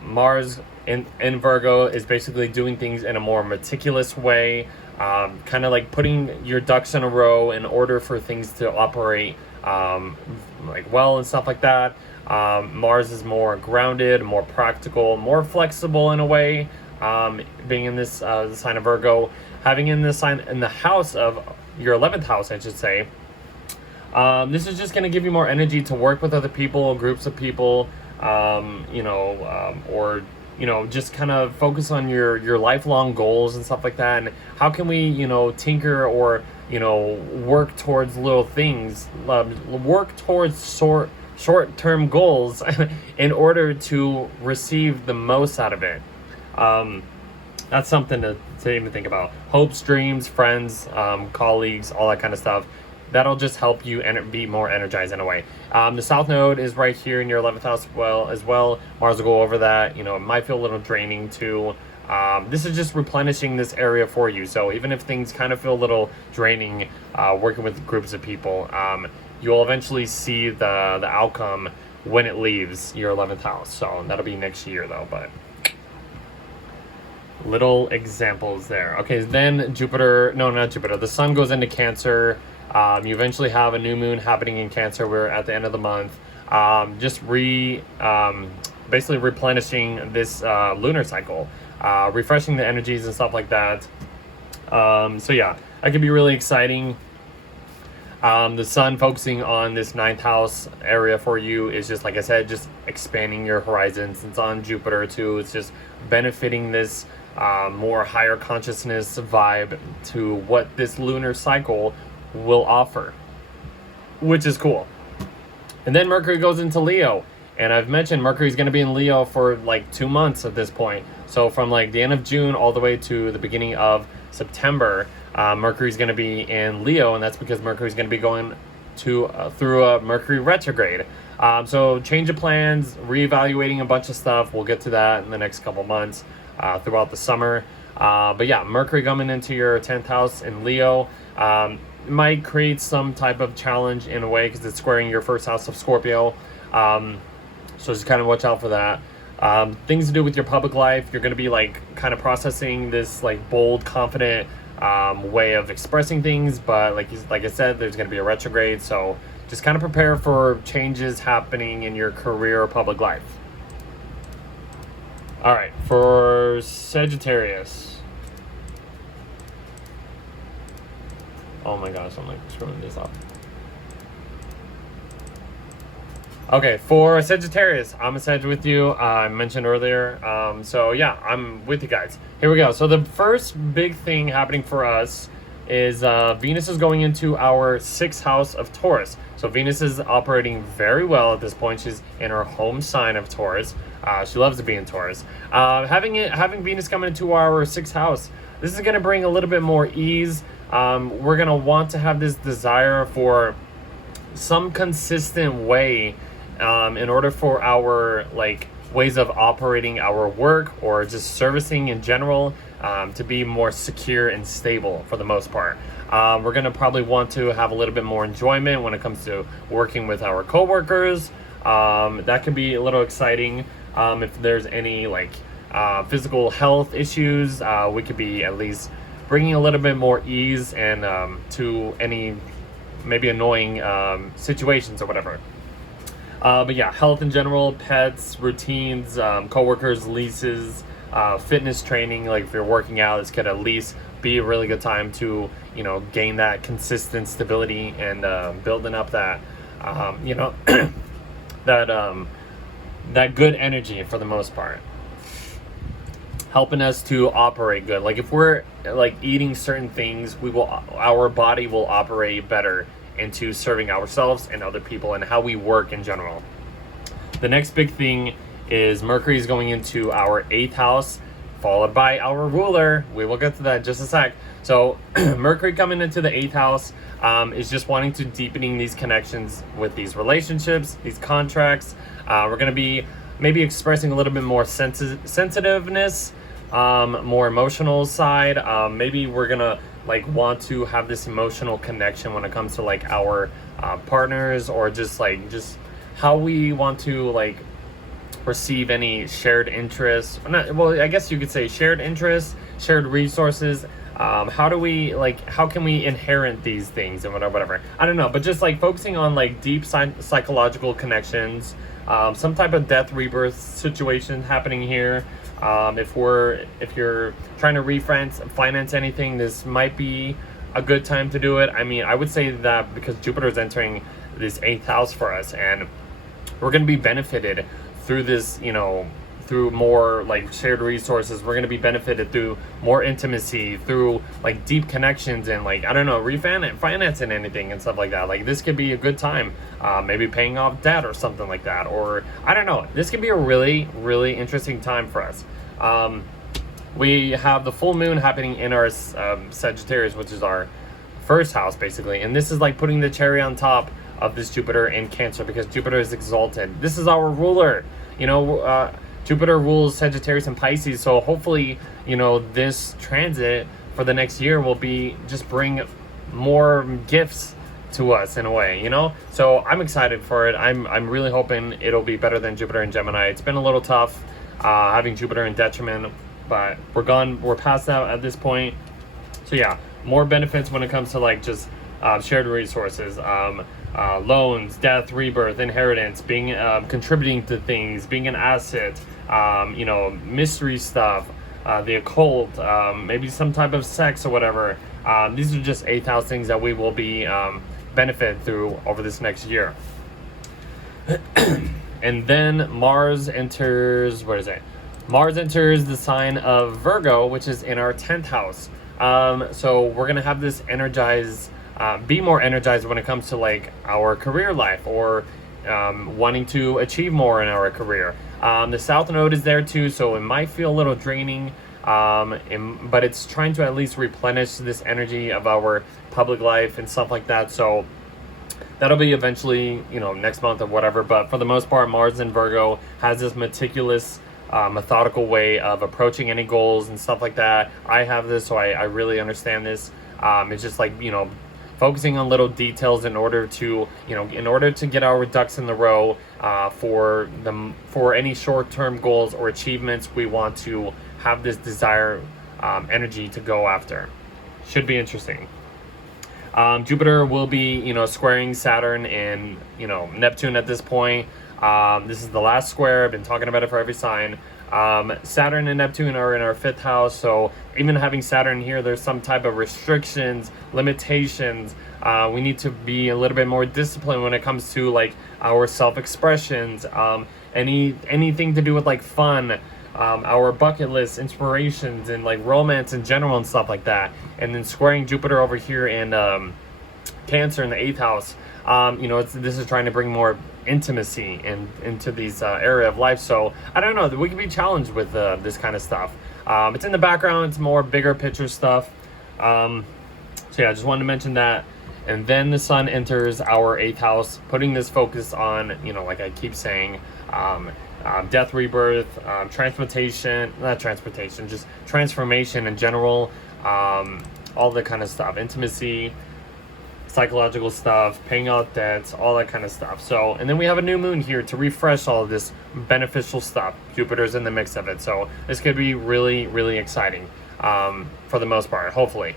Mars in Virgo is basically doing things in a more meticulous way, kind of like putting your ducks in a row in order for things to operate well and stuff like that. Mars is more grounded, more practical, more flexible in a way, being in this the sign of Virgo. Having in this sign in the house of your 11th house, I should say. This is just going to give you more energy to work with other people, groups of people, or just kind of focus on your lifelong goals and stuff like that. And how can we, tinker or, work towards little things, work towards short-term goals in order to receive the most out of it. That's something to even think about. Hopes, dreams, friends, colleagues, all that kind of stuff. That'll just help you be more energized in a way. The South Node is right here in your 11th house as well. Mars will go over that. It might feel a little draining too. This is just replenishing this area for you. So even if things kind of feel a little draining, working with groups of people, you'll eventually see the outcome when it leaves your 11th house. So that'll be next year though, but little examples there. Okay, then the sun goes into Cancer. You eventually have a new moon happening in Cancer. We're at the end of the month. Basically replenishing this lunar cycle, refreshing the energies and stuff like that. So yeah, that could be really exciting. The sun focusing on this 9th house area for you is just, like I said, just expanding your horizons. It's on Jupiter too. It's just benefiting this more higher consciousness vibe to what this lunar cycle will offer, which is cool. And then Mercury goes into Leo, and I've mentioned Mercury's going to be in Leo for like 2 months at this point. So from like the end of June all the way to the beginning of September, Mercury's going to be in Leo, and that's because Mercury's going to be going through a Mercury retrograde. So change of plans, reevaluating a bunch of stuff. We'll get to that in the next couple months throughout the summer. But yeah, Mercury coming into your 10th house in Leo might create some type of challenge in a way because it's squaring your first house of Scorpio. So just kind of watch out for that. Things to do with your public life. You're going to be like kind of processing this like bold, confident way of expressing things. But like I said, there's going to be a retrograde. So just kind of prepare for changes happening in your career or public life. All right, for Sagittarius. Oh my gosh, I'm like screwing this up. Okay, for Sagittarius, I'm a Sag with you. I mentioned earlier. So yeah, I'm with you guys. Here we go. So the first big thing happening for us is Venus is going into our 6th house of Taurus. So Venus is operating very well at this point. She's in her home sign of Taurus. She loves to be in Taurus. Having Venus come into our 6th house, this is going to bring a little bit more ease. We're going to want to have this desire for some consistent way in order for our ways of operating our work or just servicing in general to be more secure and stable for the most part. We're going to probably want to have a little bit more enjoyment when it comes to working with our coworkers. That can be a little exciting. If there's any physical health issues, we could be at least bringing a little bit more ease and to any maybe annoying situations or whatever. But yeah, health in general, pets, routines, coworkers, leases, fitness training. Like if you're working out, this could at least be a really good time to, gain that consistent stability and building up that, that good energy for the most part. Helping us to operate good. Like if we're eating certain things, our body will operate better into serving ourselves and other people and how we work in general. The next big thing is Mercury is going into our 8th house, followed by our ruler. We will get to that in just a sec. So Mercury coming into the 8th house is just wanting to deepening these connections with these relationships, these contracts. We're going to be maybe expressing a little bit more sensitiveness, more emotional side. Maybe we're going to want to have this emotional connection when it comes to our partners, or just how we want to receive any shared interests. I guess you could say shared interests, shared resources. How do we how can we inherit these things and whatever? I don't know, but just focusing on deep psychological connections, some type of death rebirth situation happening here. If you're trying to refinance anything, this might be a good time to do it. I mean, I would say that because Jupiter is entering this 8th house for us, and we're going to be benefited through this, through more shared resources. We're going to be benefited through more intimacy, through deep connections, and I don't know, financing anything and stuff like that. This could be a good time, maybe paying off debt or something like that, or I don't know. This could be a really, really interesting time for us. We have the full moon happening in our Sagittarius, which is our 1st house basically, and this is putting the cherry on top of this Jupiter in Cancer, because Jupiter is exalted. This is our ruler. Jupiter rules Sagittarius and Pisces, so hopefully, this transit for the next year will be just bring more gifts to us in a way, So I'm excited for it. I'm really hoping it'll be better than Jupiter and Gemini. It's been a little tough having Jupiter in Detriment, but we're past that at this point. So yeah, more benefits when it comes to just shared resources, loans, death, rebirth, inheritance, being contributing to things, being an asset, mystery stuff, the occult, maybe some type of sex or whatever. These are just 8th house things that we will be benefit through over this next year. And then Mars enters, Mars enters the sign of Virgo, which is in our 10th house. So we're going to have this be more energized when it comes to our career life, or wanting to achieve more in our career. The South Node is there too, so it might feel a little draining, but it's trying to at least replenish this energy of our public life and stuff like that. So that'll be eventually, next month or whatever. But for the most part, Mars in Virgo has this meticulous, methodical way of approaching any goals and stuff like that. I have this, so I really understand this. It's just focusing on little details in order to get our ducks in the row for any short-term goals or achievements we want to have this desire energy to go after. Should be interesting. Jupiter will be, you know, squaring Saturn and, you know, Neptune at this point. This is the last square. I've been talking about it for every sign. Saturn and Neptune are in our 5th house, so even having Saturn here, there's some type of restrictions, limitations. We need to be a little bit more disciplined when it comes to like our self-expressions, anything to do with like fun, our bucket list, inspirations, and like romance in general and stuff like that. And then squaring Jupiter over here in Cancer in the 8th house, you know, this is trying to bring more intimacy into these area of life. So I don't know, we can be challenged with this kind of stuff. It's in the background, it's more bigger picture stuff. So yeah, I just wanted to mention that. And then the sun enters our 8th house, putting this focus on, you know, like I keep saying, death, rebirth, just transformation in general, all the kind of stuff, intimacy, psychological stuff, paying out debts, all that kind of stuff. So, and then we have a new moon here to refresh all of this beneficial stuff. Jupiter's in the mix of it. So this could be really, really exciting, for the most part, hopefully.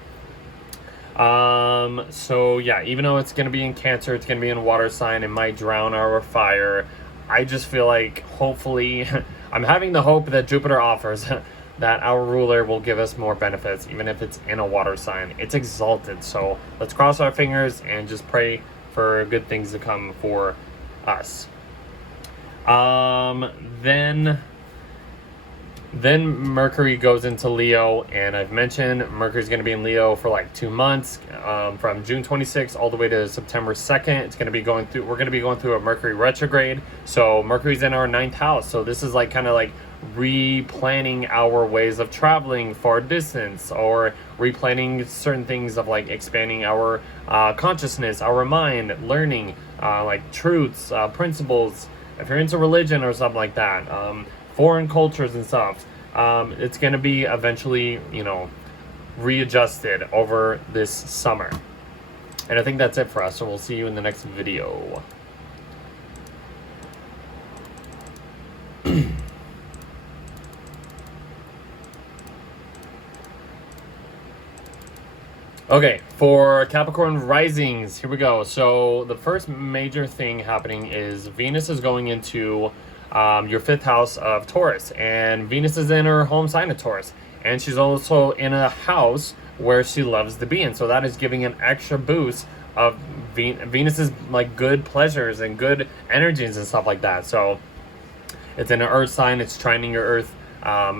So yeah, even though it's going to be in Cancer, it's going to be in a water sign, it might drown our fire. I just feel like, hopefully, I'm having the hope that Jupiter offers that our ruler will give us more benefits, even if it's in a water sign. It's exalted, so let's cross our fingers and just pray for good things to come for us. Then Mercury goes into Leo, and I've mentioned Mercury's going to be in Leo for like 2 months, from June 26th all the way to September 2nd. It's going to be going through, we're going to be going through a Mercury retrograde. So Mercury's in our 9th house. So this is like kind of like replanning our ways of traveling far distance, or replanning certain things of like expanding our consciousness, our mind, learning like truths, principles. If you're into religion or something like that, foreign cultures and stuff, it's going to be eventually, you know, readjusted over this summer. And I think that's it for us, so we'll see you in the next video. Okay, for Capricorn risings, here we go. So the first major thing happening is Venus is going into your 5th house of Taurus, and Venus is in her home sign of Taurus, and she's also in a house where she loves to be in. So that is giving an extra boost of Venus's like good pleasures and good energies and stuff like that. So it's in an earth sign, it's trining your earth,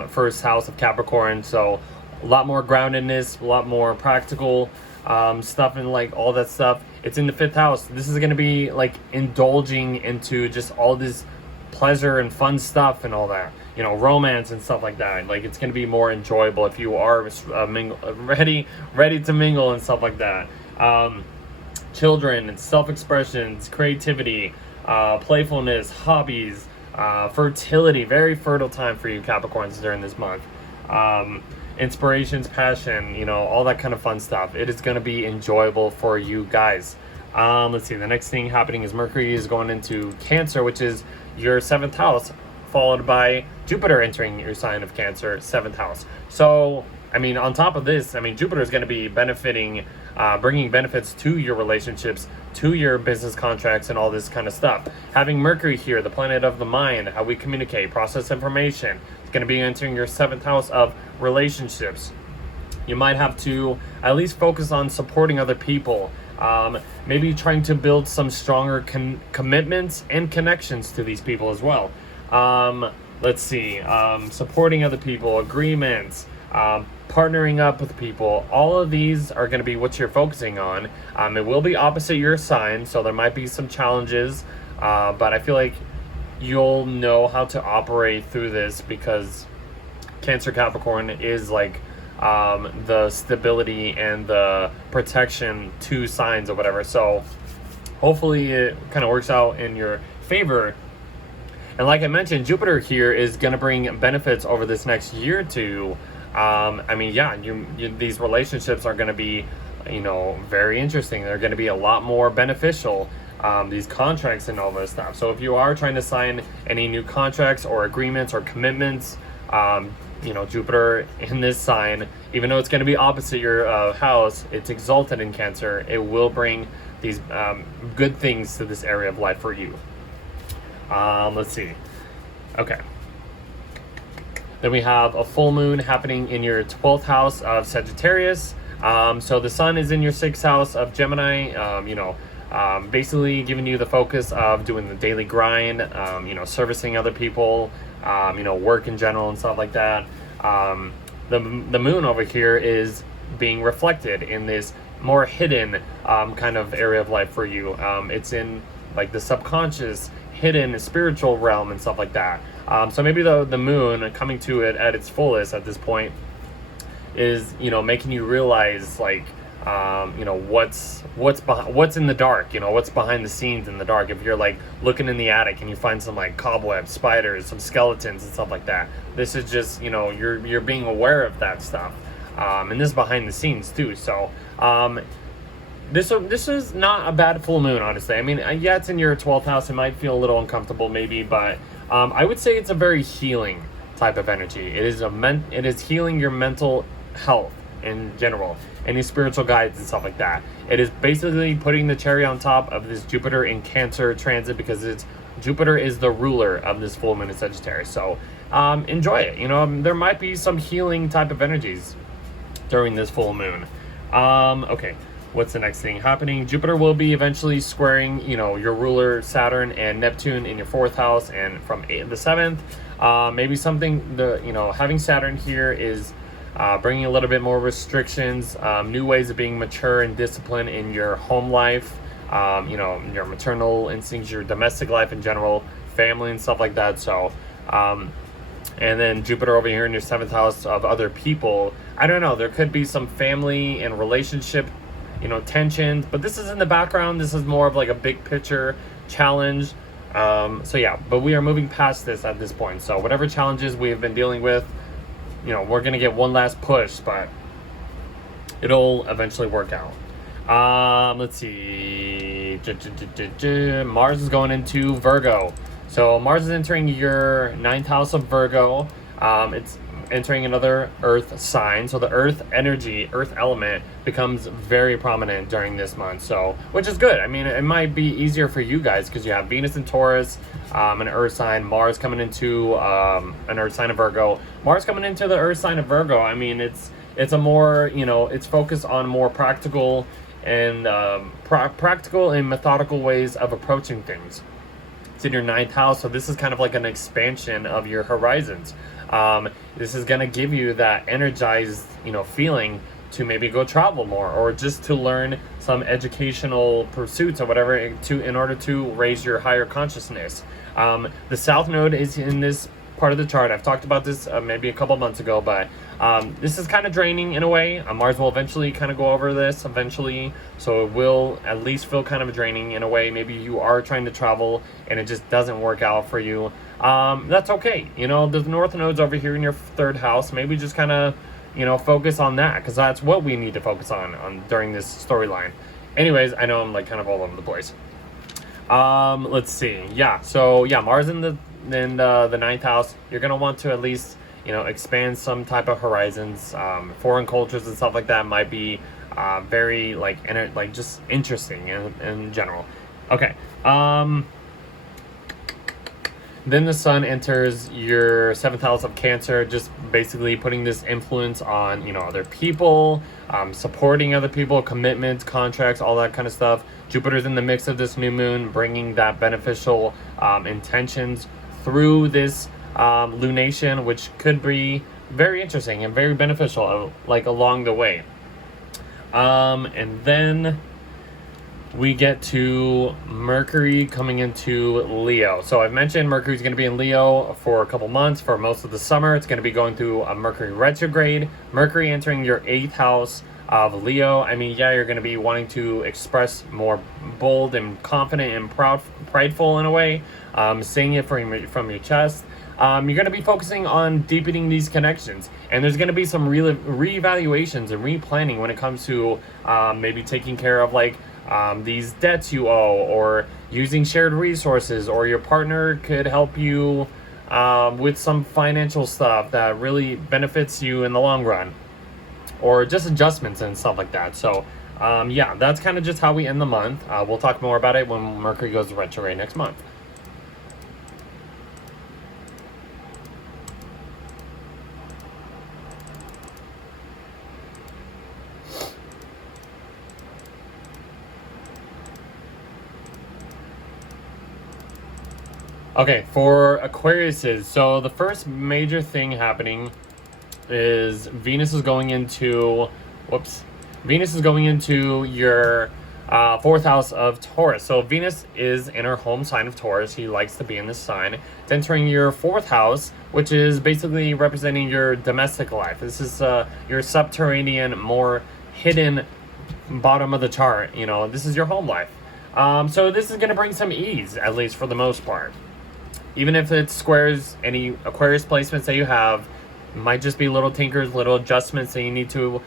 first house of Capricorn. So a lot more groundedness, a lot more practical stuff, and like all that stuff. It's in the 5th house. This is going to be like indulging into just all this pleasure and fun stuff and all that, you know, romance and stuff like that. Like, it's going to be more enjoyable if you are ready to mingle and stuff like that. Children and self-expressions, creativity, playfulness, hobbies, fertility. Very fertile time for you Capricorns during this month. Inspirations, passion, you know, all that kind of fun stuff. It is going to be enjoyable for you guys. Let's see, the next thing happening is Mercury is going into Cancer, which is your 7th house, followed by Jupiter entering your sign of Cancer, 7th house. So, I mean, on top of this, I mean, Jupiter is going to be benefiting, bringing benefits to your relationships, to your business contracts, and all this kind of stuff. Having Mercury here, the planet of the mind, how we communicate, process information, it's going to be entering your 7th house of relationships. You might have to at least focus on supporting other people, maybe trying to build some stronger commitments and connections to these people as well. Let's see, supporting other people, agreements, partnering up with people. All of these are going to be what you're focusing on. It will be opposite your sign, so there might be some challenges, but I feel like you'll know how to operate through this, because Cancer Capricorn is like the stability and the protection to signs or whatever. So hopefully it kind of works out in your favor. And like I mentioned, Jupiter here is going to bring benefits over this next year or two. I mean, yeah, these relationships are going to be, you know, very interesting. They're going to be a lot more beneficial, these contracts and all this stuff. So if you are trying to sign any new contracts or agreements or commitments, Jupiter in this sign, even though it's going to be opposite your house, it's exalted in Cancer. It will bring these good things to this area of life for you. Let's see. Okay. Then we have a full moon happening in your 12th house of Sagittarius. So the sun is in your 6th house of Gemini, basically giving you the focus of doing the daily grind, servicing other people, work in general and stuff like that. The moon over here is being reflected in this more hidden kind of area of life for you. It's in like the subconscious, hidden spiritual realm and stuff like that. So maybe the moon coming to it at its fullest at this point is making you realize like what's in the dark, what's behind the scenes in the dark. If you're like looking in the attic and you find some like cobwebs, spiders, some skeletons and stuff like that, this is just you're being aware of that stuff, and this is behind the scenes too. So this is not a bad full moon, honestly. I mean, yeah, it's in your 12th house. It might feel a little uncomfortable maybe, but I would say it's a very healing type of energy. It is healing your mental health in general, any spiritual guides and stuff like that. It is basically putting the cherry on top of this Jupiter in Cancer transit, because Jupiter is the ruler of this full moon in Sagittarius. So enjoy it. There might be some healing type of energies during this full moon. Okay, what's the next thing happening? Jupiter will be eventually squaring your ruler Saturn and Neptune in your 4th house, and from the 7th. Maybe something having Saturn here is bringing a little bit more restrictions, new ways of being mature and disciplined in your home life, your maternal instincts, your domestic life in general, family and stuff like that. So, and then Jupiter over here in your 7th house of other people. I don't know, there could be some family and relationship, tensions, but this is in the background. This is more of like a big picture challenge. So yeah, but we are moving past this at this point. So whatever challenges we have been dealing with, we're going to get one last push, but it'll eventually work out. Let's see. Mars is going into Virgo. So Mars is entering your 9th house of Virgo. It's entering another earth sign. So the earth energy, earth element becomes very prominent during this month. So, which is good. I mean, it might be easier for you guys because you have Venus in Taurus, an earth sign, Mars coming into an earth sign of Virgo. Mars coming into the earth sign of Virgo. I mean, it's a more, it's focused on more practical and practical and methodical ways of approaching things. It's in your 9th house, so this is kind of like an expansion of your horizons. This is going to give you that energized, feeling to maybe go travel more, or just to learn some educational pursuits or whatever in order to raise your higher consciousness. The South Node is in this part of the chart. I've talked about this maybe a couple months ago, but this is kind of draining in a way. Mars will eventually kind of go over this eventually, so it will at least feel kind of draining in a way. Maybe you are trying to travel and it just doesn't work out for you. That's okay. The North Node's over here in your 3rd house. Maybe just kind of focus on that, because that's what we need to focus on during this storyline. Anyways, I know I'm like kind of all over the place. Let's see. Yeah, so yeah, Mars in the 9th house. You're gonna want to at least expand some type of horizons. Foreign cultures and stuff like that might be very just interesting in general. Okay. Then the sun enters your 7th house of Cancer, just basically putting this influence on, other people, supporting other people, commitments, contracts, all that kind of stuff. Jupiter's in the mix of this new moon, bringing that beneficial intentions through this lunation, which could be very interesting and very beneficial, along the way. And then we get to Mercury coming into Leo. So I've mentioned Mercury's going to be in Leo for a couple months, for most of the summer. It's going to be going through a Mercury retrograde. Mercury entering your 8th house of Leo. I mean, yeah, you're going to be wanting to express more bold and confident and prideful in a way, saying it from your chest. You're going to be focusing on deepening these connections, and there's going to be some reevaluations and replanning when it comes to maybe taking care of these debts you owe, or using shared resources, or your partner could help you with some financial stuff that really benefits you in the long run, or just adjustments and stuff like that. So yeah, that's kind of just how we end the month. We'll talk more about it when Mercury goes retrograde next month. Okay, for Aquariuses, so the first major thing happening is Venus is going into, Venus is going into your fourth house of Taurus. So Venus is in her home sign of Taurus. He likes to be in this sign. It's entering your fourth house, which is basically representing your domestic life. This is your subterranean, more hidden bottom of the chart. You know, this is your home life. So this is going to bring some ease, at least for the most part. Even if it squares any Aquarius placements that you have, might just be little tinkers, little adjustments that you need to,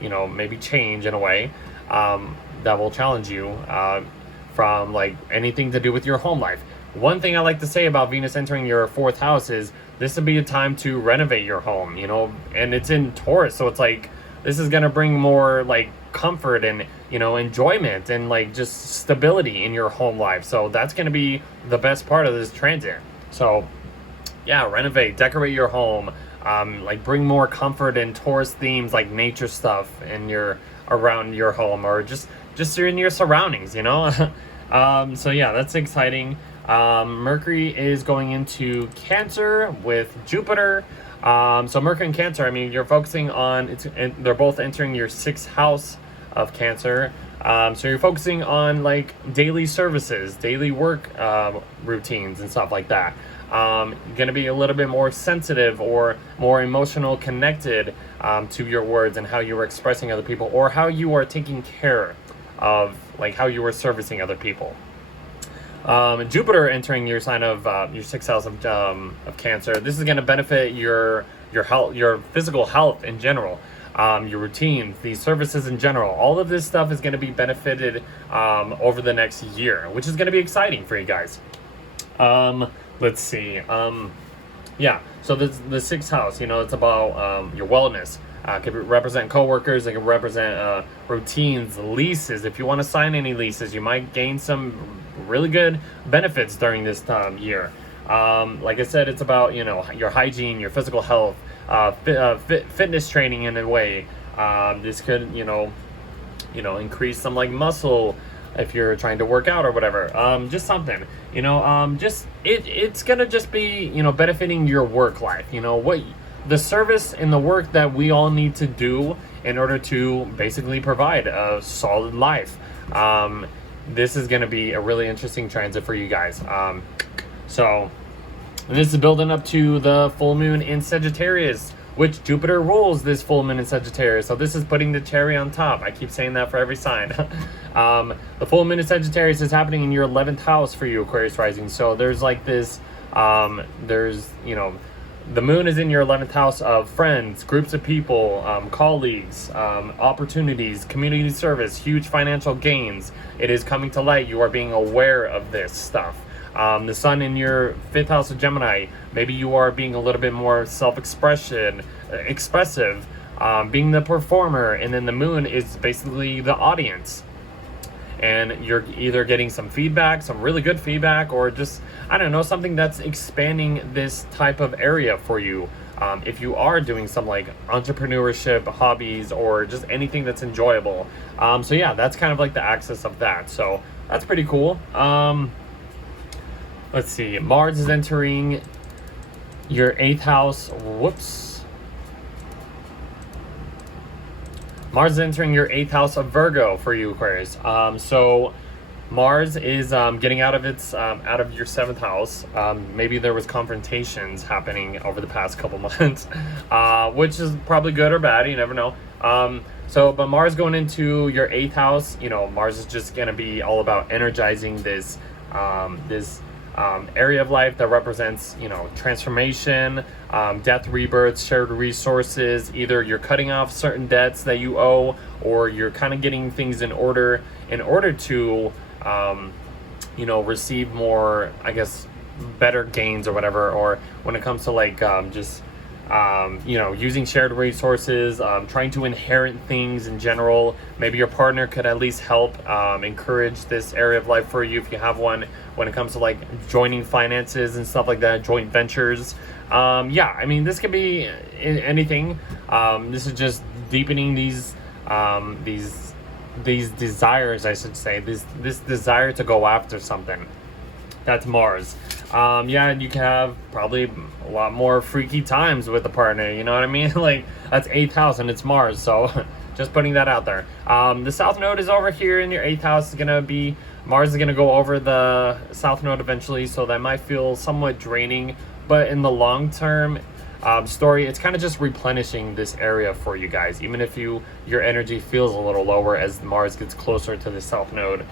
you know, maybe change in a way that will challenge you from like anything to do with your home life. One thing I like to say about Venus entering your fourth house is this would be a time to renovate your home, you know, and it's in Taurus, so it's like this is going to bring more like comfort and, you know, enjoyment and like just stability in your home life. So that's going to be the best part of this transit. So yeah, renovate, decorate your home, like bring more comfort and Taurus themes like nature stuff in your around your home, or just in your surroundings, you know. So yeah, that's exciting. Mercury is going into Cancer with Jupiter. So Mercury and Cancer, I mean, you're focusing on, they're both entering your sixth house of Cancer. So you're focusing on like daily services, daily work routines and stuff like that. Going to be a little bit more sensitive or more emotional connected to your words and how you are expressing other people, or how you are taking care of, like how you are servicing other people. Jupiter entering your sign of your sixth house of Cancer. This is going to benefit your health, your physical health in general, your routines, these services in general. All of this stuff is going to be benefited over the next year, which is going to be exciting for you guys. Let's see. Yeah, so the sixth house, you know, it's about your wellness. It could represent coworkers. It can represent routines, leases. If you want to sign any leases, you might gain some really good benefits during this year. Like I said, it's about, you know, your hygiene, your physical health, fitness training in a way. This could, you know, increase some like muscle if you're trying to work out or whatever. Just something, you know, just it's gonna just be, you know, benefiting your work life. You know, what the service and the work that we all need to do in order to basically provide a solid life. This is going to be a really interesting transit for you guys. So this is building up to the full moon in Sagittarius, which Jupiter rules this full moon in Sagittarius. So this is putting the cherry on top. I keep saying that for every sign. The full moon in Sagittarius is happening in your 11th house for you, Aquarius rising. So there's like this, there's, you know, the moon is in your 11th house of friends, groups of people, colleagues, opportunities, community service, huge financial gains. It is coming to light. You are being aware of this stuff. The sun in your 5th house of Gemini, maybe you are being a little bit more expressive, being the performer, and then the moon is basically the audience. And you're either getting some feedback, some really good feedback, or just, I don't know, something that's expanding this type of area for you. If you are doing some like entrepreneurship, hobbies, or just anything that's enjoyable. So yeah, that's kind of like the axis of that. So that's pretty cool. Let's see. Mars is entering your 8th house. Mars is entering your 8th house of Virgo for you, Aquarius. So Mars is getting out of its out of your 7th house. Maybe there was confrontations happening over the past couple months, which is probably good or bad. You never know. But Mars going into your 8th house, you know, Mars is just going to be all about energizing this area of life that represents, you know, transformation, death, rebirth, shared resources. Either you're cutting off certain debts that you owe, or you're kind of getting things in order to, you know, receive more, I guess, better gains or whatever, or when it comes to like using shared resources, trying to inherit things in general. Maybe your partner could at least help encourage this area of life for you if you have one, when it comes to like joining finances and stuff like that, joint ventures. I mean, this could be anything. This is just deepening these desires, I should say, this desire to go after something. That's Mars. You can have probably a lot more freaky times with the partner, you know what I mean? Like, that's 8th house and it's Mars, so just putting that out there. The South Node is over here in your 8th house. Mars is gonna go over the South Node eventually, so that might feel somewhat draining, but in the long term story, it's kind of just replenishing this area for you guys, even if your energy feels a little lower as Mars gets closer to the South Node.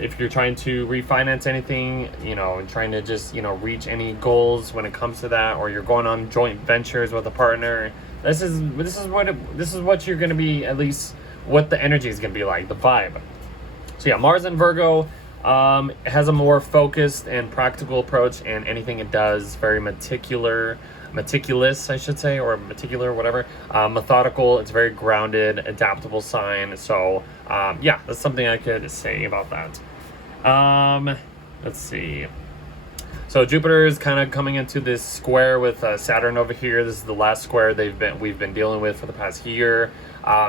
If you're trying to refinance anything, and trying to just, reach any goals when it comes to that, or you're going on joint ventures with a partner, this is what you're going to be, at least what the energy is going to be like, the vibe. So yeah, Mars in Virgo has a more focused and practical approach, and anything it does, very meticulous, I should say, or meticular, whatever. Methodical. It's very grounded, adaptable sign. So that's something I could say about that. Let's see. So Jupiter is kind of coming into this square with Saturn over here. This is the last square we've been dealing with for the past year.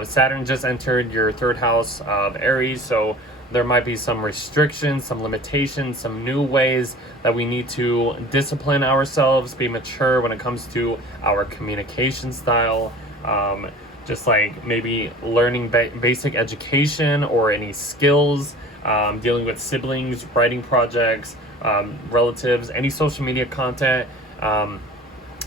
Saturn just entered your 3rd house of Aries, so there might be some restrictions, some limitations, some new ways that we need to discipline ourselves, be mature when it comes to our communication style. Just like maybe learning basic education or any skills, dealing with siblings, writing projects, relatives, any social media content. And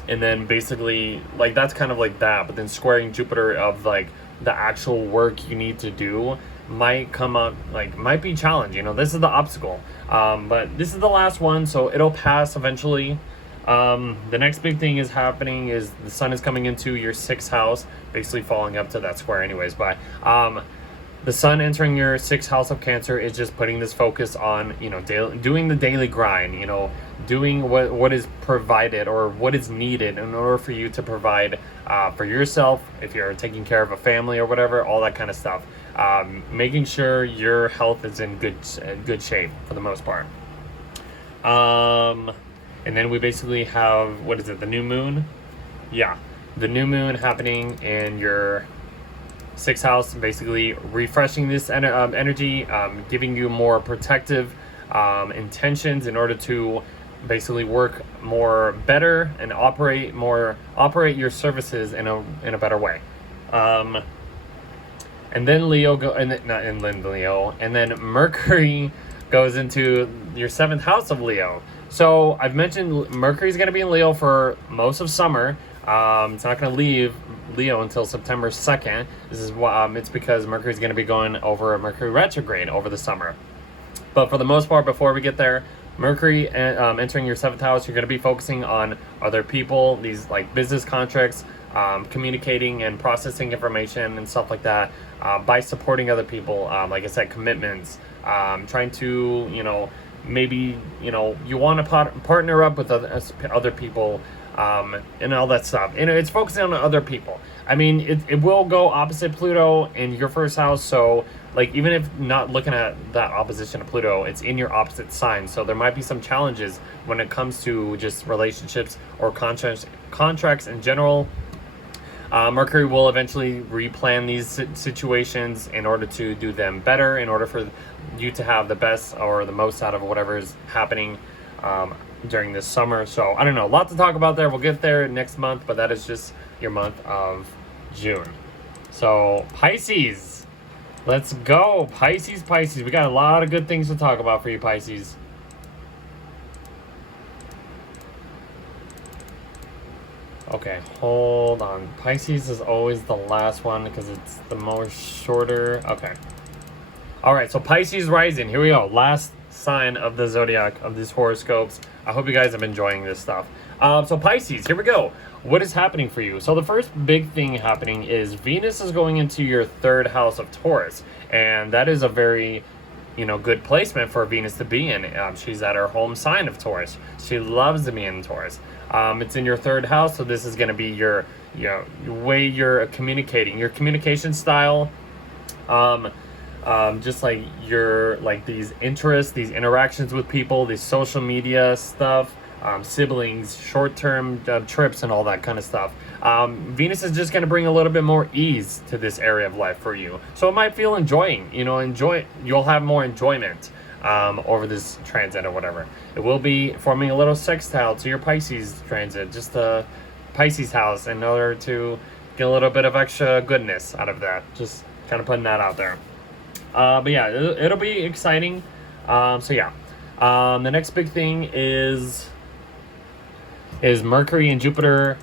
then basically, like, that's kind of like that. But then squaring Jupiter of like the actual work you need to do might come up, like, might be challenging. This is the obstacle, but this is the last one, so it'll pass eventually. The next big thing is happening is the sun is coming into your 6th house, basically falling up to that square anyways, but the sun entering your 6th house of Cancer is just putting this focus on, doing the daily grind, doing what is provided or what is needed in order for you to provide for yourself, if you're taking care of a family or whatever, all that kind of stuff. Making sure your health is in good shape for the most part. And then we basically have, the new moon? Yeah, the new moon happening in your 6th house, basically refreshing this energy, giving you more protective intentions in order to basically work better and operate your services in a better way. And then and then Mercury goes into your 7th house of Leo. So I've mentioned Mercury's going to be in Leo for most of summer. It's not going to leave Leo until September 2nd. This is it's because Mercury's going to be going over a Mercury retrograde over the summer. But for the most part, before we get there, Mercury entering your 7th house, you're going to be focusing on other people, these like business contracts, communicating and processing information and stuff like that, by supporting other people, like I said, commitments, trying to, maybe, you want to partner up with other people, and all that stuff. And it's focusing on other people. I mean, it will go opposite Pluto in your 1st house, so like, even if not looking at that opposition to Pluto, it's in your opposite sign, so there might be some challenges when it comes to just relationships or contracts in general. Mercury will eventually replan these situations in order to do them better, in order for you to have the best or the most out of whatever is happening during this summer. So I don't know, a lot to talk about there. We'll get there next month, but that is just your month of June. So Pisces, let's go. Pisces. We got a lot of good things to talk about for you, Pisces. Okay, hold on. Pisces is always the last one because it's the most shorter. Okay. All right, so Pisces rising. Here we go. Last sign of the zodiac of these horoscopes. I hope you guys have been enjoying this stuff. So Pisces, here we go. What is happening for you? So the first big thing happening is Venus is going into your 3rd house of Taurus, and that is a very good placement for Venus to be in. She's at her home sign of Taurus. She loves to be in Taurus. It's in your third house, so this is going to be your way you're communicating, your communication style, just like your these interests, these interactions with people, these social media stuff, siblings, short-term trips, and all that kind of stuff. Venus is just going to bring a little bit more ease to this area of life for you, so it might feel you'll have more enjoyment over this transit or whatever. It will be forming a little sextile to your Pisces transit, just the Pisces house, in order to get a little bit of extra goodness out of that. Just kind of putting that out there. But yeah, it'll be exciting. So yeah, the next big thing is Mercury and Jupiter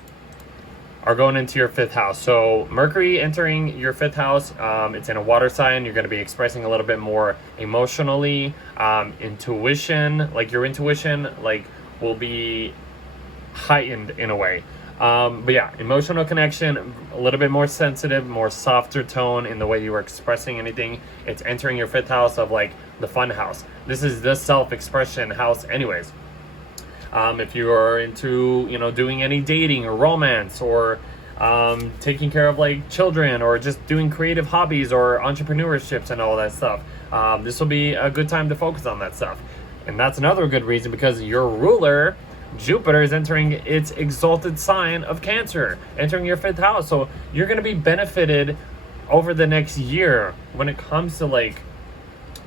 are going into your fifth house. So Mercury entering your fifth house, it's in a water sign. You're going to be expressing a little bit more emotionally. Intuition, your intuition, will be heightened in a way. But yeah, emotional connection, a little bit more sensitive, more softer tone in the way you are expressing anything. It's entering your fifth house of the fun house. This is the self-expression house anyways. If you are into, doing any dating or romance, or taking care of children, or just doing creative hobbies or entrepreneurships and all that stuff, this will be a good time to focus on that stuff. And that's another good reason, because your ruler, Jupiter, is entering its exalted sign of Cancer, entering your fifth house. So you're going to be benefited over the next year when it comes to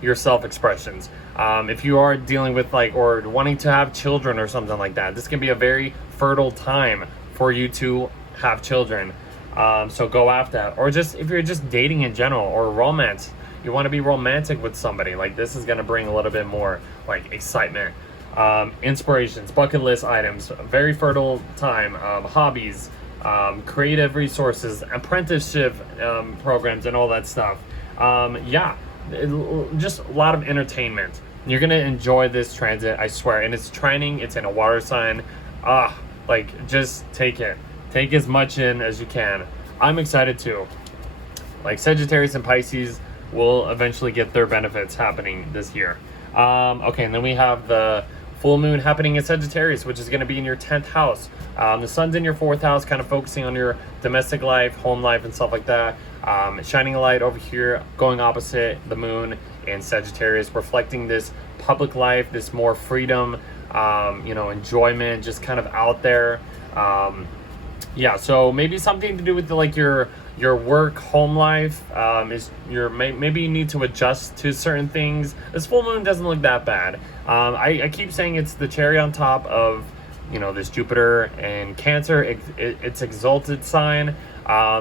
your self-expressions. If you are dealing with or wanting to have children or something like that, this can be a very fertile time for you to have children. So go after that. Or just if you're just dating in general, or romance, you want to be romantic with somebody, this is going to bring a little bit more excitement. Inspirations, bucket list items, very fertile time, hobbies, creative resources, apprenticeship programs, and all that stuff. Just a lot of entertainment. You're gonna enjoy this transit, I swear. And it's trining, it's in a water sign. Just take it. Take as much in as you can. I'm excited too. Sagittarius and Pisces will eventually get their benefits happening this year. Okay, and then we have the full moon happening in Sagittarius, which is going to be in your 10th house. The sun's in your 4th house, kind of focusing on your domestic life, home life, and stuff like that. Shining a light over here, going opposite the moon in Sagittarius, reflecting this public life, this more freedom, enjoyment, just kind of out there. So maybe something to do with your work, home life, maybe you need to adjust to certain things. This full moon doesn't look that bad. I keep saying it's the cherry on top of, this Jupiter and Cancer, it's exalted sign.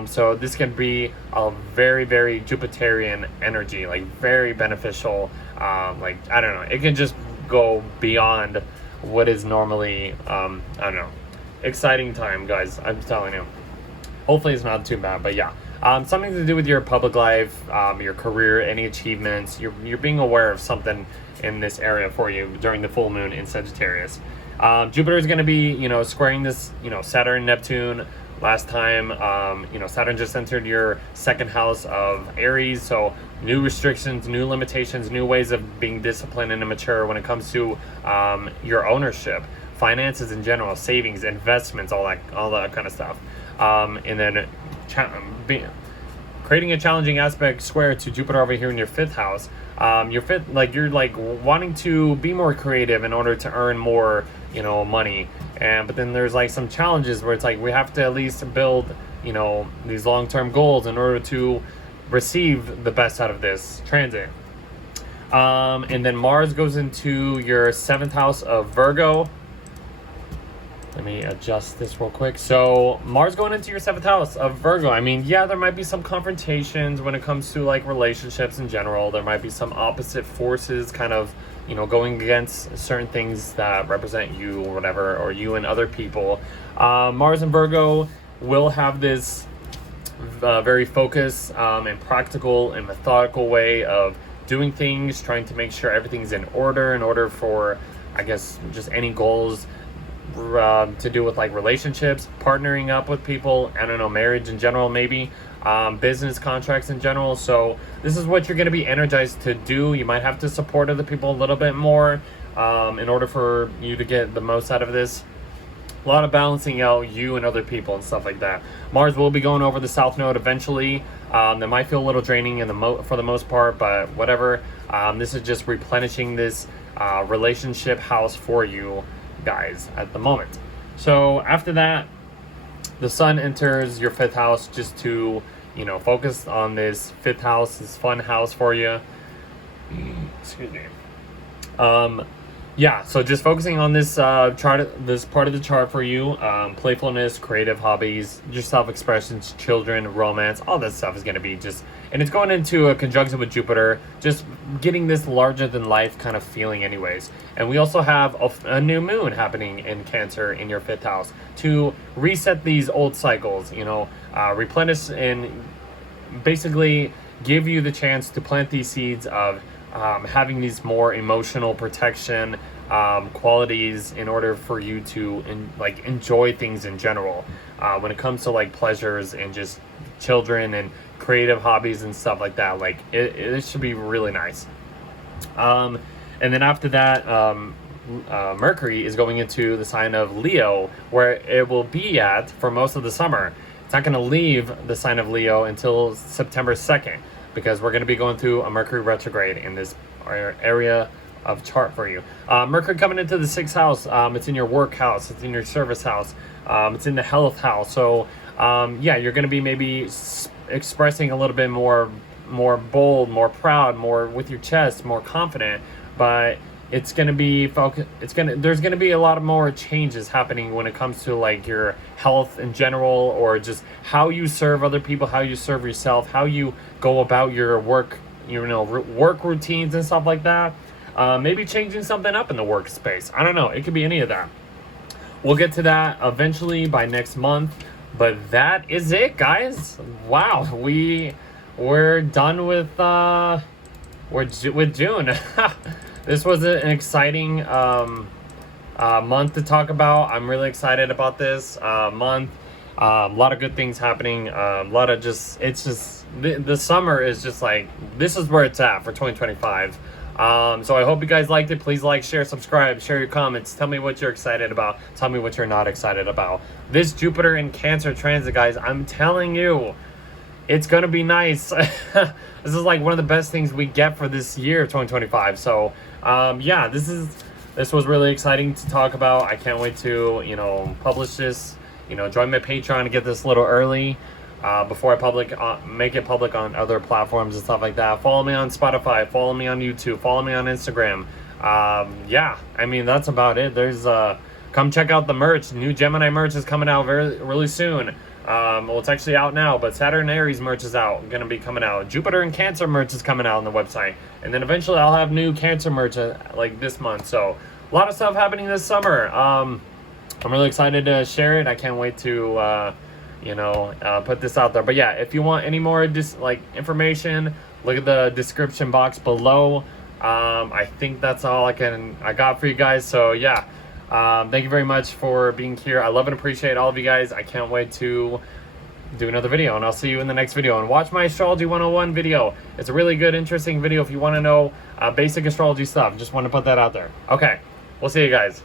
So this can be a very, very Jupiterian energy, very beneficial. I don't know, it can just go beyond what is normally, I don't know, exciting time, guys. I'm telling you. Hopefully it's not too bad, but yeah. Something to do with your public life, your career, any achievements. You're being aware of something in this area for you during the full moon in Sagittarius. Jupiter is going to be, squaring this, Saturn, Neptune. Last time, Saturn just entered your 2nd house of Aries. So new restrictions, new limitations, new ways of being disciplined and mature when it comes to your ownership, finances in general, savings, investments, all that kind of stuff. And then creating a challenging aspect square to Jupiter over here in your 5th house. Your 5th, you're wanting to be more creative in order to earn more, money. But then there's some challenges where it's we have to at least build, these long-term goals in order to receive the best out of this transit. And then Mars goes into your 7th house of Virgo. Let me adjust this real quick. So Mars going into your 7th house of Virgo. I mean, yeah, there might be some confrontations when it comes to relationships in general. There might be some opposite forces kind of, going against certain things that represent you or whatever, or you and other people. Mars and Virgo will have this very focused and practical and methodical way of doing things, trying to make sure everything's in order for, I guess, just any goals to do with relationships, partnering up with people, I don't know, marriage in general maybe. business contracts in general. So this is what you're going to be energized to do. You might have to support other people a little bit more in order for you to get the most out of this. A lot of balancing out you and other people and stuff like that. Mars will be going over the South Node eventually. That might feel a little draining for the most part, but whatever. This is just replenishing this relationship house for you guys at the moment. So after that, the Sun enters your 5th house just to, you know, focus on this 5th house, this fun house for you. Excuse me. Yeah, so just focusing on this chart, this part of the chart for you, playfulness, creative hobbies, your self-expressions, children, romance, all that stuff is going to be just, and it's going into a conjunction with Jupiter, just getting this larger than life kind of feeling anyways. And we also have a new moon happening in Cancer in your 5th house to reset these old cycles, you know, replenish and basically give you the chance to plant these seeds of having these more emotional protection qualities in order for you to enjoy things in general when it comes to like pleasures and just children and creative hobbies and stuff like that. Like it should be really nice. And then after that, Mercury is going into the sign of Leo, where it will be at for most of the summer. It's not going to leave the sign of Leo until September 2nd. Because we're going to be going through a Mercury retrograde in this area of chart for you. Mercury coming into the 6th house. It's in your work house. It's in your service house. It's in the health house. So yeah, you're going to be maybe expressing a little bit more bold, more proud, more with your chest, more confident. But it's going to be there's going to be a lot of more changes happening when it comes to like your health in general, or just how you serve other people, how you serve yourself, how you go about your work, you know, work routines and stuff like that. Maybe changing something up in the workspace. I don't know. It could be any of that. We'll get to that eventually by next month. But that is it, guys. Wow, we're done with June. This was an exciting month to talk about. I'm really excited about this month. A lot of good things happening. A lot of the summer is just like, this is where it's at for 2025. So I hope you guys liked it. Please like, share, subscribe, share your comments. Tell me what you're excited about. Tell me what you're not excited about. This Jupiter in Cancer transit, guys, I'm telling you, it's going to be nice. This is like one of the best things we get for this year of 2025. So yeah, this was really exciting to talk about. I can't wait to, you know, publish this, you know, join my Patreon to get this a little early before I make it public on other platforms and stuff like that. Follow me on Spotify, follow me on YouTube, follow me on Instagram. Yeah, I mean, that's about it. There's come check out the merch. New Gemini merch is coming out really soon. Well, it's actually out now, but Saturn Aries merch is going to be coming out. Jupiter and Cancer merch is coming out on the website. And then eventually I'll have new Cancer merch like this month. So a lot of stuff happening this summer. I'm really excited to share it. I can't wait to, you know, put this out there. But yeah, if you want any more information, look at the description box below. I think that's all I got for you guys. So yeah. Thank you very much for being here. I love and appreciate all of you guys. I can't wait to do another video, and I'll see you in the next video. And watch my Astrology 101 video. It's a really good, interesting video if you want to know basic astrology stuff. Just want to put that out there. Okay, we'll see you guys.